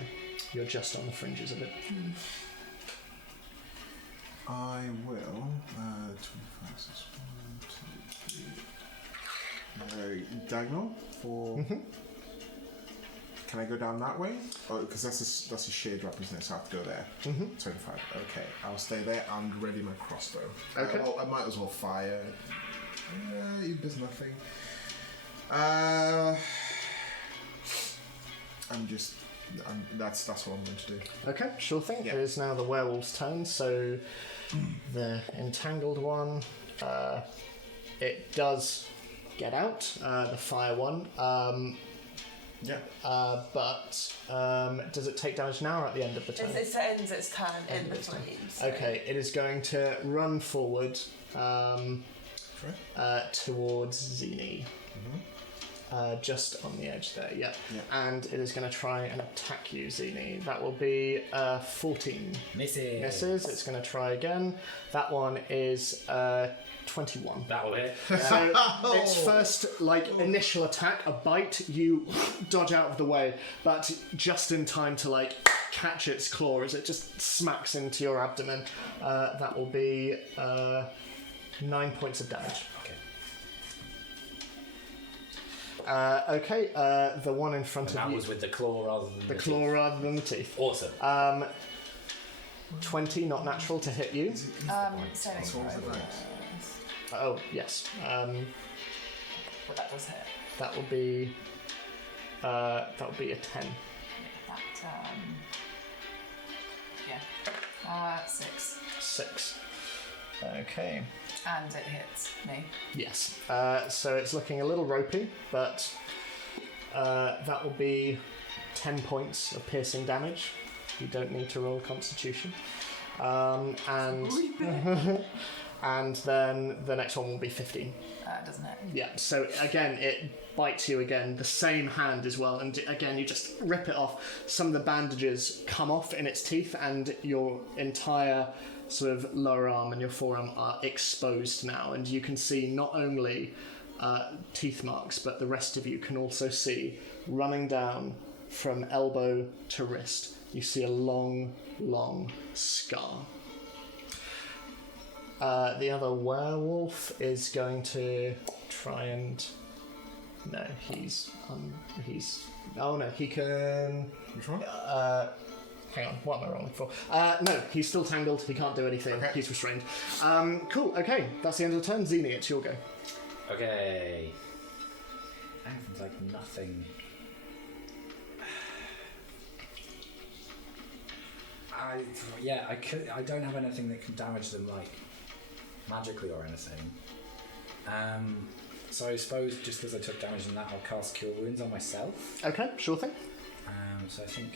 You're just on the fringes of it. I will. 25, 6, 1, 2, 3. Diagonal for. Can I go down that way? Oh, because that's a shade drop, isn't it? So I have to go there. 25. Okay, I'll stay there and ready my crossbow. Okay. Well, I might as well fire. It does nothing. That's what I'm going to do. Okay, sure thing. Yeah. It is now the werewolf's turn, so the entangled one, it does get out, the fire one. Yeah. But does it take damage now or at the end of the turn? It ends its turn in the flames. Okay, it is going to run forward towards Zini. just on the edge there, yep. Yep. And it is going to try and attack you, Zini. That will be 14. Misses. It's going to try again. That one is 21. That'll hit. So its first, initial attack, a bite, you dodge out of the way, but just in time to, catch its claw as it just smacks into your abdomen. That will be 9 points of damage. Okay, the one in front of That you. was with the claw rather than the claw teeth. rather than the teeth. Awesome. 20, not natural to hit you. Saving throw. Oh, yes. Well, that does hit. That will be a 10. Yeah, 6. 6. Okay. And it hits me. Yes. So it's looking a little ropey, but that will be 10 points of piercing damage. You don't need to roll Constitution. And and then the next one will be 15. Doesn't it? Yeah, so again, it bites you again, the same hand as well, and again, you just rip it off. Some of the bandages come off in its teeth, and your entire sort of lower arm and your forearm are exposed now, and you can see not only teeth marks, but the rest of you can also see, running down from elbow to wrist, you see a long, long scar. The other werewolf is going to try and... No, oh no, he can... Which one? Hang on, what am I rolling for? No, he's still tangled, he can't do anything, Okay. He's restrained. Cool, okay, that's the end of the turn. Zini, it's your go. Okay. I have nothing. I don't have anything that can damage them magically or anything. So I suppose just because I took damage in that, I'll cast Cure Wounds on myself. Okay, sure thing. So I think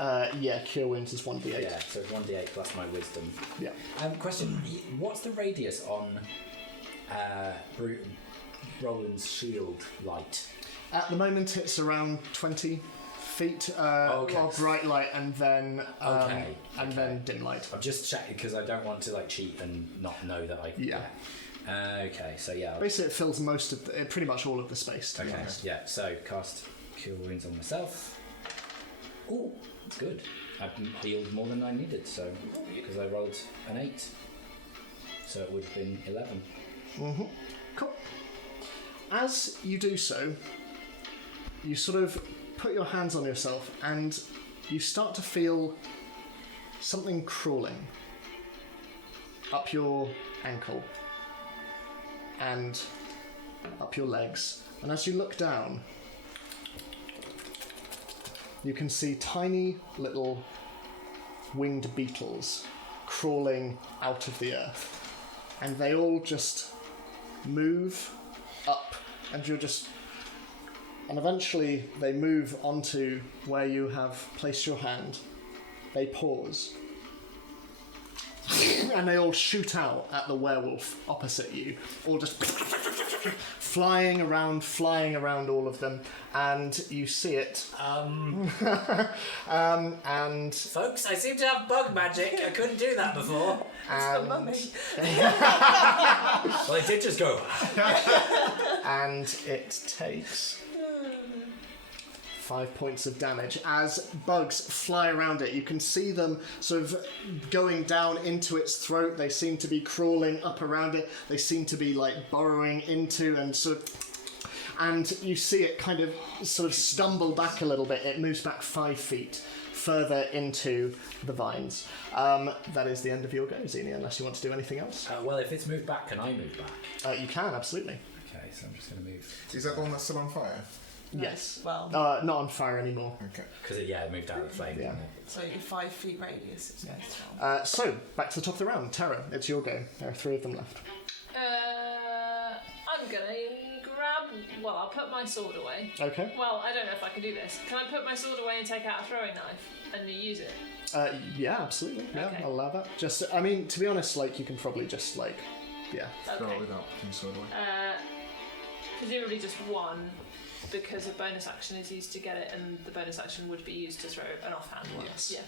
1d8. Yeah, Cure Wounds is 1d8. Yeah, so 1d8 plus my wisdom. Yeah. Question: what's the radius on Roland's shield light? At the moment, it's around 20 feet Okay. of bright light, and then then dim light. I'm just checking because I don't want to cheat and not know that I. Yeah. Okay, so yeah. Basically, it fills pretty much all of the space. To be Okay, honest. yeah. So cast Cure Wounds on myself. Oh, that's good. I've healed more than I needed, so because I rolled an 8, so it would have been 11. Cool. As you do so, you sort of put your hands on yourself, and you start to feel something crawling up your ankle and up your legs. And as you look down, you can see tiny little winged beetles crawling out of the earth. And they all just move up, and and eventually they move onto where you have placed your hand. They pause. And they all shoot out at the werewolf opposite you, all just flying around all of them, and you see it. And Folks, I seem to have bug magic. I couldn't do that before. and, Well, it did just go. and it takes 5 points of damage as bugs fly around it. You can see them sort of going down into its throat. They seem to be crawling up around it. They seem to be burrowing into and you see it kind of sort of stumble back a little bit. It moves back 5 feet further into the vines. That is the end of your go, Zini, unless you want to do anything else. Well, if it's moved back, can I move back? You can, absolutely. Okay, so I'm just going to move. Is that the one that's still on fire? Yes. Well, Not on fire anymore. Okay. Because it moved out of the flame. Yeah. Didn't it? so your 5 feet radius is yeah. So, back to the top of the round. Tara, it's your go. There are 3 of them left. I'm gonna grab. Well, I'll put my sword away. Okay. Well, I don't know if I can do this. Can I put my sword away and take out a throwing knife and use it? Yeah, absolutely. Yeah, Okay. I'll allow that. Just, I mean, to be honest, you can probably just, yeah. Go Okay. without putting sword away. presumably just one, because a bonus action is used to get it, and the bonus action would be used to throw an offhand one. Yes. Yeah.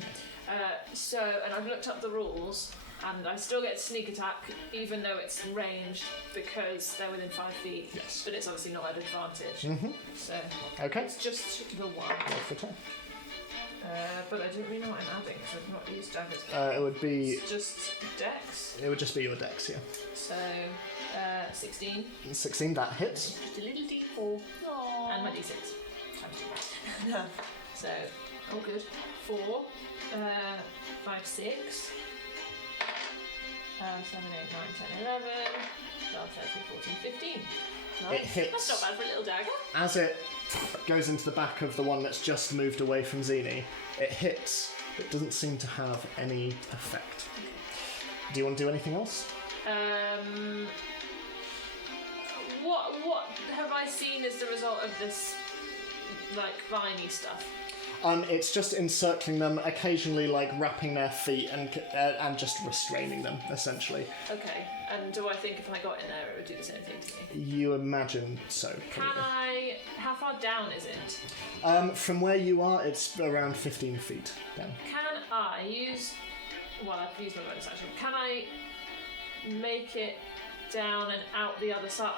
And I've looked up the rules, and I still get sneak attack, even though it's ranged, because they're within 5 feet. Yes. But it's obviously not at advantage. Mm-hmm. So Okay. it's just the one. Roll for attack. But I don't really know what I'm adding, because I've not used daggers. It would be. It's just dex. It would just be your dex, yeah. So 16. 16, that hits. Just a little d4. And my d6. So, all good. 4, 5, 6, 7, 8, 9, 10, 11, 12, 13, 14, 15. Nice. It hits. That's not bad for a little dagger. As it goes into the back of the one that's just moved away from Zini, it hits, but doesn't seem to have any effect. Do you want to do anything else? What have I seen as the result of this, like, viney stuff? It's just encircling them, occasionally like wrapping their feet and just restraining them, essentially. Okay, and do I think if I got in there it would do the same thing to me? You imagine so. Probably. How far down is it? From where you are, it's around 15 feet down. Can I use... Well, I've used my bonus action. Can I make it down and out the other side?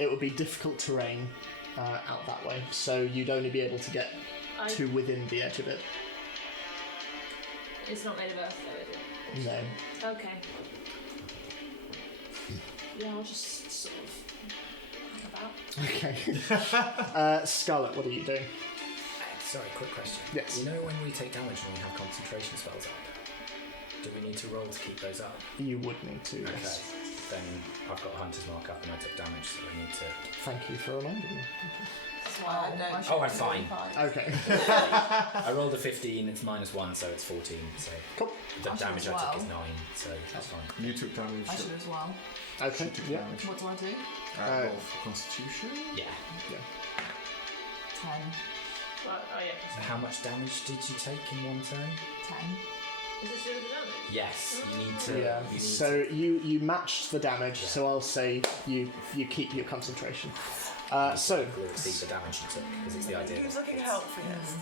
It would be difficult terrain out that way, so you'd only be able to get to within the edge of it. It's not made of earth, though, is it? No. Okay. Yeah, I'll just sort of hang about. Okay. Scarlet, what are you doing? Sorry, quick question. Yes. You know when we take damage when we have concentration spells up? Do we need to roll to keep those up? You would need to, yes. Okay. Then I've got Hunter's Mark up and I took damage, so I need to... Thank you for reminding me. That's why I don't. Oh, I'm fine. Okay. I rolled a 15, it's -1, so it's 14. So Cool. the I should damage as I took well. is 9, so that's fine. You took damage. I should as well. Okay. She took Yeah. damage. What do I do? Roll for Constitution. Yeah. 10. But, oh yeah. So how much damage did you take in one turn? 10. Is it still the damage? Yes, you need to. Yeah. You need So you matched the damage, so I'll say you keep your concentration. So will exceed the damage you took because it's the idea. Who's looking healthiest?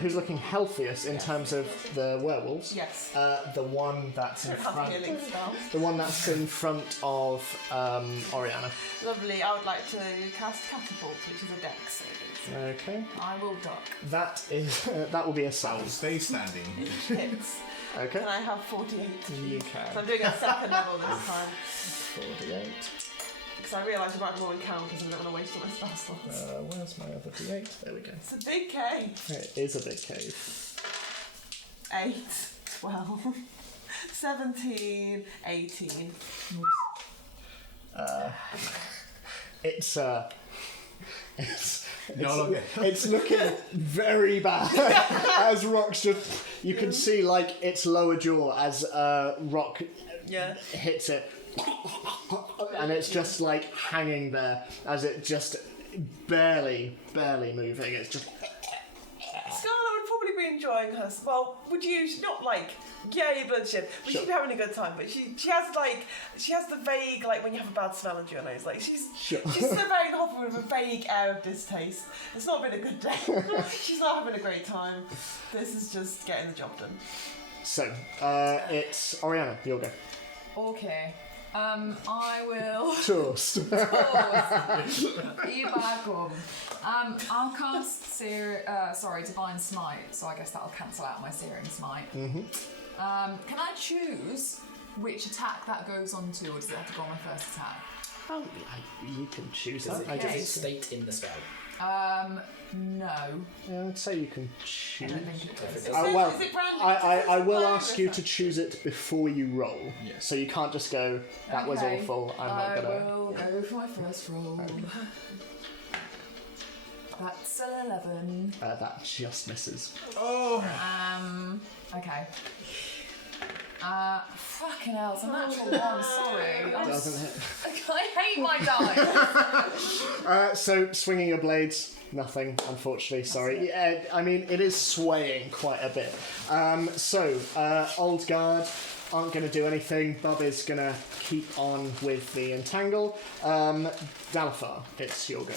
who's looking healthiest in terms of the werewolves? Yes. The one that's in Don't have front. healing spells. The one that's in front of Oriana. Lovely. I would like to cast Catapult, which is a dex saving. Okay. I will duck. That will be a salve. Stay standing. Hits. Okay. Can I have 48? You So can. I'm doing a second level this time. 48. Because I realised I might more encounters and I don't want to waste all my spell slots. Where's my other D8? There we go. It's a big cave. It is a big cave. 8, 12, 17, 18. It's looking very bad as Rock's just. You can see like its lower jaw as Rock Yeah. hits it, and it's just like hanging there as it just barely moving. It's just. Scarlet would probably be enjoying her. Well, would you? Not like yay bloodshed, but Sure. she'd be having a good time. But she has the vague like when you have a bad smell under your nose. Like she's surveying the hopper with a vague air of distaste. It's not been a good day. She's not having a great time. This is just getting the job done. So it's Oriana. You'll go. Okay. I will. Toast. You back up. I'll cast Divine Smite, so I guess that'll cancel out my Searing Smite. Mm-hmm. Can I choose which attack that goes on to, or does it have to go on my first attack? You can choose Does that. it, I does it guess. state in the spell? No. Yeah, I'd say you can I choose. don't think it does. Well, Is it random? I will Is it ask you random? to choose it before you roll. Yes. So you can't just go, that was Okay. awful, I'm not I gonna. will go for my first roll. That's an 11. That just misses. Oh. Okay. Fucking hell, it's a natural one, sorry. Doesn't hit. I hate my dice. So, swinging your blades, nothing, unfortunately, sorry. Yeah, I mean, it is swaying quite a bit. Old Guard, aren't going to do anything. Bob is going to keep on with the entangle. Dalfar, it's your go.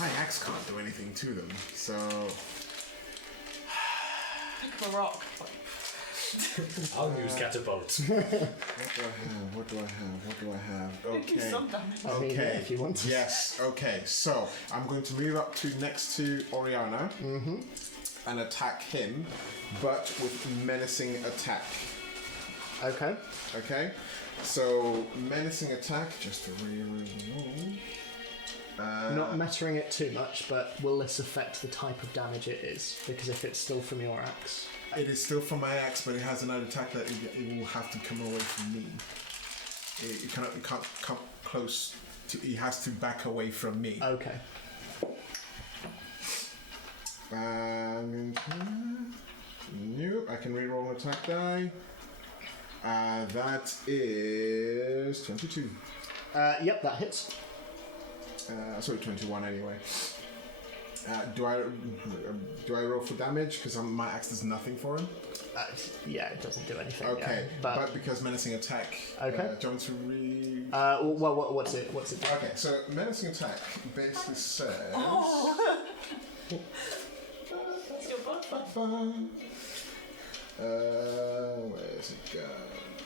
My axe can't do anything to them, so... Pick a rock. I'll use catapult. What do I have? Do Okay. some damage. I mean, Okay. if you want to. Yes, okay. So, I'm going to move up to next to Oriana and attack him, but with menacing attack. Okay. Okay? So, menacing attack, just to reroll. Not mattering it too much, but will this affect the type of damage it is? Because if it's still from your axe. It is still from my axe, but it has another attack that it will have to come away from me. It can't come close to. It has to back away from me. Okay. And nope, I can reroll an attack die. That is 22. Yep, that hits. Sorry, 21 anyway. Do I roll for damage? Because my axe does nothing for him. Yeah, it doesn't do anything. Okay, yeah, but because menacing attack. Okay. Do you want to read? Well, what's it? What's it? Okay, so menacing attack basically says. It's your butler. Where's it go?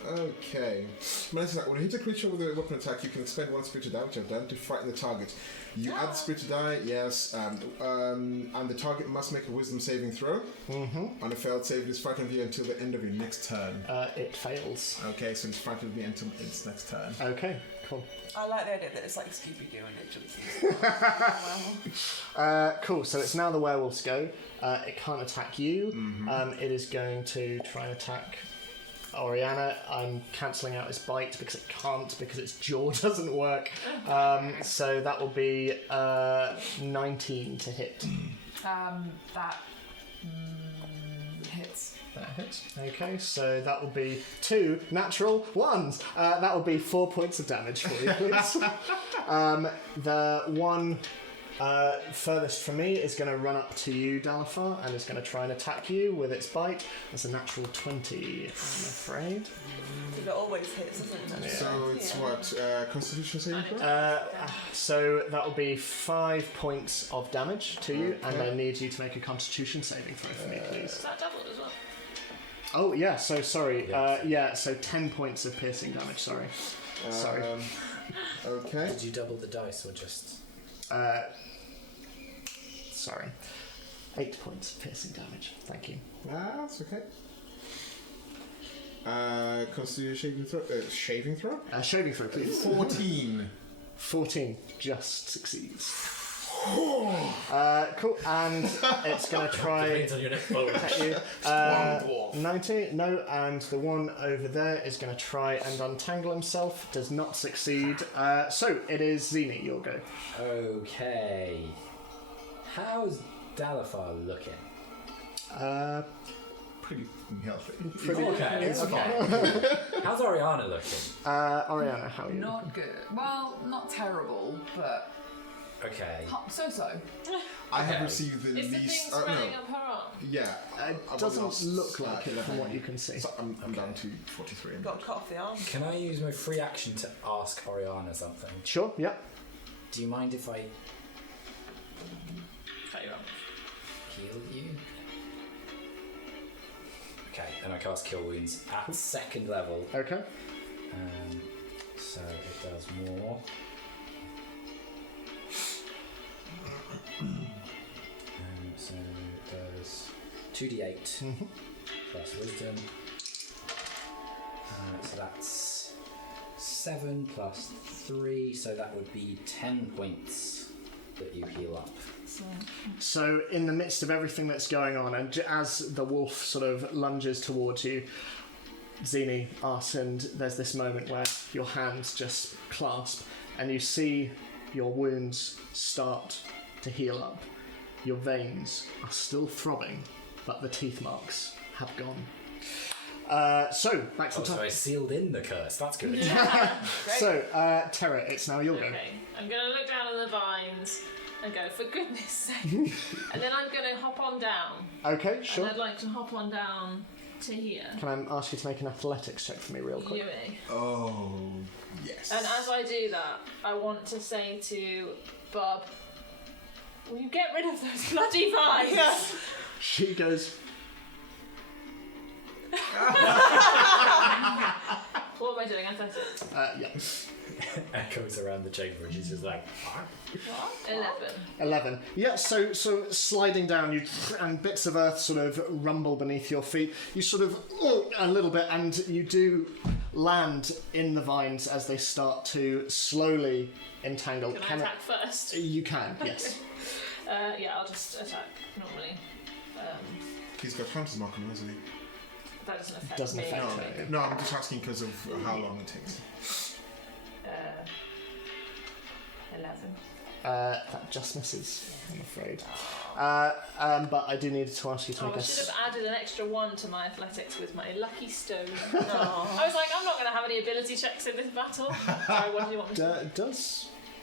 Okay. Menacing attack. When you hit a creature with a weapon attack, you can expend one spiritual die, which I've done, to frighten the target. You add the spiritual die, yes, and the target must make a wisdom saving throw. Mm-hmm. On a failed save, it is frightened of you until the end of your next turn. It fails. Okay, so it's frightened of me until its next turn. Okay, cool. I like the idea that it's like Scooby-Doo and it jumps. Cool, so it's now the werewolf's go. It can't attack you. It is going to try and attack Oriana. I'm cancelling out his bite because it can't, because its jaw doesn't work. So that will be 19 to hit. That hits. That hits. Okay, so that will be 2 natural ones. That will be 4 points of damage for you, please. The one furthest from me is going to run up to you, Dalfar, and is going to try and attack you with its bite. That's a natural 20, I'm afraid. It always hits, doesn't it? So it's what? Constitution saving throw? So that will be 5 points of damage to you, and I need you to make a Constitution saving throw for me, please. Is that doubled as well? Oh, yeah, so sorry. So 10 points of piercing damage, sorry. Sorry. Okay. Did you double the dice or just? Sorry. 8 points of piercing damage. Thank you. That's okay. Constitution shaving throw? Shaving throw, please. 14. 14 just succeeds. Cool, and it's going to try On your neck bone. at you. 19, no, and the one over there is going to try and untangle himself. Does not succeed. So it is Zini, your go. Okay. How's Dalfar looking? Pretty healthy. Okay, it's fine. How's Oriana looking? Oriana, how are you? Not good. Well, not terrible, but Okay. so-so. I have Okay. received the Is the least. thing spreading up her arm? Yeah. It doesn't look like it from what you can see. So I'm down to 43. Got cut off the arm. Can I use my free action to ask Oriana something? Sure, yep. Do you mind if I Cut you off. heal you? Okay, and I cast Cure Wounds at second level. Okay. So it does more. So it does 2d8 plus wisdom. So that's 7 plus 3, so that would be 10 points that you heal up. So, in the midst of everything that's going on, and as the wolf sort of lunges towards you, Zini asks, and there's this moment where your hands just clasp, and you see your wounds start to heal up. Your veins are still throbbing, but the teeth marks have gone. So, back to the So top. I sealed in the curse, that's good. So, Terra, it's now your go. Okay, I'm going to look down on the vines and go, for goodness sake. And then I'm going to hop on down. Okay, sure. And I'd like to hop on down to here. Can I ask you to make an athletics check for me real quick? You may. Oh, yes. And as I do that, I want to say to Bob, will you get rid of those bloody vines? Yeah. She goes, What am I doing? Athletics? yeah. Echoes around the chamber and she's just like, 11. Yeah, so sliding down, and bits of earth sort of rumble beneath your feet. You sort of, a little bit, and you do land in the vines as they start to slowly entangle. Can I attack first? You can, yes. Yeah, I'll just attack normally. He's got hunter's mark on him, hasn't he? That doesn't affect Doesn't me. affect me. No, I'm just asking because of how long it takes. 11. That just misses, I'm afraid. But I do need to ask you to make I a... should have added an extra 1 to my athletics with my lucky stone. I was like, I'm not going to have any ability checks in this battle. Sorry, what do you want me to do?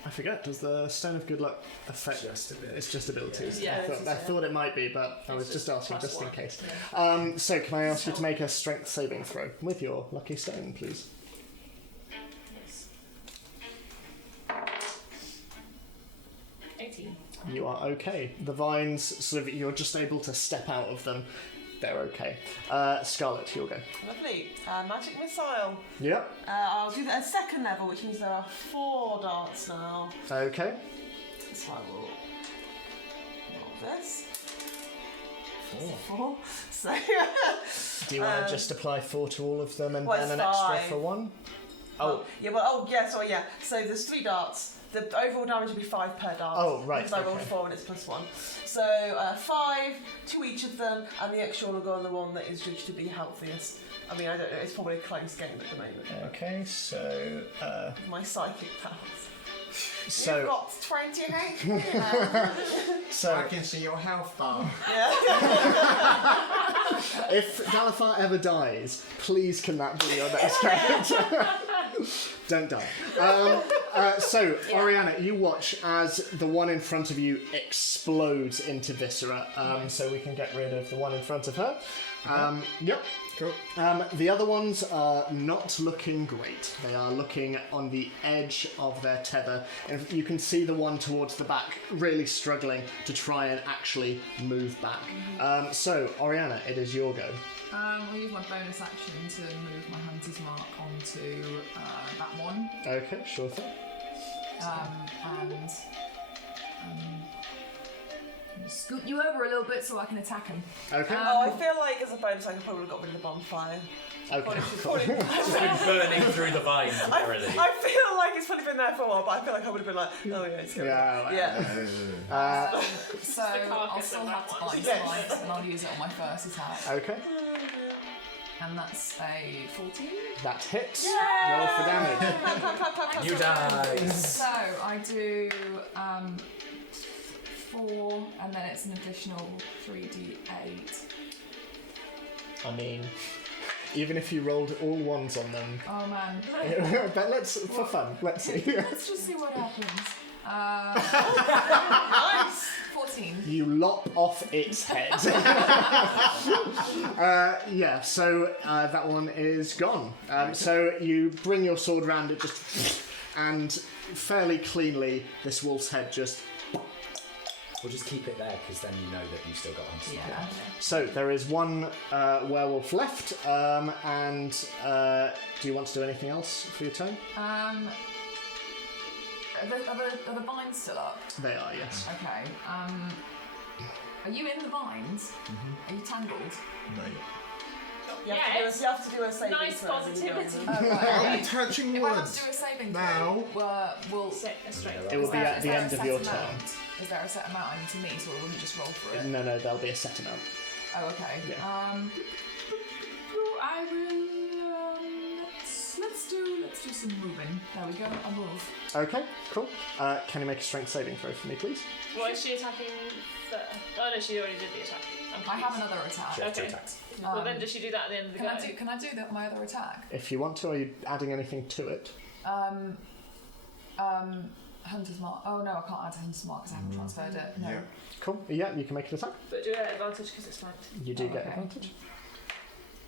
I forget, does the Stone of Good Luck affect... It's just abilities. Yeah. I thought it might be, but I was just asking just in +1. case. Yeah. So can I ask you to make a strength saving throw with your lucky stone, please? Yes. 18. You are okay. The vines, sort of, you're just able to step out of them. They're okay. Scarlet, you'll go. Lovely. Magic missile. Yep. I'll do that at second level, which means there are 4 darts now. Okay. So I will roll this. 4. So. Do you want to just apply 4 to all of them and Well, then an it's extra 5. for 1? Yeah. So there's 3 darts. The overall damage will be 5 per dart. Oh, right, Because I rolled okay. 4 and it's +1. So 5 to each of them, and the extra one will go on the one that is judged to be healthiest. I mean, I don't know. It's probably a close game at the moment. Okay, so... My psychic powers. So... You've got 20 HP now. So... I can see your health bar. If Galifar ever dies, please can that be your next character? Don't die. So, Oriana, you watch as the one in front of you explodes into viscera, so we can get rid of the one in front of her. Yep. Cool. The other ones are not looking great. They are looking on the edge of their tether. And you can see the one towards the back really struggling to try and actually move back. So, Oriana, it is your go. I'll use my bonus action to move my hunter's mark onto that one. Okay, sure thing. And scoot you over a little bit so I can attack him. Okay. I feel like as a bonus, I probably would have got rid of the bonfire. Okay. burning through the vines, apparently. I feel like it's probably been there for a while, but I feel like I would have been like, oh yeah, it's going. Yeah. So I'll still have to blind slice and I'll use it on my first attack. Okay. And that's a 14. That hits. Roll for damage. You die. So I do 4 and then it's an additional 3d8. I mean, even if you rolled all 1s on them. Oh man. But for fun, let's see. Let's just see what happens. Nice. 14. You lop off its head. So that one is gone. So you bring your sword round it and fairly cleanly this wolf's head just... We'll just keep it there because then you know that you've still got hunter's mark. Yeah. So there is one werewolf left, and do you want to do anything else for your turn? Are the vines still up? They are, yes. Okay. Are you in the vines? Are you tangled? No. You have to do a saving Nice throw. positivity. I'm touching If I have wood. to do a saving Now. throw, we'll... Straight. It will be at Is the there a end of set your amount? turn. Is there a set amount I need to meet, or will you just roll for it? No, there'll be a set amount. Oh, okay. Yeah. I will. Let's do some moving. There we go. I'll move. Okay, cool. Can you make a strength saving throw for me, please? What is she attacking first? Oh no, she already did the attack. I have another attack. She has 2 Okay. attacks. Well then does she do that at the end of the go? Can I do my other attack? If you want to, are you adding anything to it? Hunter's mark. Oh no, I can't add Hunter's mark because I haven't transferred it. No. Yeah. Cool. Yeah, you can make an attack. But do it at advantage because it's flanked. You do get Okay. advantage.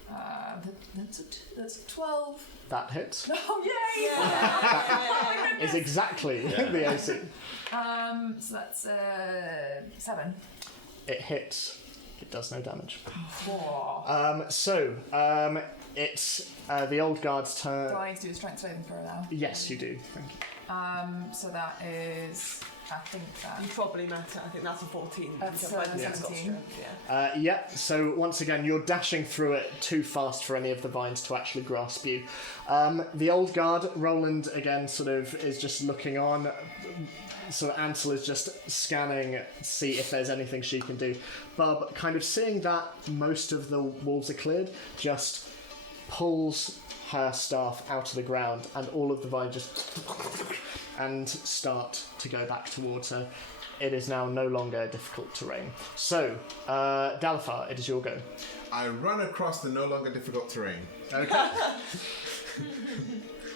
That's 12. That hits. Oh, yay! That is exactly the AC. So that's 7. It hits. It does no damage. Whoa. It's the old guard's turn. Do I need to do a strength saving throw now? Yes, you do. Thank you. So that is, I think that. You probably matter. I think that's a 14. That's Because a Ben's got 17. strength, Yeah, so once again, you're dashing through it too fast for any of the vines to actually grasp you. The old guard, Roland, again, sort of is just looking on. So Ansel is just scanning, see if there's anything she can do. Bub, kind of seeing that most of the wolves are cleared, just pulls her staff out of the ground, and all of the vines just and start to go back towards her. It is now no longer difficult terrain. So, Dalifar, it is your go. I run across the no longer difficult terrain. Okay.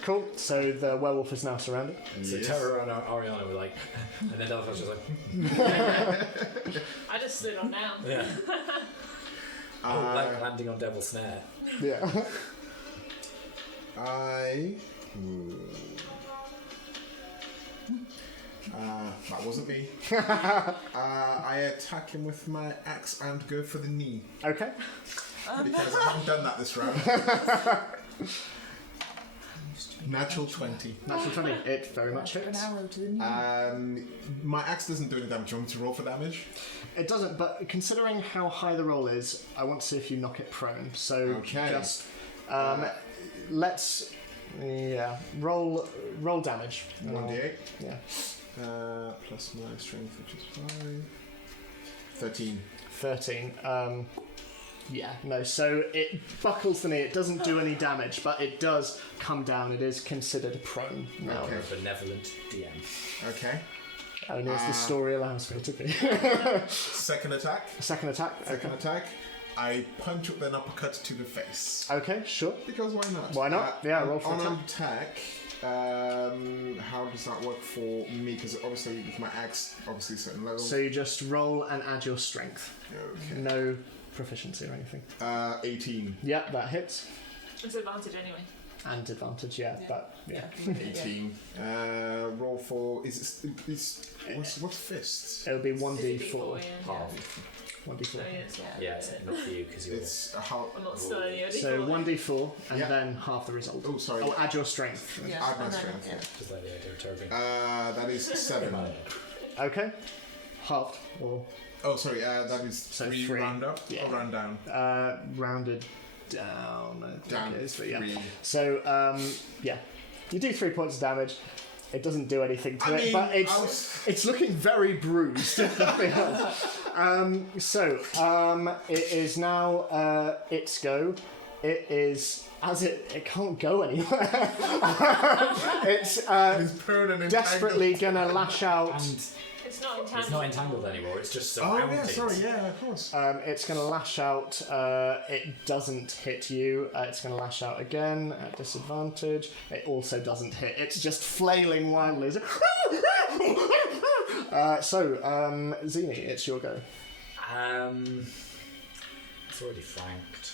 Cool. So the werewolf is now surrounded. So Yes. Terra and Ariana were like, and then Delphi's just like, I just slid on down. yeah. Like landing on Devil's Snare. Yeah. That wasn't me. I attack him with my axe and go for the knee. Okay. Because I haven't done that this round. Natural 20. Natural 20. It very much An hits. arrow to the knee. My axe doesn't do any damage. You want me to roll for damage? It doesn't, but considering how high the roll is, I want to see if you knock it prone. So Okay. just let's roll damage. 1d8. Yeah. Plus my strength, which is 5. 13. 13. Yeah, no, so it buckles the knee, it doesn't do any damage, but it does come down, it is considered prone now. Okay. A benevolent DM. Okay. Only as the story allows me to be. Second attack. Second attack? Second attack. I punch with an uppercut to the face. Okay, sure. Because why not? Why not? Yeah, roll for on attack. How does that work for me? Because obviously with my axe, obviously certain levels. So you just roll and add your strength. Okay. No proficiency or anything. 18. Yeah, that hits. It's advantage anyway. And advantage, yeah. But yeah. 18. Roll for what's fists? It'll be It's a 1d4. D4, yeah. Half. 1d4. So yeah, it's Yeah, it's not for you because you're. It's a half. I'm not still only a D4. So 1d4 and Yeah. then half the result. Oh, sorry. Oh, add your strength. Yeah. Add my and then- strength. yeah. Just like the idea of turbine. That is 7. Okay. Halved or Oh, sorry. That is So 3 3. round up Yeah. or round down. rounded down. I think Down it is, but yeah. 3. So yeah, you do 3 points of damage. It doesn't do anything to I it, mean, but it's looking very bruised. If nothing else. It is now its go. It is as it can't go anywhere. It's It's prone and desperately gonna lash out. And It's not entangled. it's not entangled anymore. It's just Oh surrounded. yeah, sorry, yeah, of course. It's going to lash out. It doesn't hit you. It's going to lash out again at disadvantage. It also doesn't hit. It's just flailing wildly. Zini, it's your go. It's already flanked.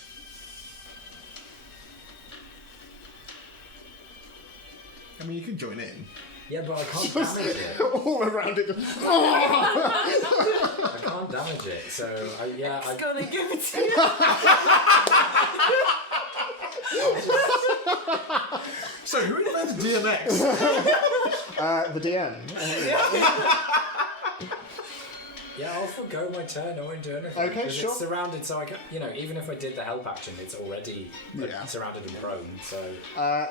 I mean, you could join in. Yeah, but I can't damage it. All around it. I can't damage it. So I Gonna give it to you. So who invented DMX? The DM. Yeah, I'll forgo my turn. I won't do anything. Okay, 'cause sure. It's surrounded, so I can, even if I did the help action, it's already Yeah. surrounded and prone. So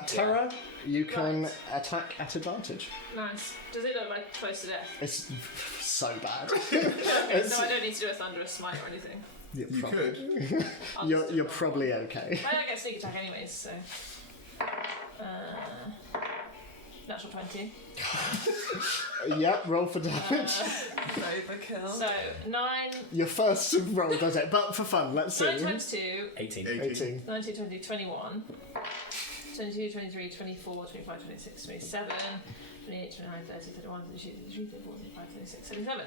Terra, you can Right. attack at advantage. Nice. Does it look like close to death? It's so bad. No, I don't need to do a thunderous smite or anything. You could. I'll just do You're it. probably okay. I don't get sneak attack anyways, so. Natural 20. Yep, roll for damage. Overkill. So 9 Your first roll does it, but for fun, let's see. times 2, 18. 18. 19, 20, 21, 22, 23, 24, 25, 26, 27, 28, 29, 30, 31, 32, 33, 34, 35, 36, 37.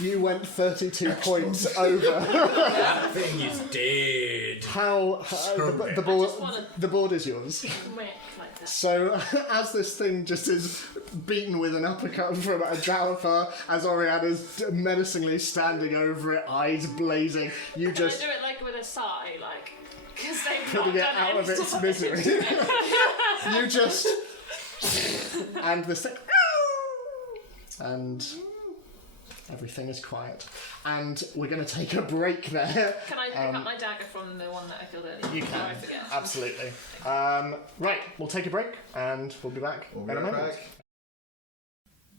You went 32 points over. That thing is dead. The board is yours. Wick like that. So, as this thing just is beaten with an uppercut from a Jalapar, as Oriana's menacingly standing over it, eyes blazing, you Can just I do it like with a sigh, like, because they've putting not it done out of its time. misery. You just and this thing, and everything is quiet. And we're going to take a break there. Can I pick up my dagger from the one that I killed earlier? You Before can, I forget. absolutely. Right, we'll take a break and we'll be back in a moment. Back.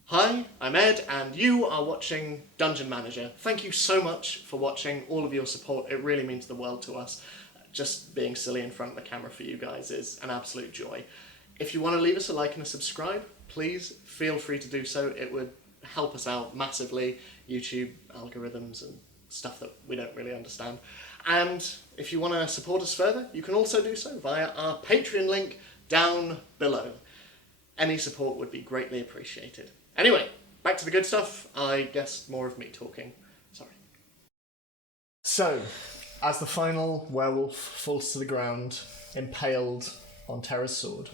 Hi, I'm Ed, and you are watching Dungeon Manager. Thank you so much for watching, all of your support. It really means the world to us. Just being silly in front of the camera for you guys is an absolute joy. If you want to leave us a like and a subscribe, please feel free to do so. It would help us out massively. YouTube algorithms and stuff that we don't really understand. And if you want to support us further, you can also do so via our Patreon link down below. Any support would be greatly appreciated. Anyway, back to the good stuff. I guess more of me talking. Sorry. So, as the final werewolf falls to the ground, impaled on Terra's sword,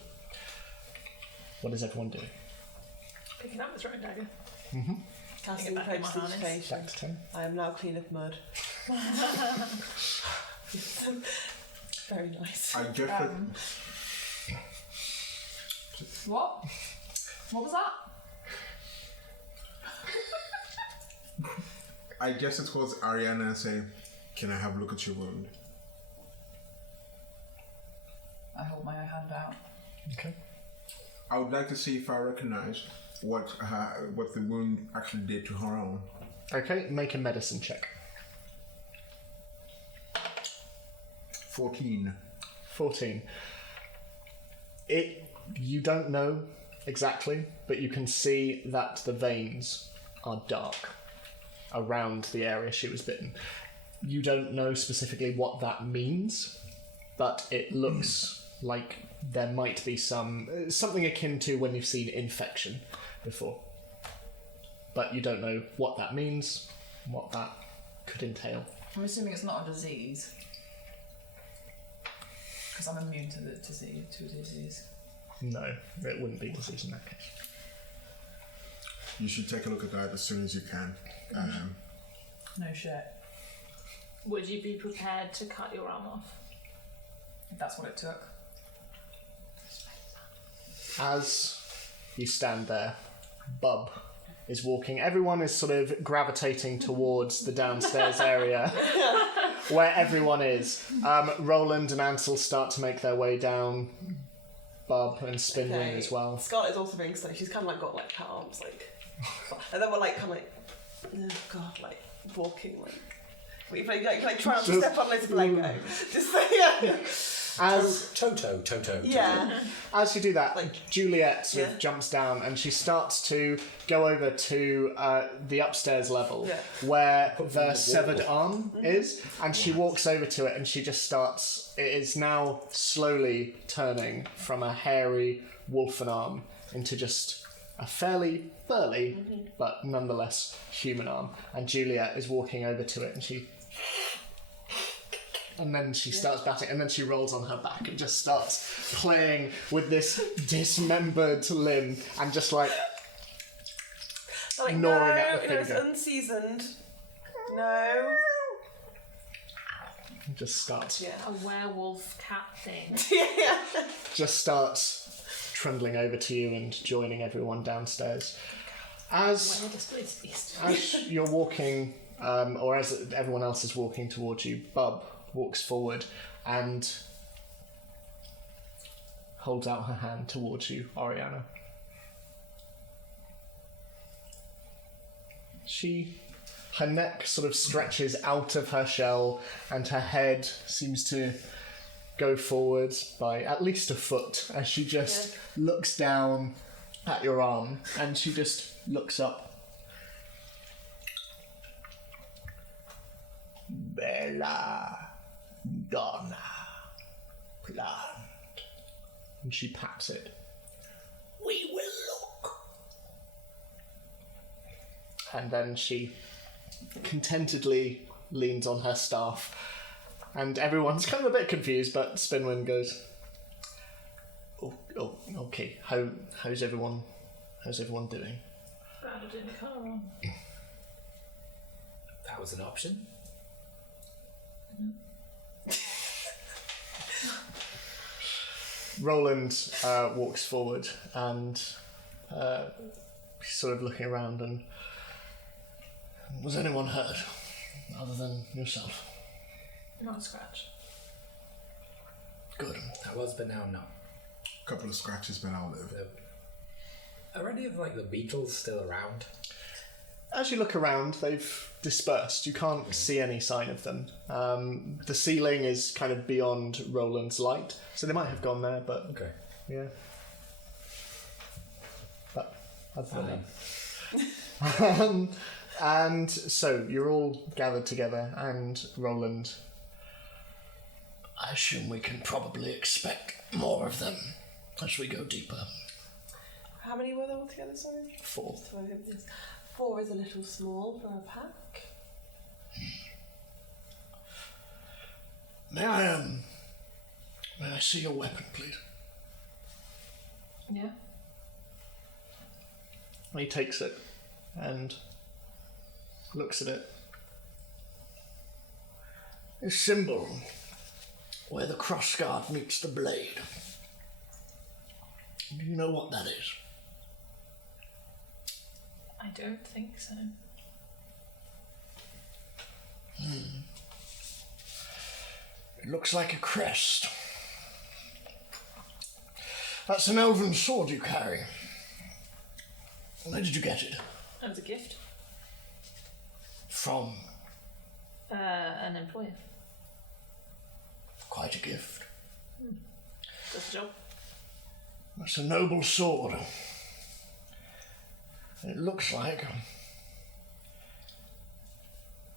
what is everyone doing? Picking up the throwing dagger. Casting Get back in my prestidigitation. Back to 10. I am now clean of mud. Very nice. I just What? What was that? I gesture towards Ariana and say, "Can I have a look at your wound?" I hold my hand out. Okay. I would like to see if I recognize what the wound actually did to her own. Okay, make a medicine check. 14. 14. You don't know exactly, but you can see that the veins are dark around the area she was bitten. You don't know specifically what that means, but it looks like there might be something akin to when you've seen infection before. But you don't know what that means, what that could entail. I'm assuming it's not a disease. Because I'm immune to the disease. No, it wouldn't be disease in that case. You should take a look at that as soon as you can. No shit. Would you be prepared to cut your arm off? If that's what it took. As you stand there, Bub is walking. Everyone is sort of gravitating towards the downstairs area where everyone is. Roland and Ansel start to make their way down. Bub and Spinwing as well. Scarlet is also being slow. She's kind of like got like her arms like, and then we're like kind of like, oh god, like walking like. We like try not to step on loads of Lego. Just yeah. As Toto. Yeah. As you do that, Like- Juliet sort Yeah. of jumps down and she starts to go over to the upstairs level Yeah. where the severed arm is, and she walks over to it and she just starts. It is now slowly turning from a hairy wolfen arm into just a fairly burly, but nonetheless human arm. And Juliet is walking over to it and she. And then she starts batting, and then she rolls on her back and just starts playing with this dismembered limb and just like Like, gnawing at the it's finger. unseasoned. No. Just starts Yeah. A werewolf cat thing. Yeah. just starts trundling over to you and joining everyone downstairs. As Where does this beast? as you're walking, or as everyone else is walking towards you, Bub walks forward and holds out her hand towards you, Oriana. Her neck sort of stretches out of her shell and her head seems to go forward by at least a foot as she just looks down at your arm and she just looks up. Bella Donna Plant. And she pats it. We will look. And then she contentedly leans on her staff, and everyone's kind of a bit confused, but Spinwin goes, oh, okay, how's everyone doing? Added in colour on. That was an option. Roland walks forward and he's sort of looking around and... Was anyone hurt other than yourself? Not a scratch. Good. I was, but now I'm not. A couple of scratches, but I'll live. Are any of the beetles still around? As you look around, they've dispersed. You can't see any sign of them. The ceiling is kind of beyond Roland's light, so they might have gone there, but... Okay. Yeah. But other than Fine. that... And so, you're all gathered together, and Roland... I assume we can probably expect more of them as we go deeper. How many were there altogether, sorry? 4. 4 is a little small for a pack. May I see your weapon, please? Yeah. He takes it and looks at it. A symbol where the crossguard meets the blade. Do you know what that is? I don't think so. It looks like a crest. That's an elven sword you carry. Where did you get it? That was a gift. From? An employer. Quite a gift. Does the job. That's a noble sword. It looks like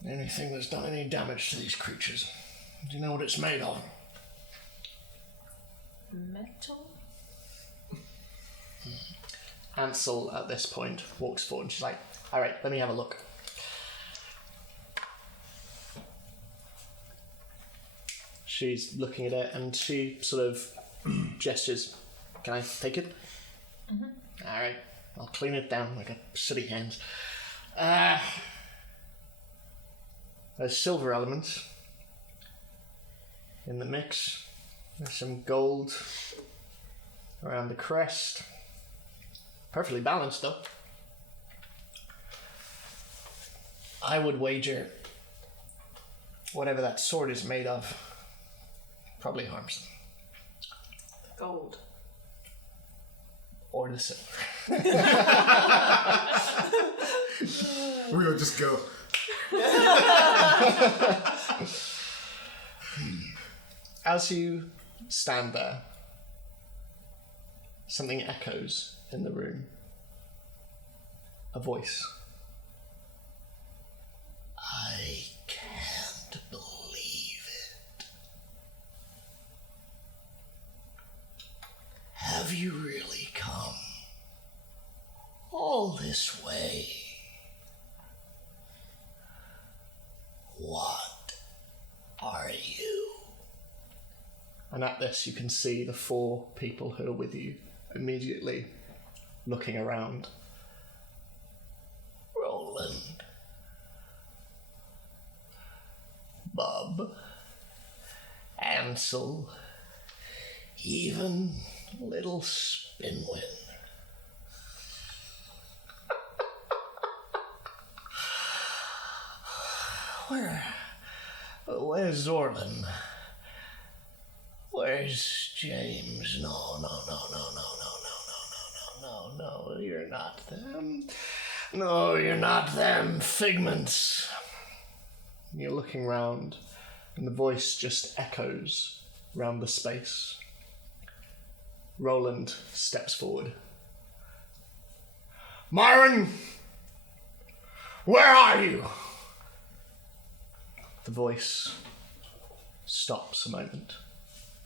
anything that's done any damage to these creatures. Do you know what it's made of? Metal? Ansel, at this point, walks forward and she's like, alright, let me have a look. She's looking at it and she sort of gestures. Can I take it? Mm-hmm. Alright, I'll clean it down like a sooty hand. There's silver elements in the mix. There's some gold around the crest. Perfectly balanced, though. I would wager whatever that sword is made of probably harms them. Gold. Or the silver. We'll just go. As you stand there, something echoes in the room. A voice. I can't believe it. Have you really come all this way? What are you? And at this, you can see the 4 people who are with you immediately looking around. Roland, Bob, Ansel, even little Spinwin. Where's Zorlin? Where's James? No, you're not them. No, you're not them. Figments. You're looking round, and the voice just echoes round the space. Roland steps forward. Myron! Where are you? The voice stops a moment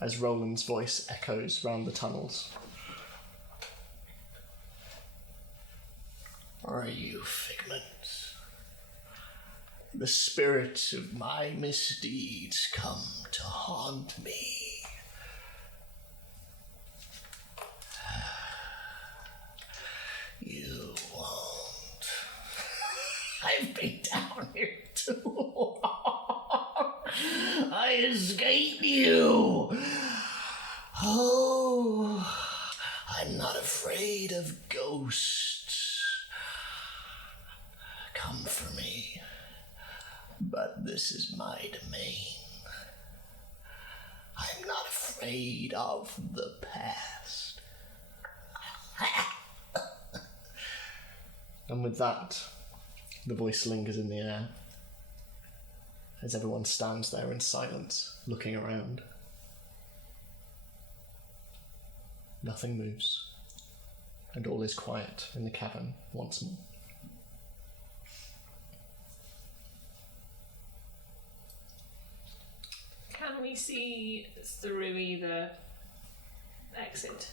as Roland's voice echoes round the tunnels. Are you Figments? the spirit of my misdeeds come to haunt me. You won't. I've been down here too long. I escaped you. Oh, I'm not afraid of ghosts. Come for me, but this is my domain. I'm not afraid of the past. And with that, the voice lingers in the air as everyone stands there in silence, looking around. Nothing moves, and all is quiet in the cavern once more. Can we see through either exit?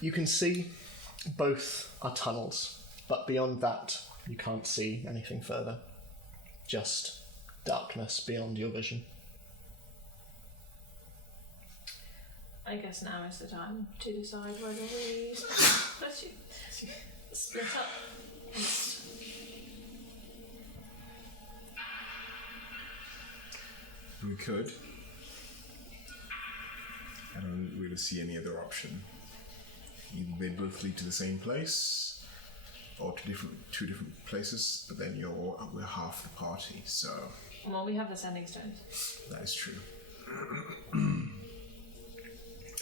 You can see both are tunnels, but beyond that, you can't see anything further. Just darkness beyond your vision. I guess now is the time to decide whether we bless you. Split up. We could. I don't really see any other option. Either they both lead to the same place, or to two different places. But then we're half the party, so Well, we have the sending stones. that is true.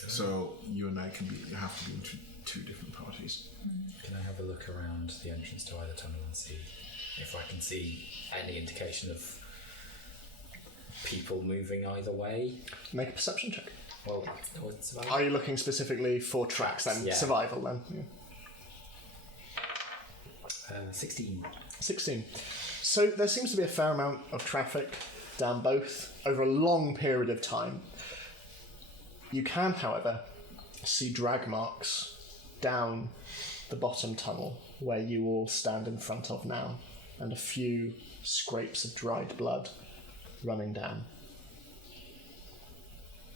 So you and I have to be in two different parties. Can I have a look around the entrance to either tunnel and see if I can see any indication of people moving either way? Make a perception check. Well, what's survival? Are you looking specifically for tracks then? Yeah. Survival then? Yeah. 16. 16. So there seems to be a fair amount of traffic down both over a long period of time. You can, however, see drag marks down the bottom tunnel where you all stand in front of now, and a few scrapes of dried blood running down.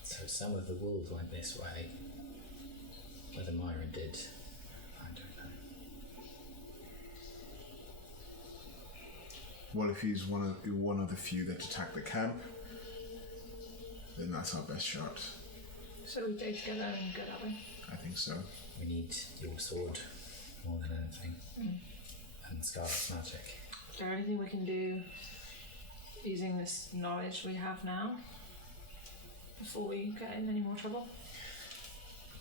So some of the wolves went this way. Whether Myron did, I don't know. Well, if he's one of the few that attacked the camp, then that's our best shot. So we go together and go that way. I think so. We need your sword more than anything. And Scarlet's magic. Is there anything we can do using this knowledge we have now before we get in any more trouble?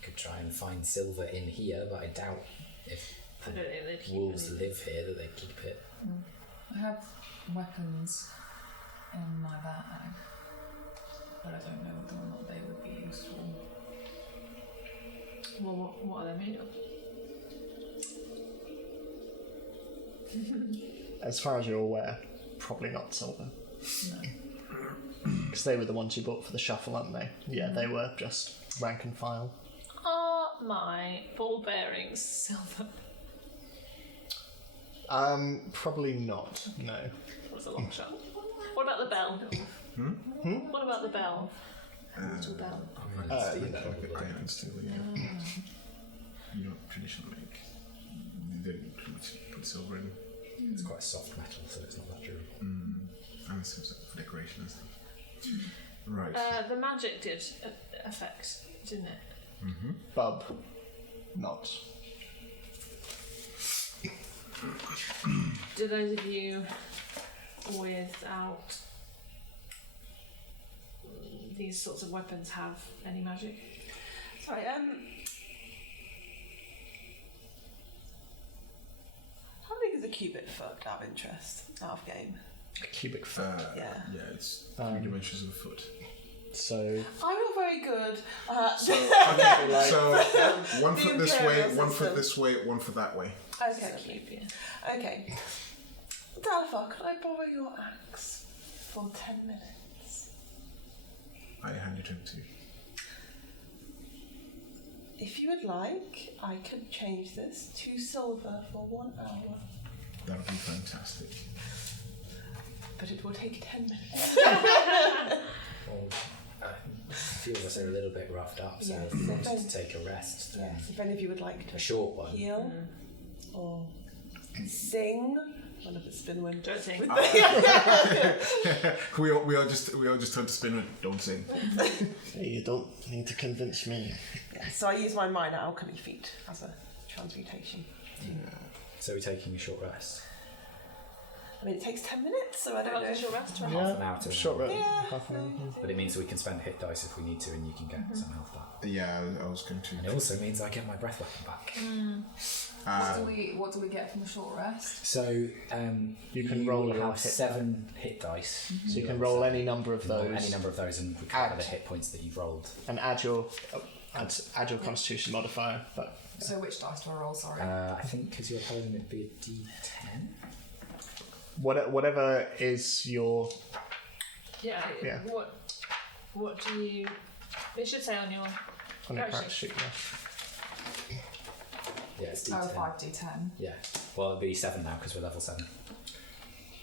We could try and find silver in here, but I doubt if I don't think they'd keep wolves anything. live here that they keep it. I have weapons in my bag, but I don't know whether or not they would be useful. Well, what are they made of? As far as you're aware, probably not silver. No. Because they were the ones you bought for the shuffle, aren't they? Yeah, they were just rank and file. Are my ball bearings silver? Probably not, no. That was a long shot. What about the bell? What about the bell? Little bell. Iron steel, yeah. You don't traditionally make. They don't put silver in. It's quite a soft metal, so it's not that durable. And it's for decoration, isn't it? Right. The magic did affect, didn't it? Bub, not. Do those of you without these sorts of weapons have any magic? Sorry, how big is a cubic foot out of interest, out of game? A cubic foot. Yeah. Yeah, it's 3 dimensions of a foot. So, I'm not very good. So one The foot this way, imperial one system. foot this way, one foot that way. Okay, So cute. yeah. Okay. Dalifar, can I borrow your axe for 10 minutes? I hand it over to you. If you would like, I could change this to silver for 1 hour. That would be fantastic. but it will take 10 minutes. Well, a few of us are a little bit roughed up, so Yes. if we wanted to take a rest, then Yes, if any of you would like a to short one. heal or sing, one of the spin wind. Don't sing. we all just turn to spin and don't sing. Hey, you don't need to convince me. Yeah, so I use my minor alchemy feat as a transmutation. So we're taking a short rest. I mean, it takes 10 minutes, so I don't How know. long is your rest? Half an hour to Short rest. Yeah. Half an hour. But it means we can spend hit dice if we need to, and you can get some health back. Yeah, I was going to. And it also means I get my breath weapon back. What do we get from a short rest? So You can roll will your have hit 7 hit dice. So you can roll any number of You can roll those any number of those and recover Add. the hit points that you've rolled. and add your Constitution modifier. But So which dice do I roll? Sorry. I think because you're paladin, it'd be a D10. whatever is your Yeah. Yeah. What do you? It should say on your. on your Character character sheet. Yeah. Yeah, it's Oh, D10. 5d10. Yeah. Well, it'd be 7 now because we're level 7.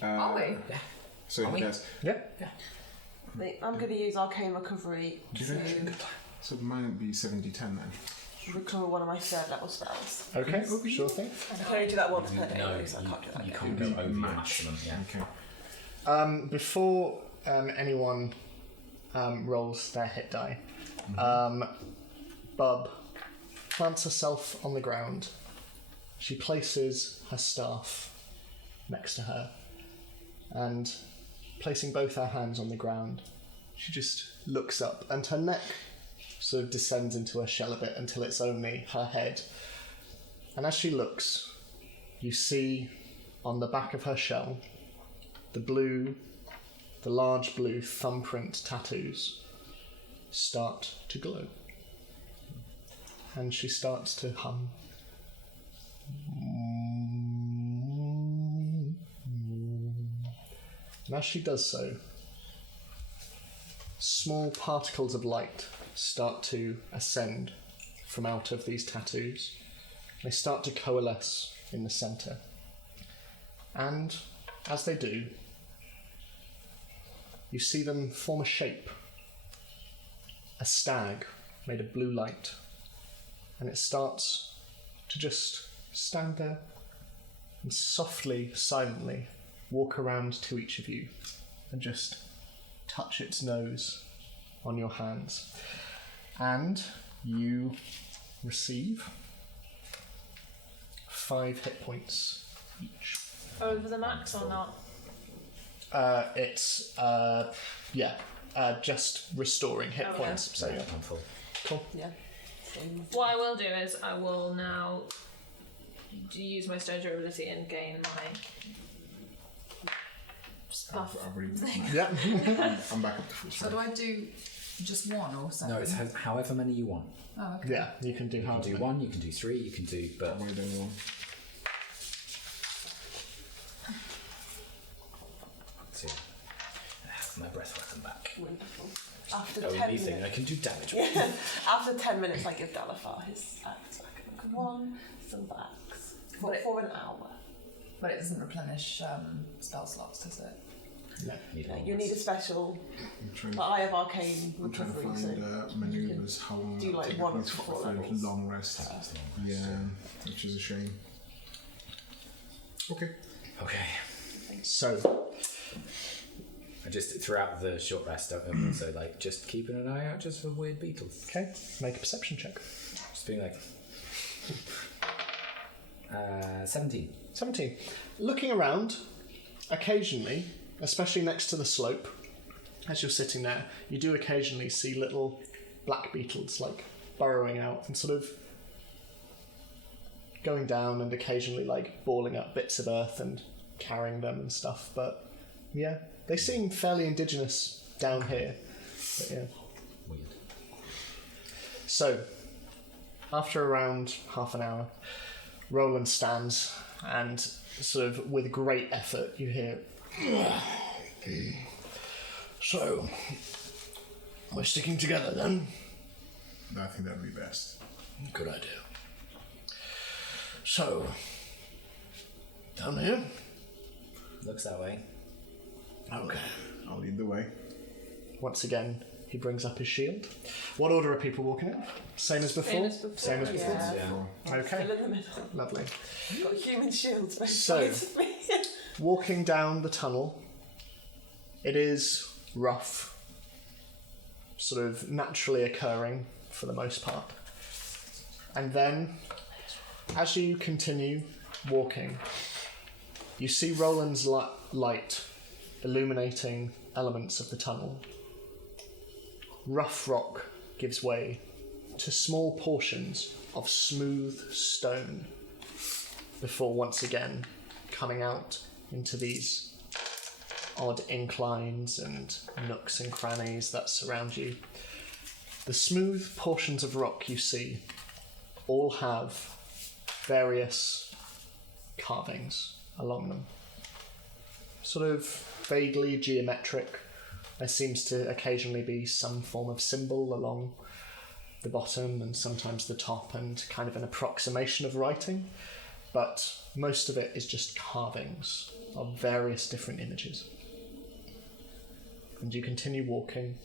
Are we? So Are we? yes. Yeah. I'm going to use Arcane Recovery to So mine would be 70-10 then. recover one of my 3rd level spells. Okay. Sure thing. I can only do that once per day, No, so I can't do that you again. can't go over your maximum. Yeah. Okay. Before anyone rolls their hit die, Bub plants herself on the ground. She places her staff next to her, and placing both her hands on the ground, she just looks up, and her neck sort of descends into her shell a bit until it's only her head. And as she looks, you see on the back of her shell the large blue thumbprint tattoos start to glow. And she starts to hum. And as she does so, small particles of light start to ascend from out of these tattoos. They start to coalesce in the centre. And as they do, you see them form a shape. A stag made of blue light. And it starts to just stand there and softly, silently walk around to each of you and just touch its nose on your hands. And you receive 5 hit points each. Over the max or not? It's just restoring hit Okay. points. So yeah, I'm full. cool. Yeah. What I will do is I will now use my stone durability and gain my stuff. I've already, Yeah. I'm back up to full So strength. do I do just one or 7? No, it's however many you want. Oh, okay. Yeah, you can do You can however do many. 1, you can do 3, you can do. But I've only done one. so, I have my breath weapon back. Wonderful. After Only 10 thing I minutes. can do damage. Yeah. After 10 minutes, I give Dalifar his axe back. One silver axe for an hour. But it doesn't replenish spell slots, does it? Need No, one you less. need a special. I'm trying, But I have arcane I'm trying to recovery, find so maneuvers, how long do it'll like take one me or to two get full through levels. long rest. Yeah, which is a shame. Okay. Okay. So, I just throughout the short rest, I'm also like just keeping an eye out just for weird beetles. okay, make a perception check. Just being like 17. 17. Looking around, occasionally, especially next to the slope, as you're sitting there, you do occasionally see little black beetles like burrowing out and sort of going down and occasionally like balling up bits of earth and carrying them and stuff. But yeah, they seem fairly indigenous down here. But yeah. Weird. So, after around half an hour, Roland stands and sort of with great effort you hear, So, we're sticking together then? I think that would be best. Good idea. So, down here? Looks that way. Okay. I'll lead the way. Once again, he brings up his shield. What order are people walking in? Same as before? Same as before. Yeah. Okay, Still in the middle. lovely. I've got human shields both So- sides of me. Walking down the tunnel, it is rough, sort of naturally occurring for the most part. And then, as you continue walking, you see Roland's light illuminating elements of the tunnel. Rough rock gives way to small portions of smooth stone before once again coming out into these odd inclines and nooks and crannies that surround you. The smooth portions of rock you see all have various carvings along them. Sort of vaguely geometric. There seems to occasionally be some form of symbol along the bottom and sometimes the top, and kind of an approximation of writing, but most of it is just carvings of various different images. And you continue walking.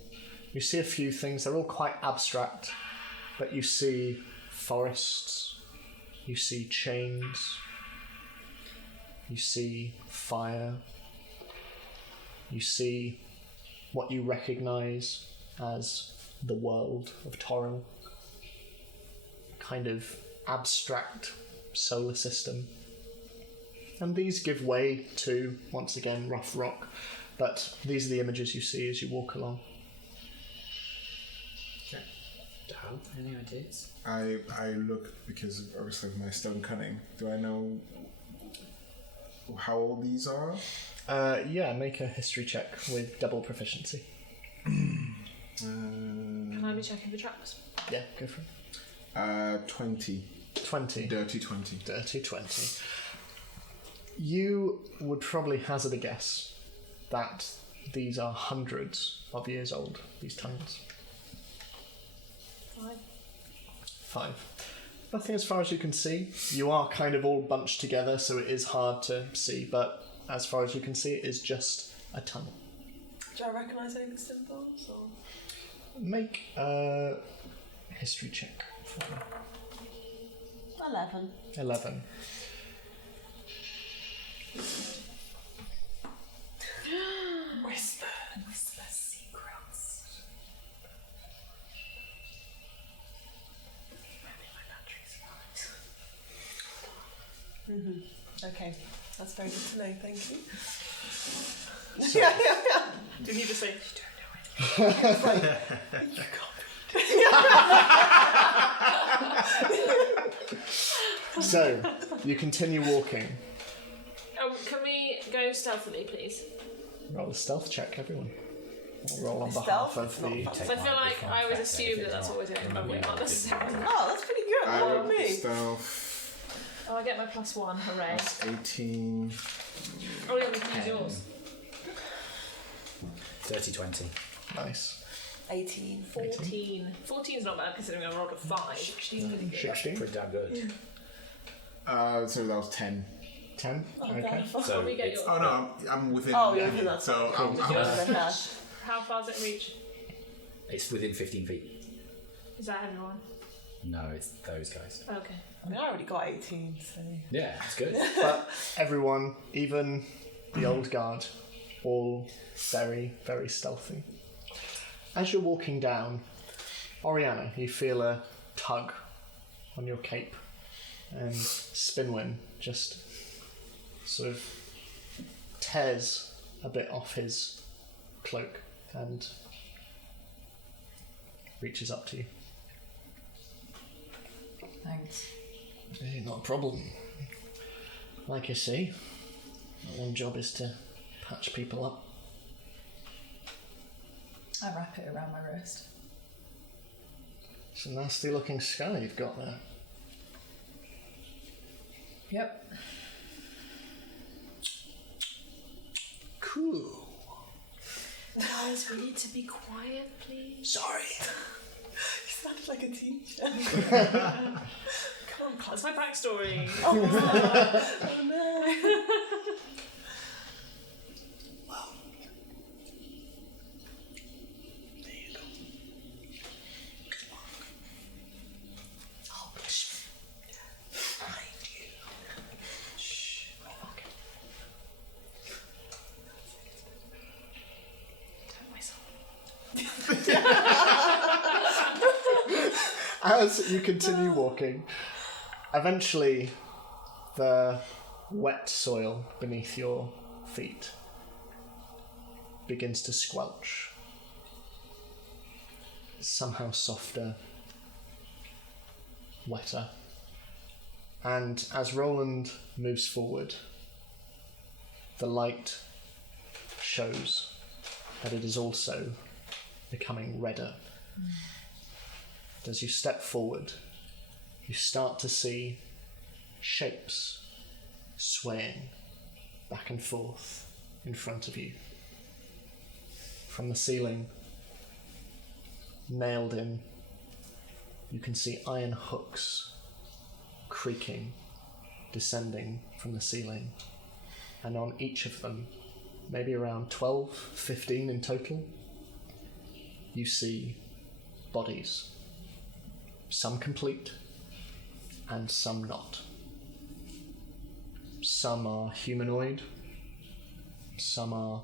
You see a few things, they're all quite abstract, but you see forests, you see chains, you see fire, you see what you recognise as the world of Toril, kind of abstract solar system. And these give way to, once again, rough rock, but these are the images you see as you walk along. Okay. Dan, any ideas? I look, because obviously of my stone cunning, do I know how old these are? Yeah, make a history check with double proficiency. Can I be checking for traps? Yeah, go for it. 20. 20. Dirty 20. Dirty 20. You would probably hazard a guess that these are hundreds of years old, these tunnels. 5. Nothing as far as you can see. You are kind of all bunched together, so it is hard to see, but as far as you can see, it is just a tunnel. Do I recognise any of the symbols? Or? Make a history check for me. 11. 11. Whisper. Whisper secrets. Okay, that's very good to know, thank you. So, Did he just say, you don't know anything? It's like, you can't. so, you continue walking. Can we go stealthily, please? Roll a stealth check, everyone. Or roll on Stealth? behalf of It's not the... fun. So I feel like I always assume that that's what we're doing, but we're not necessarily. Oh, that's pretty good. I What rolled about me? stealth. Oh, I get my +1, hooray. That's 18. Oh, yeah, we can use yours. Dirty 20. Nice. 18. 14. 14's not bad considering I rolled a 5. 16. Pretty damn good. So that was 10. 10? Oh, Okay. God. So we get it's yours. Oh no, I'm within. Oh, you're within that. So I'm How far does it reach? it's within 15 feet. Is that everyone? No, it's those guys. Okay. I mean, I already got 18, so. Yeah, it's good. But everyone, even the old guard, all very, very stealthy. As you're walking down, Oriana, you feel a tug on your cape, and Spinwin just sort of tears a bit off his cloak and reaches up to you. Thanks. Hey, not a problem. Like I say, my one job is to patch people up. I wrap it around my wrist. It's a nasty looking scar you've got there. Yep. Cool. Guys, we need to be quiet, please. Sorry. You sound like a teacher. Come on, That's class. my backstory. Oh no. As you continue walking, eventually the wet soil beneath your feet begins to squelch. It's somehow softer, wetter. And as Roland moves forward, the light shows that it is also becoming redder. As you step forward, you start to see shapes swaying back and forth in front of you. From the ceiling, nailed in, you can see iron hooks creaking, descending from the ceiling. And on each of them, maybe around 12, 15 in total, you see bodies. Some complete, and some not. Some are humanoid, some are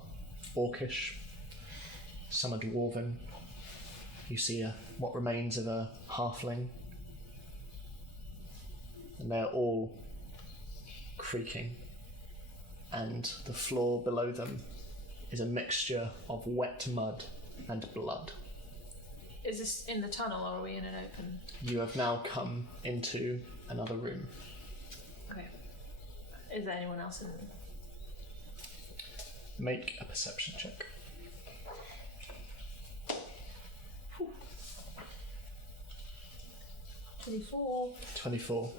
orcish, some are dwarven. You see what remains of a halfling, and they're all creaking, and the floor below them is a mixture of wet mud and blood. Is this in the tunnel or are we in an open? You have now come into another room. Okay. Is there anyone else in the room? Make a perception check. 24.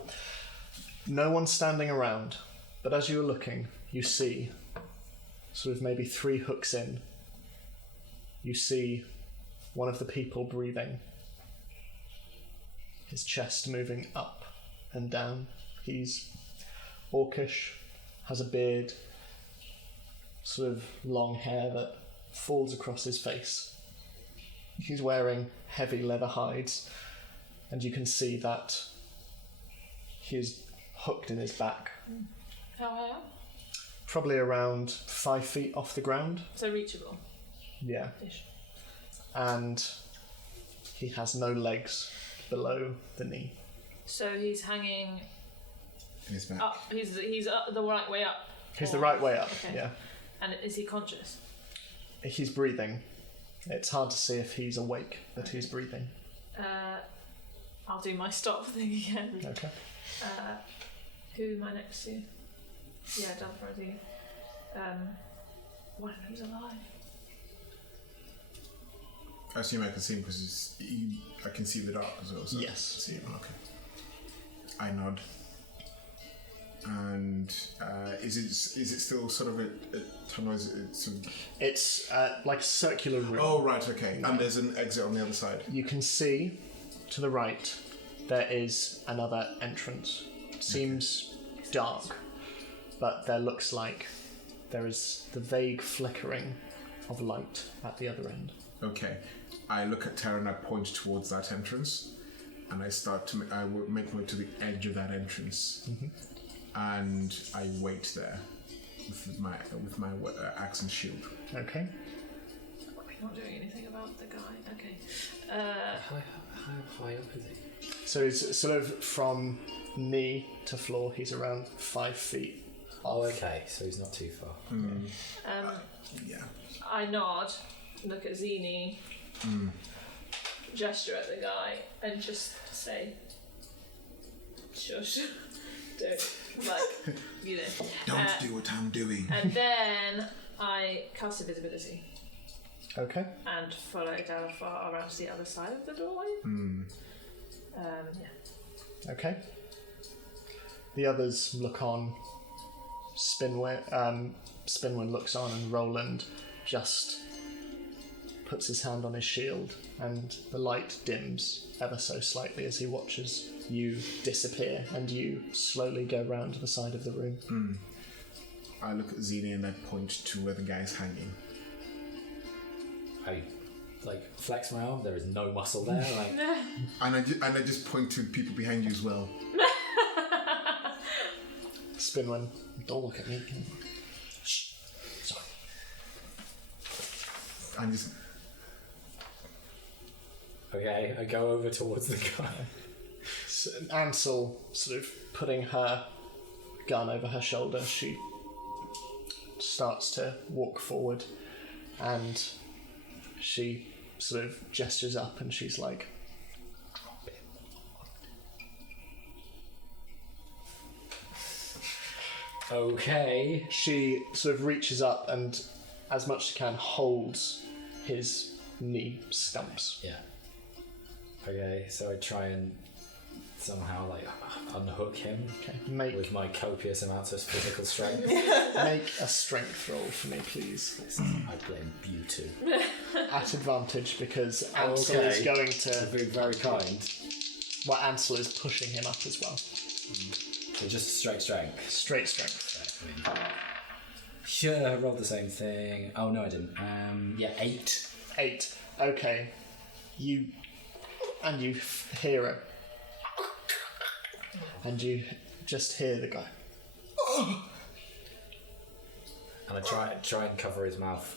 No one's standing around, but as you are looking, you see, sort of maybe 3 hooks in, you see one of the people breathing, his chest moving up and down. He's orcish, has a beard, sort of long hair that falls across his face. He's wearing heavy leather hides, and you can see that he's hooked in his back. How high up? Probably around 5 feet off the ground. So reachable. Yeah. Ish. And he has no legs below the knee. So he's hanging In his back. up. He's up the right way up. He's the right way up, Okay. yeah. And is he conscious? He's breathing. It's hard to see if he's awake, but he's breathing. I'll do my stop thing again. Okay. Who am I next to? Yeah, Delphi. One of them's alive. I assume I can see him because I can see the dark as well. So Yes. I see him. Okay. I nod. And is it still sort of a tunnel? It's like a circular room. Oh right, okay. And there's an exit on the other side. You can see to the right there is another entrance. It seems dark, but there looks like there is the vague flickering of light at the other end. Okay. I look at Tara and I point towards that entrance, and I start to I make my way to the edge of that entrance, and I wait there with my axe and shield. Okay. We're not doing anything about the guy. Okay. How high up is he? So he's sort of from knee to floor, he's around 5 feet. Oh, okay, so he's not too far. Yeah. I nod, look at Zini, gesture at the guy, and just say, "Shush, don't Don't do what I'm doing. And then I cast invisibility Okay. and follow Delphar around to the other side of the doorway. Yeah. Okay. The others look on. Spinwin looks on, and Roland just puts his hand on his shield, and the light dims ever so slightly as he watches you disappear and you slowly go round to the side of the room. I look at Zini and I point to where the guy's hanging. I flex my arm. There is no muscle there. And I just point to people behind you as well. Spinwin, don't look at me. Shh. Sorry. And just Okay, I go over towards the guy. So Ansel, sort of putting her gun over her shoulder, she starts to walk forward, and she sort of gestures up, and she's like, "Drop it." Okay. She sort of reaches up and, as much as she can, holds his knee stumps. Yeah. Okay, so I try and somehow unhook him with my copious amounts of physical strength. Make a strength roll for me, please. I blame you two. At advantage, because Ansel is going to... You're being very kind. Well, Ansel is pushing him up as well. So just straight strength. Straight strength. Sure, I rolled the same thing. Oh no, I didn't. 8. 8. Okay. You hear it. And you just hear the guy. And I try and cover his mouth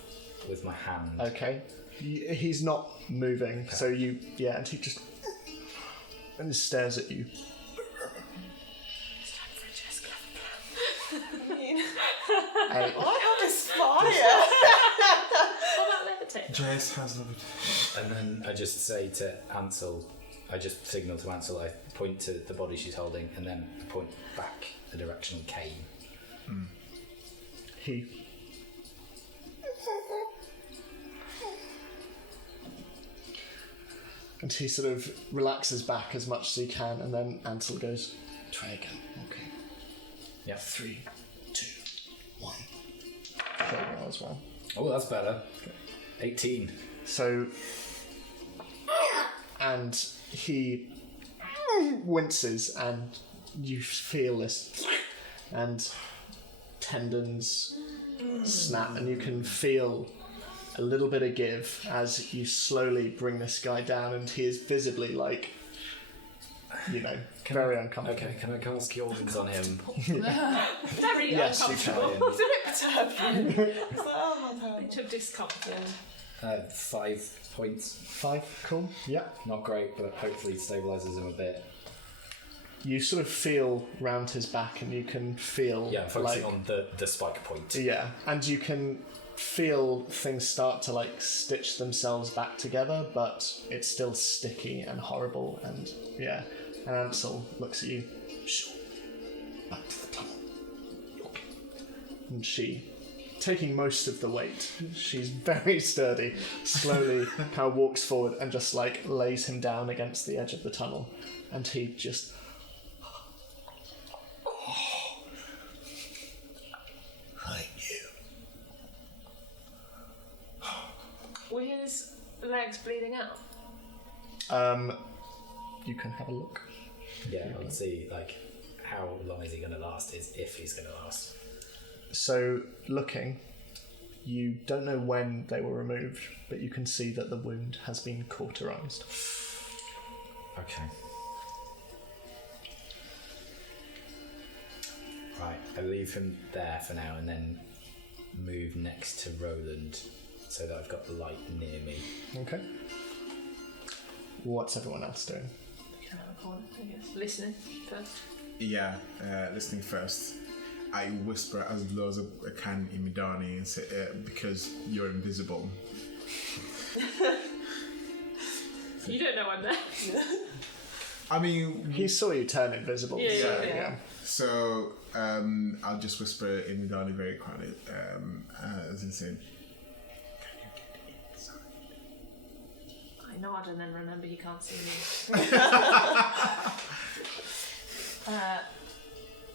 with my hand. Okay. He's not moving, so and he just stares at you. I have a fire. What about levitate? Jace has levitation. And then I just say to Ansel, I just signal to Ansel, I point to the body she's holding, and then I point back the direction we came. He... And he sort of relaxes back as much as he can, and then Ansel goes, "Try again." Okay. Yeah. 3, 2, 1. Show roll as well. Oh, that's better. 18. So, and he winces, and you feel this, and tendons snap, and you can feel a little bit of give as you slowly bring this guy down, and he is visibly very uncomfortable. Okay, can I cast Cure-Wounds on him? Very Yes, you uncomfortable. It's a bit perturbing. It's like, oh my god. Bit of discomfort. 5 points. 5, cool. Yeah. Not great, but hopefully stabilises him a bit. You sort of feel round his back, and you can feel... Yeah, I'm focusing on the spike point. Yeah, and you can feel things start to stitch themselves back together, but it's still sticky and horrible, and yeah. And Ansel looks at you. Sure. Back to the tunnel. Okay. And she, taking most of the weight, she's very sturdy, slowly kind of walks forward and just lays him down against the edge of the tunnel, and he just... Thank you. Were his legs bleeding out? You can have a look. Yeah, I'll see how long is he going to last, if he's going to last. So, looking, you don't know when they were removed, but you can see that the wound has been cauterized. Okay. Right, I leave him there for now and then move next to Roland so that I've got the light near me. Okay. What's everyone else doing? Can I have a corner, I guess. Listening first. Yeah, listening first. I whisper as low as I can in Midani and say, because you're invisible. You don't know I'm there. I mean... He saw you turn invisible. Yeah. So, I'll just whisper in Midani very quietly, as in saying, can you get inside? I nod and then remember you can't see me.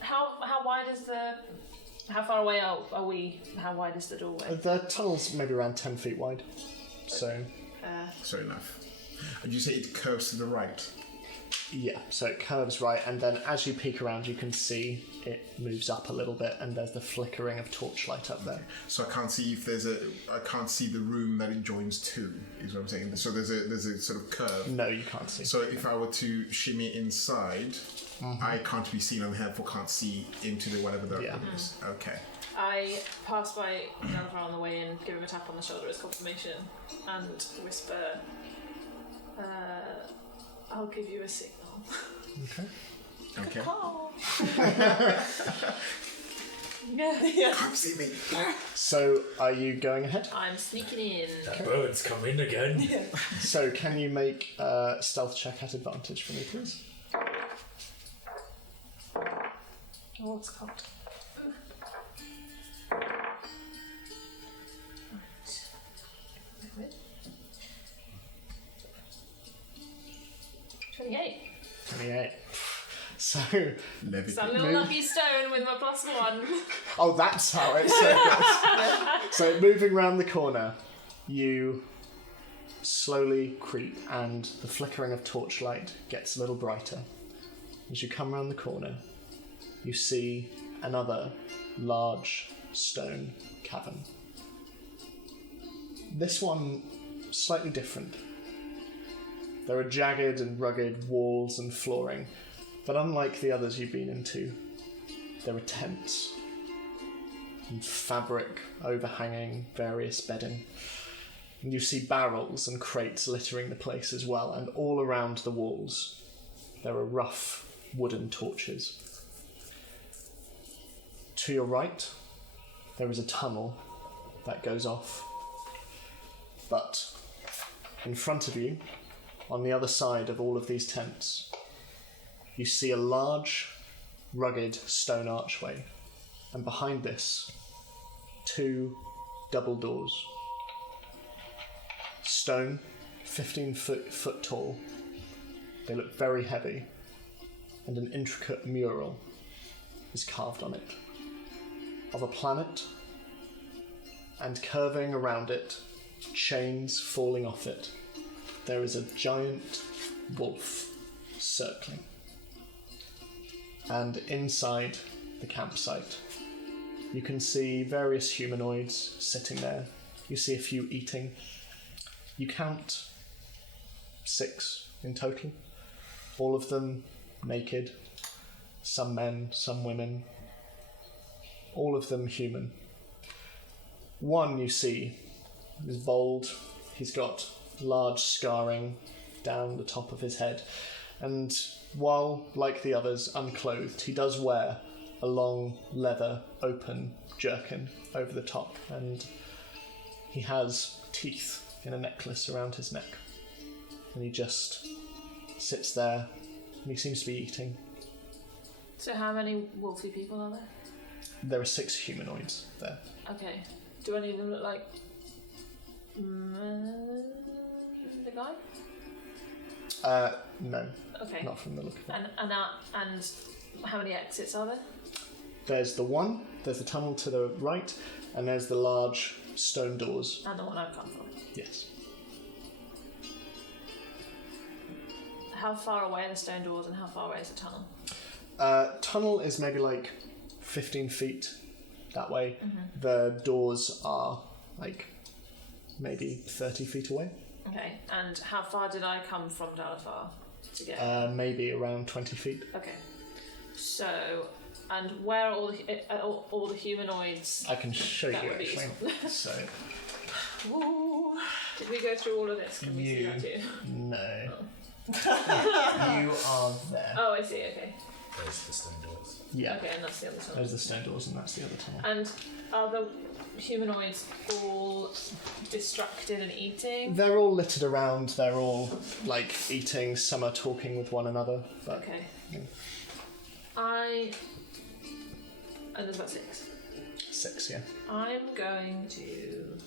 How wide is the... How far away are we? How wide is the doorway? The tunnel's maybe around 10 feet wide. So, Sorry enough. Did you say it curves to the right? yeah, so it curves right, and then as you peek around, you can see it moves up a little bit, and there's the flickering of torchlight up there. So I can't see if there's I can't see the room that it joins to, is what I'm saying. So there's a sort of curve. No, you can't see. So if I were to shimmy inside, I can't be seen, and therefore can't see into the whatever the room is. Okay. I pass by Jennifer on the way in, give him a tap on the shoulder as confirmation, and whisper, I'll give you a signal. Okay. Okay. Oh. Yeah. Come see me. So, are you going ahead? I'm sneaking in. That bird's come in again. So, can you make a stealth check at advantage for me, please? Oh, it's cold. Right. 28. 28. So, Levitate. So a little lucky stone with my +1. oh, that's how it's so good. So, moving around the corner, you slowly creep, and the flickering of torchlight gets a little brighter. As you come around the corner, you see another large stone cavern. This one, slightly different. There are jagged and rugged walls and flooring, but unlike the others you've been into, there are tents and fabric overhanging various bedding. And you see barrels and crates littering the place as well, and all around the walls there are rough wooden torches. To your right, there is a tunnel that goes off, but in front of you, on the other side of all of these tents, you see a large, rugged stone archway, and behind this, 2 double doors. Stone, 15 foot tall. They look very heavy, and an intricate mural is carved on it of a planet, and curving around it, chains falling off it, there is a giant wolf circling. And inside the campsite, you can see various humanoids sitting there. You see a few eating. You count 6 in total, all of them naked, some men, some women, all of them human. One you see is bald, he's got large scarring down the top of his head, and while, like the others, unclothed, he does wear a long leather open jerkin over the top, and he has teeth in a necklace around his neck, and he just sits there and he seems to be eating. So how many wolfy people are there? There are 6 humanoids there. Okay. Do any of them look like the guy? No, Okay. not from the look of it. And how many exits are there? There's the one, there's the tunnel to the right, and there's the large stone doors. And the one I've come from. Yes. How far away are the stone doors and how far away is the tunnel? Tunnel is maybe like 15 feet that way. Mm-hmm. The doors are like maybe 30 feet away. Okay. And how far did I come from Dalafar to get? Maybe around 20 feet. Okay. So, and where are all the humanoids? I can show That you would be actually. useful. So, Ooh. Did we go through all of this? Can we see that too? no. You are there. Oh, I see. Okay. There's the stone doors. Yeah. Okay, and that's the other tunnel. There's the stone doors, and that's the other tunnel. And are the humanoids all distracted and eating? They're all littered around. They're all like eating. Some are talking with one another. But Okay. yeah. And there's about 6. 6, yeah. I'm going to.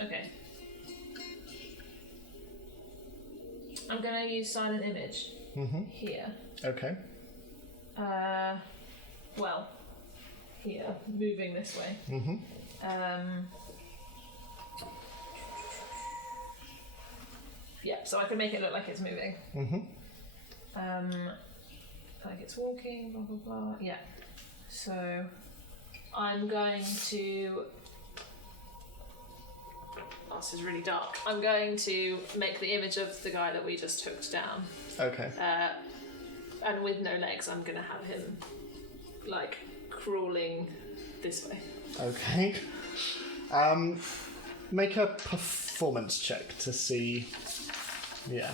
Okay. I'm going to use silent image here. Okay. Well, here, moving this way. Yeah, so I can make it look like it's moving. Like it's walking, blah blah blah. Yeah. So I'm going to. Oh, this is really dark. I'm going to make the image of the guy that we just hooked down. Okay. And with no legs, I'm going to have him like crawling this way. Okay. Make a performance check to see. Yeah,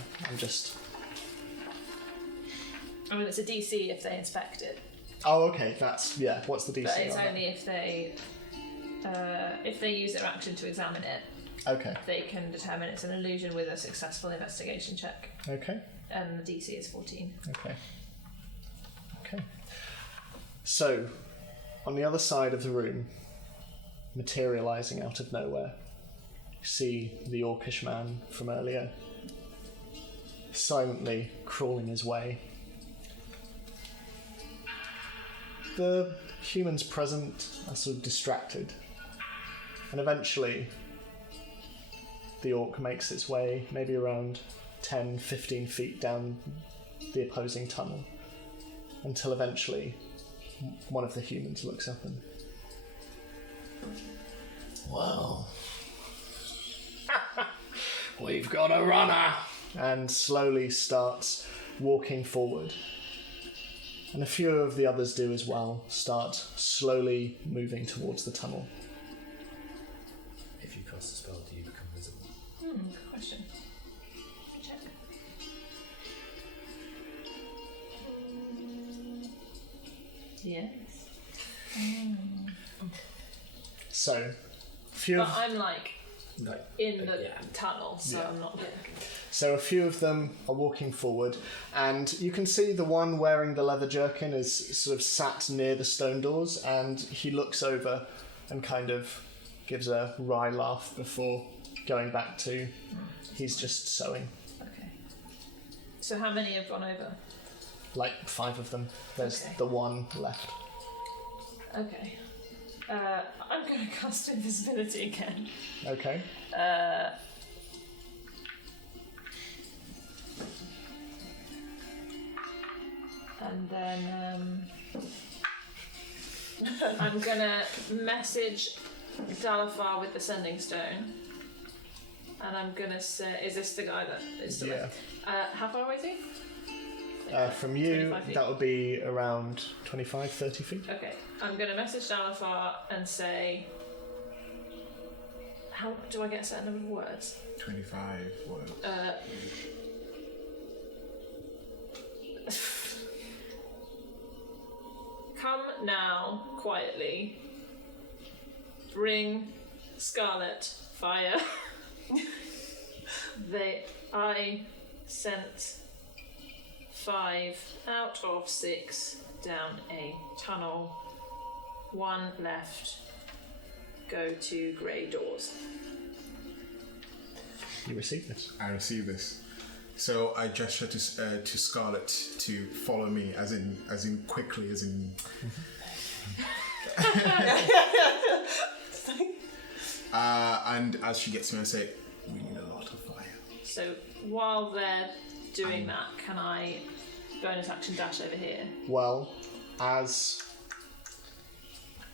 I mean, it's a DC if they inspect it. Oh, okay. What's the DC? But it's on only if they use their action to examine it. Okay. They can determine it's an illusion with a successful investigation check. Okay. And the DC is 14. Okay. So, on the other side of the room, materialising out of nowhere, you see the orcish man from earlier, silently crawling his way. The humans present are sort of distracted, and eventually the orc makes its way maybe around 10-15 feet down the opposing tunnel, until eventually one of the humans looks up and... Well, we've got a runner. And slowly starts walking forward. And a few of the others do as well, start slowly moving towards the tunnel. If you cast a spell, do you become visible? Good question. Check. Yes. So, few But of, I'm like in the tunnel, so Yeah. I'm not. so a few of them are walking forward, and you can see the one wearing the leather jerkin is sort of sat near the stone doors, and he looks over and kind of gives a wry laugh before going back to he's just sewing. Okay. So how many have gone over? Like 5 of them. There's Okay. the one left. Okay. I'm going to cast invisibility again. Okay. And then I'm going to message Dalafar with the sending stone. And I'm going to say, is this the guy that is the Yeah. How far away is he? From you, 25 feet. that would be around 25-30 feet. Okay, I'm going to message Dalafar and say, how do I get a certain number of words? 25 words. Come now, quietly. Bring Scarlet fire. I sent 5 out of 6 down a tunnel. 1 left. Go to grey doors. You receive this. I receive this. So I gesture to Scarlet to follow me, as in quickly, as in. And as she gets me, I say, "We need a lot of fire." So while they're doing that, can I bonus action dash over here? Well, as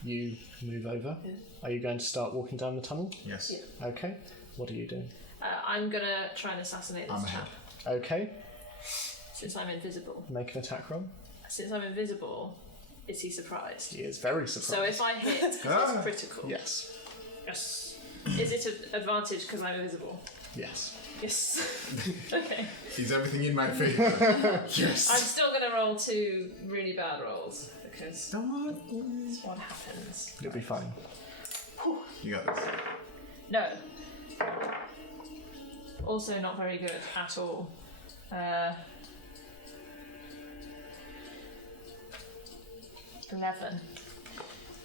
you move over, are you going to start walking down the tunnel? Yes. Yeah. Okay. What are you doing? I'm gonna try and assassinate this I'm chap. Okay. Since I'm invisible. Make an attack roll. Since I'm invisible, is he surprised? He is very surprised. So if I hit, 'cause it's critical. Yes. Yes. Is it an advantage because I'm invisible? Yes. Yes. Okay. Is everything in my favor? Yes. I'm still gonna roll 2 really bad rolls because that's what happens. You'll be fine. You got this. No. Also not very good at all. 11.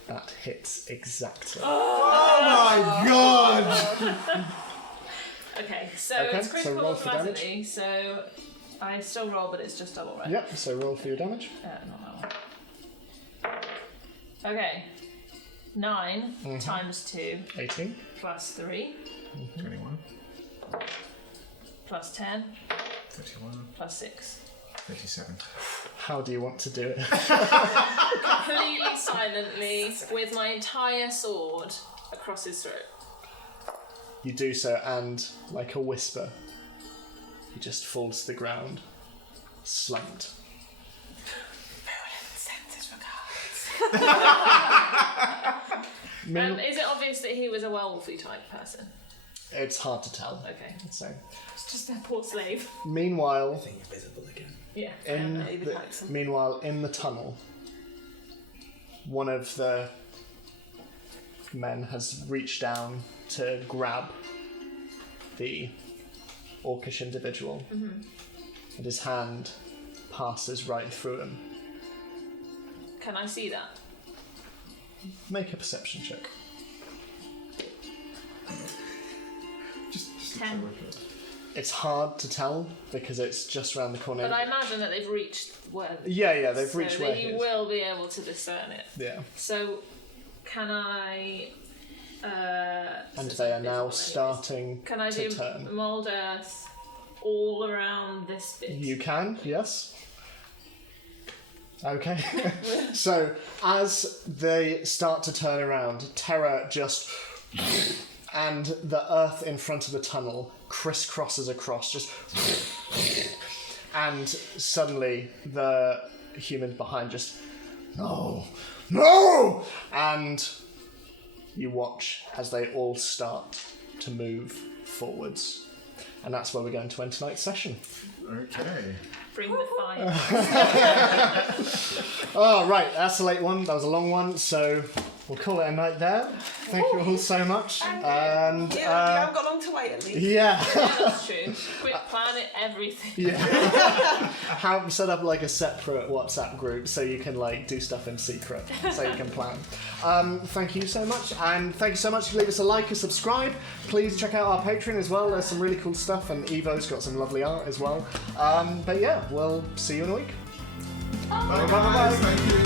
That hits exactly. Oh my god! Okay, so Okay, it's so critical roll for automatically, so I still roll, but it's just double, right? Yep, so roll for your damage. Not that one. Okay. 9 times 2 18. plus 3 21, plus 10 31, plus 6. 37. How do you want to do it? Completely silently, with my entire sword across his throat. You do so, and like a whisper, he just falls to the ground, slumped. Sends his regards. Is it obvious that he was a werewolfy type person? It's hard to tell. Okay. So, It's just their poor slave. meanwhile, Thing's visible again. Yeah. meanwhile, in the tunnel, one of the men has reached down to grab the orcish individual, and his hand passes right through him. Can I see that? Make a perception check. Just 10. It's hard to tell because it's just around the corner. But I imagine that they've reached where. Yeah, they've so reached where that he you is. will be able to discern it. Yeah. So, can I? And so they it's are now invisible starting Can I to do turn. mold earth all around this bit? You can, yes. Okay. So, as they start to turn around, Terra just... and the earth in front of the tunnel crisscrosses across, just... and suddenly the humans behind just... No! No! And you watch as they all start to move forwards. And that's where we're going to end tonight's session. Okay. Bring the fire. Oh, right, that's a late one. That was a long one, so we'll call it a night there. Thank you all so much. And You haven't got long to wait at least. yeah, Yeah, that's true. Quick plan it, everything. have set up like a separate WhatsApp group so you can like do stuff in secret, so you can plan. Thank you so much, and thank you so much. Leave us a like, a subscribe. Please check out our Patreon as well. There's some really cool stuff, and Evo's got some lovely art as well. But yeah, we'll see you in a week. Bye, guys. Thank you.